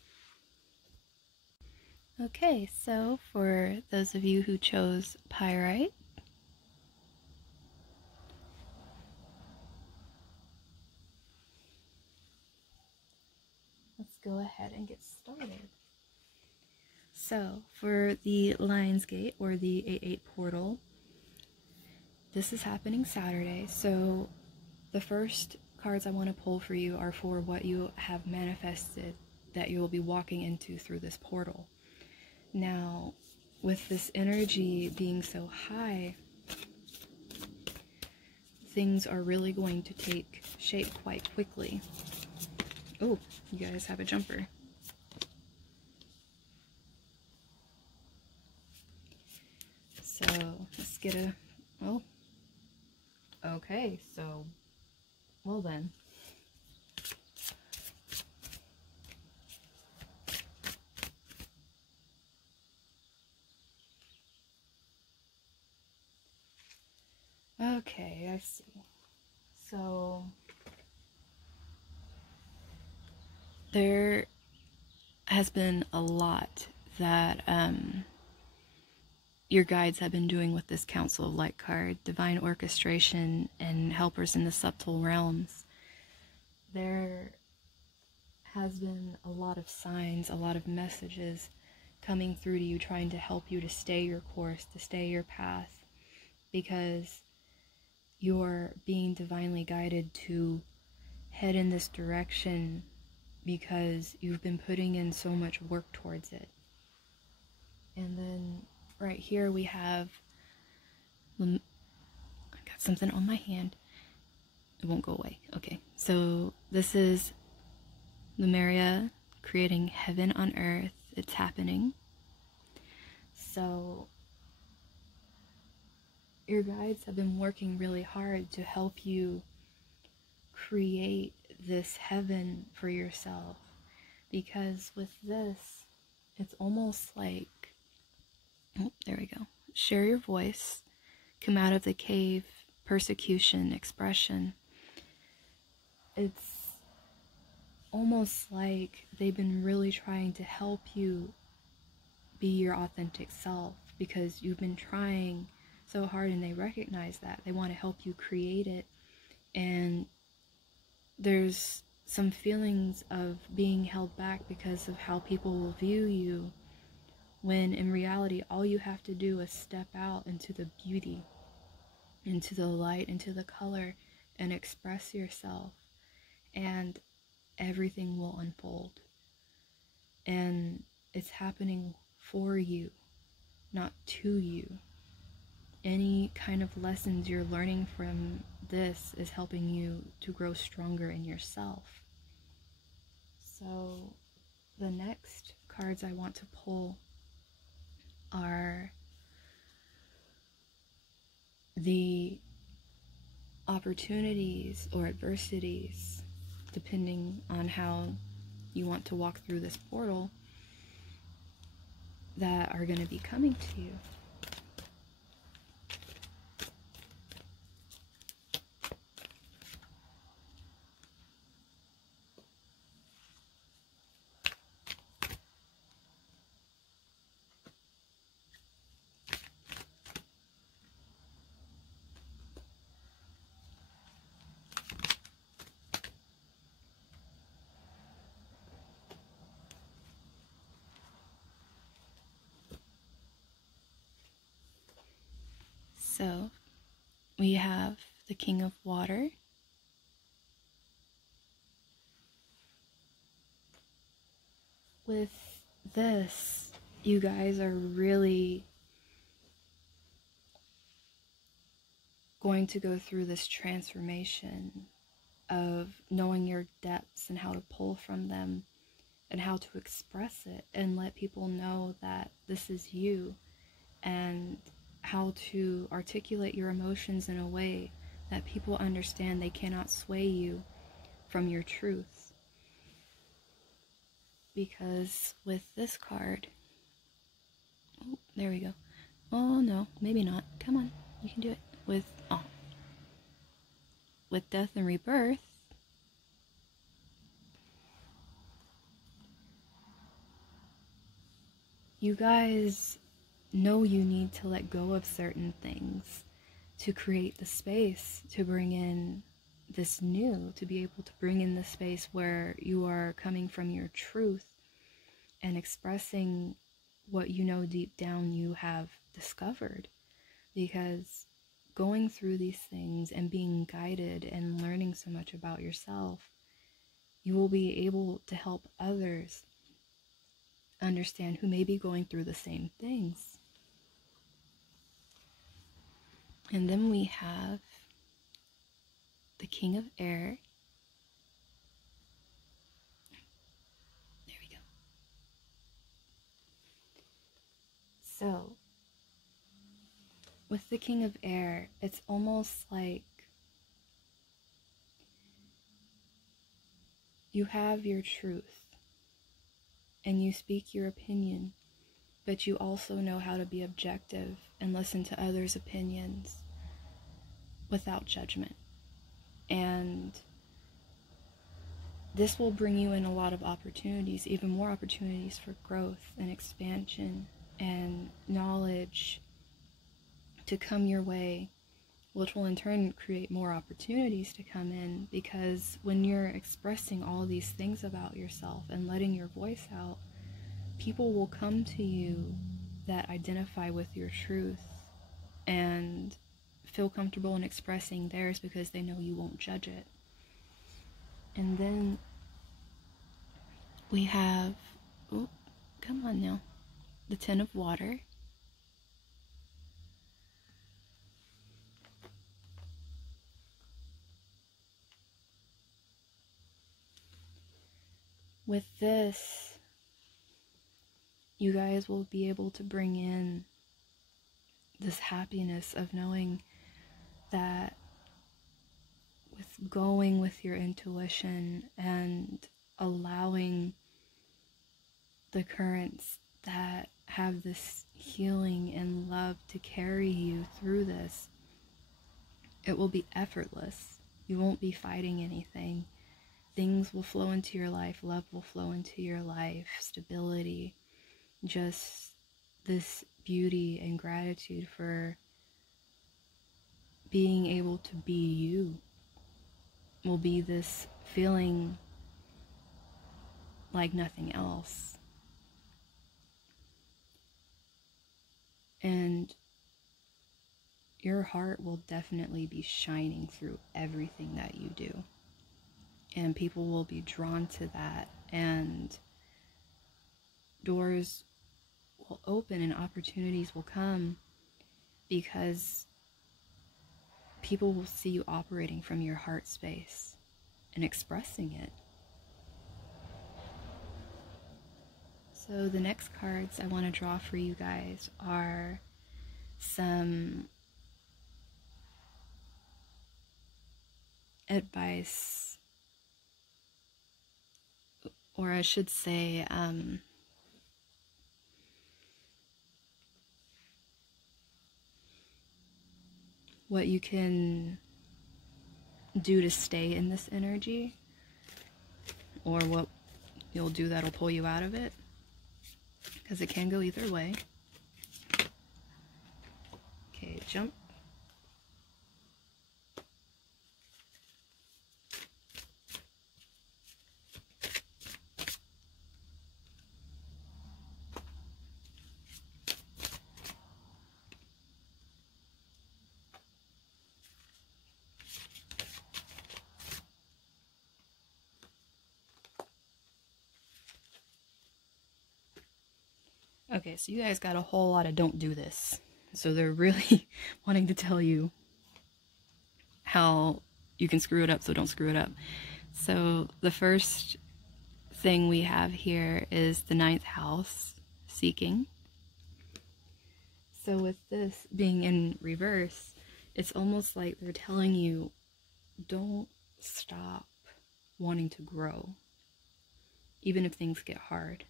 Okay, so for those of you who chose Pyrite, let's go ahead and get started. So for the Lionsgate, or the 8/8 portal, this is happening Saturday. So the first cards I want to pull for you are for what you have manifested that you will be walking into through this portal. Now, with this energy being so high, things are really going to take shape quite quickly. Oh, you guys have a jumper. So let's get a, oh, okay, so, well then. Okay, I see. So there has been a lot that your guides have been doing with this Council of Light card, divine orchestration and helpers in the subtle realms. There has been a lot of signs, a lot of messages coming through to you, trying to help you to stay your course, to stay your path, because you're being divinely guided to head in this direction because you've been putting in so much work towards it. And then right here we have, I got something on my hand. It won't go away. Okay, so this is Lemuria creating heaven on earth. It's happening. So your guides have been working really hard to help you create this heaven for yourself, because with this, it's almost like, oh, there we go. Share your voice, come out of the cave, persecution, expression. It's almost like they've been really trying to help you be your authentic self, because you've been trying so hard and they recognize that. They want to help you create it. And there's some feelings of being held back because of how people will view you when in reality all you have to do is step out into the beauty, into the light, into the color, and express yourself, and everything will unfold. And it's happening for you, not to you. Any kind of lessons you're learning from this is helping you to grow stronger in yourself. So the next cards I want to pull are the opportunities or adversities, depending on how you want to walk through this portal, that are going to be coming to you. So we have the King of Water, with this, you guys are really going to go through this transformation of knowing your depths and how to pull from them and how to express it and let people know that this is you, and how to articulate your emotions in a way that people understand they cannot sway you from your truth. Because with this card, oh, there we go. Oh no, maybe not. Come on, you can do it. With Death and Rebirth, you guys know you need to let go of certain things to create the space to bring in this new, to be able to bring in the space where you are coming from your truth and expressing what you know deep down you have discovered. Because going through these things and being guided and learning so much about yourself, you will be able to help others understand who may be going through the same things. And then we have the King of Air. There we go. So, with the King of Air, it's almost like you have your truth and you speak your opinion, but you also know how to be objective and listen to others' opinions without judgment. And this will bring you in a lot of opportunities, even more opportunities for growth and expansion and knowledge to come your way, which will in turn create more opportunities to come in. Because when you're expressing all these things about yourself and letting your voice out, people will come to you that identify with your truth and feel comfortable in expressing theirs because they know you won't judge it. And then we have, oh, come on now, the Ten of Water. With this, you guys will be able to bring in this happiness of knowing that with going with your intuition and allowing the currents that have this healing and love to carry you through this, it will be effortless. You won't be fighting anything. Things will flow into your life. Love will flow into your life. Stability. Just this beauty and gratitude for being able to be you will be this feeling like nothing else. And your heart will definitely be shining through everything that you do. And people will be drawn to that, and doors will open and opportunities will come because people will see you operating from your heart space and expressing it. So the next cards I want to draw for you guys are some advice, or I should say, what you can do to stay in this energy, or what you'll do that'll pull you out of it, because it can go either way. Okay, jump. Okay, so you guys got a whole lot of don't do this. So they're really wanting to tell you how you can screw it up, so don't screw it up. So the first thing we have here is the 9th house, seeking. So with this being in reverse, it's almost like they're telling you, don't stop wanting to grow, even if things get hard.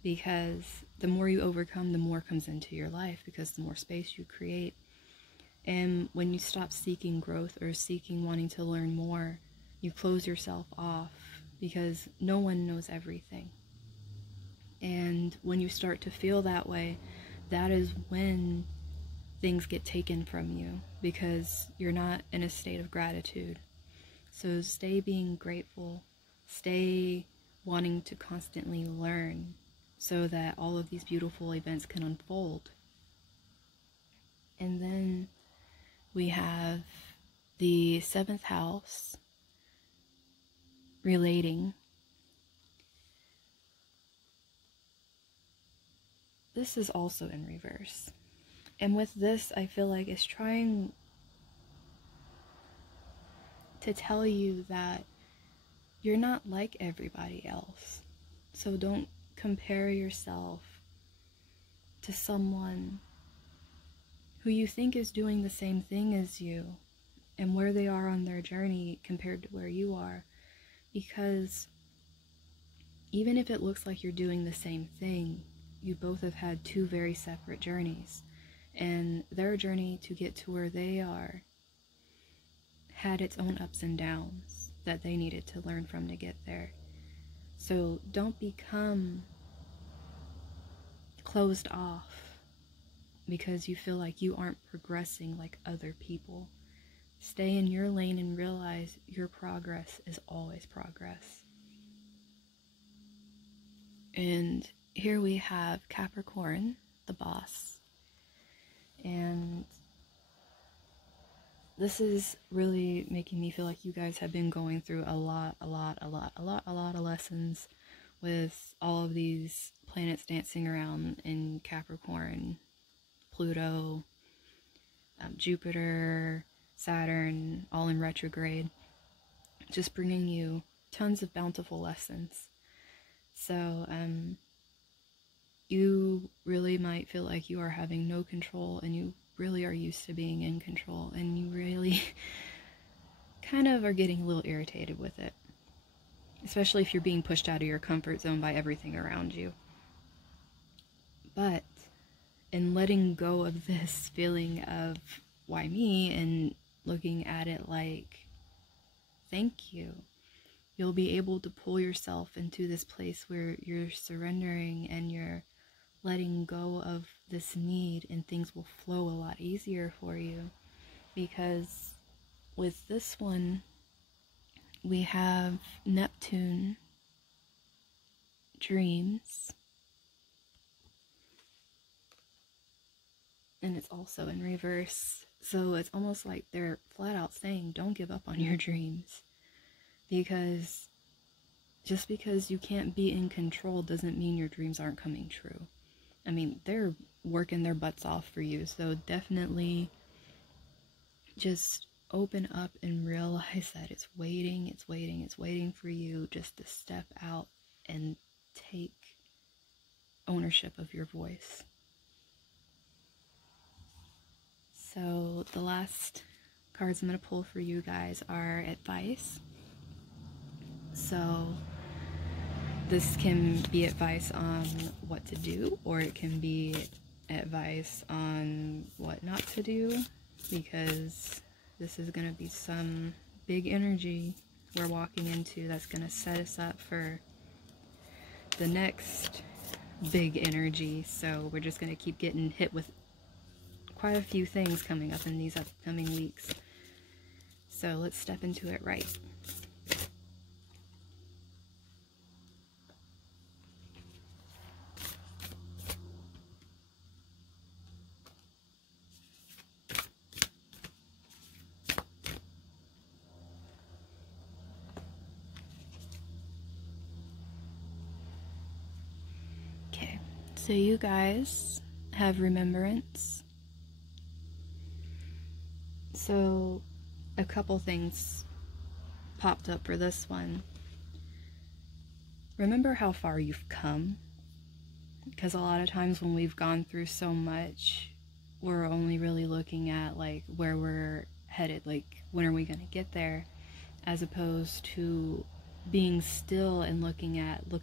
Because the more you overcome, the more comes into your life, because the more space you create. And when you stop seeking growth or seeking wanting to learn more, you close yourself off, because no one knows everything. And when you start to feel that way, that is when things get taken from you, because you're not in a state of gratitude. So stay being grateful, stay wanting to constantly learn, so that all of these beautiful events can unfold. And then we have the 7th house, relating. This is also in reverse. And with this, I feel like it's trying to tell you that you're not like everybody else. So don't compare yourself to someone who you think is doing the same thing as you and where they are on their journey compared to where you are. Because even if it looks like you're doing the same thing, you both have had two very separate journeys. And their journey to get to where they are had its own ups and downs that they needed to learn from to get there. So don't become closed off because you feel like you aren't progressing like other people. Stay in your lane and realize your progress is always progress. And here we have Capricorn, the boss. And this is really making me feel like you guys have been going through a lot of lessons with all of these planets dancing around in Capricorn, Pluto, Jupiter, Saturn, all in retrograde, just bringing you tons of bountiful lessons. So, you really might feel like you are having no control, and you really are used to being in control, and you really kind of are getting a little irritated with it, especially if you're being pushed out of your comfort zone by everything around you. But in letting go of this feeling of why me, and looking at it like, thank you, you'll be able to pull yourself into this place where you're surrendering and you're letting go of this need, and things will flow a lot easier for you. Because with this one, we have Neptune, dreams, and it's also in reverse. So it's almost like they're flat out saying, don't give up on your dreams. Because just because you can't be in control doesn't mean your dreams aren't coming true. I mean, they're working their butts off for you. So definitely just open up and realize that it's waiting for you just to step out and take ownership of your voice. So the last cards I'm going to pull for you guys are advice. So this can be advice on what to do, or it can be advice on what not to do, because this is going to be some big energy we're walking into that's going to set us up for the next big energy. So we're just going to keep getting hit with quite a few things coming up in these upcoming weeks. So let's step into it right. Okay, so you guys have remembrance. So a couple things popped up for this one. Remember how far you've come, because a lot of times when we've gone through so much, we're only really looking at like where we're headed, like when are we going to get there, as opposed to being still and look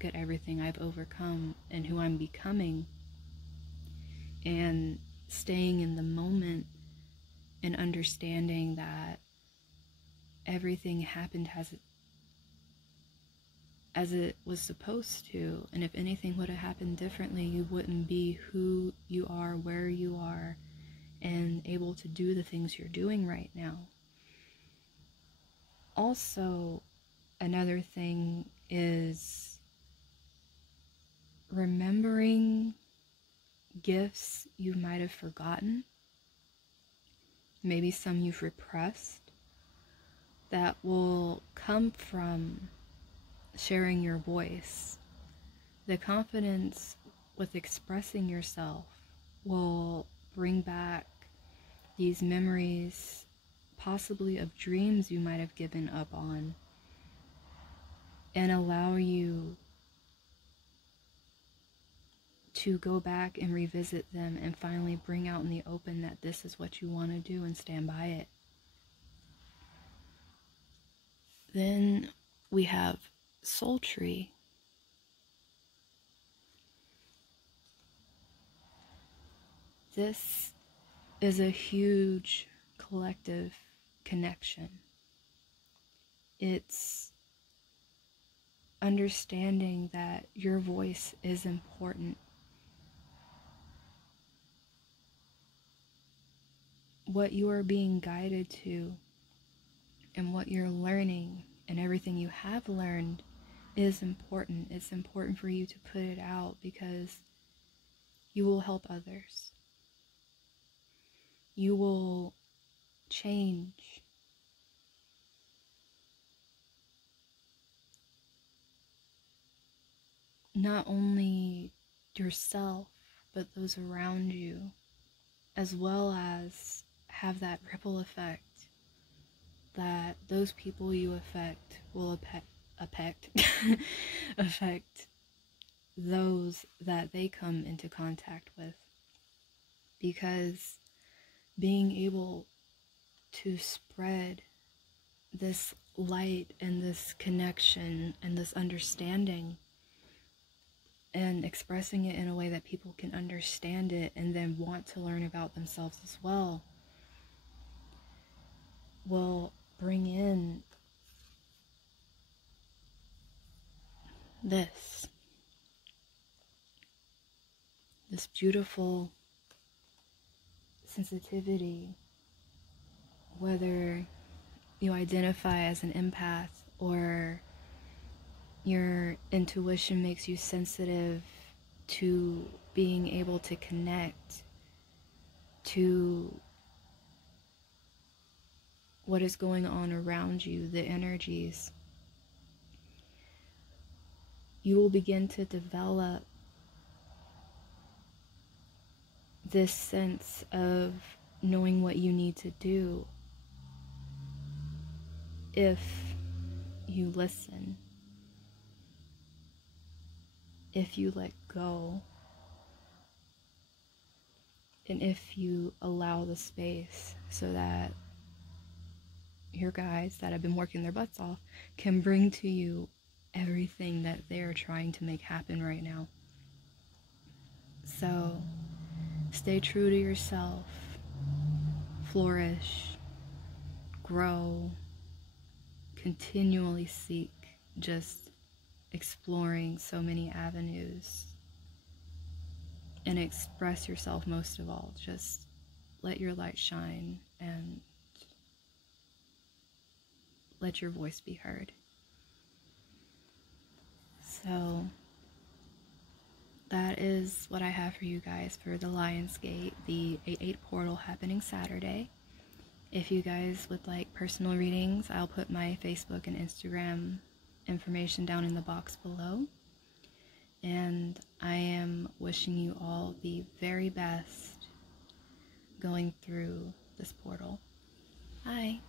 at everything I've overcome and who I'm becoming, and staying in the moment and understanding that everything happened as it was supposed to, and if anything would have happened differently, you wouldn't be who you are, where you are, and able to do the things you're doing right now. Also, another thing is remembering gifts you might have forgotten, maybe some you've repressed, that will come from sharing your voice. The confidence with expressing yourself will bring back these memories, possibly of dreams you might have given up on, and allow you to go back and revisit them and finally bring out in the open that this is what you want to do and stand by it. Then we have Soul Tree. This is a huge collective connection. It's understanding that your voice is important. What you are being guided to and what you're learning and everything you have learned is important. It's important for you to put it out because you will help others. You will change. Not only yourself, but those around you, as well as have that ripple effect that those people you affect will affect those that they come into contact with. Because being able to spread this light and this connection and this understanding and expressing it in a way that people can understand it and then want to learn about themselves as well will bring in this beautiful sensitivity, whether you identify as an empath or your intuition makes you sensitive to being able to connect to what is going on around you, the energies, you will begin to develop this sense of knowing what you need to do if you listen, if you let go, and if you allow the space so that your guides that have been working their butts off can bring to you everything that they're trying to make happen right now. So stay true to yourself, flourish, grow, continually seek, just exploring so many avenues, and express yourself most of all. Just let your light shine and let your voice be heard. So that is what I have for you guys for the Lionsgate, the 8/8 portal happening Saturday. If you guys would like personal readings, I'll put my Facebook and Instagram information down in the box below. And I am wishing you all the very best going through this portal. Bye.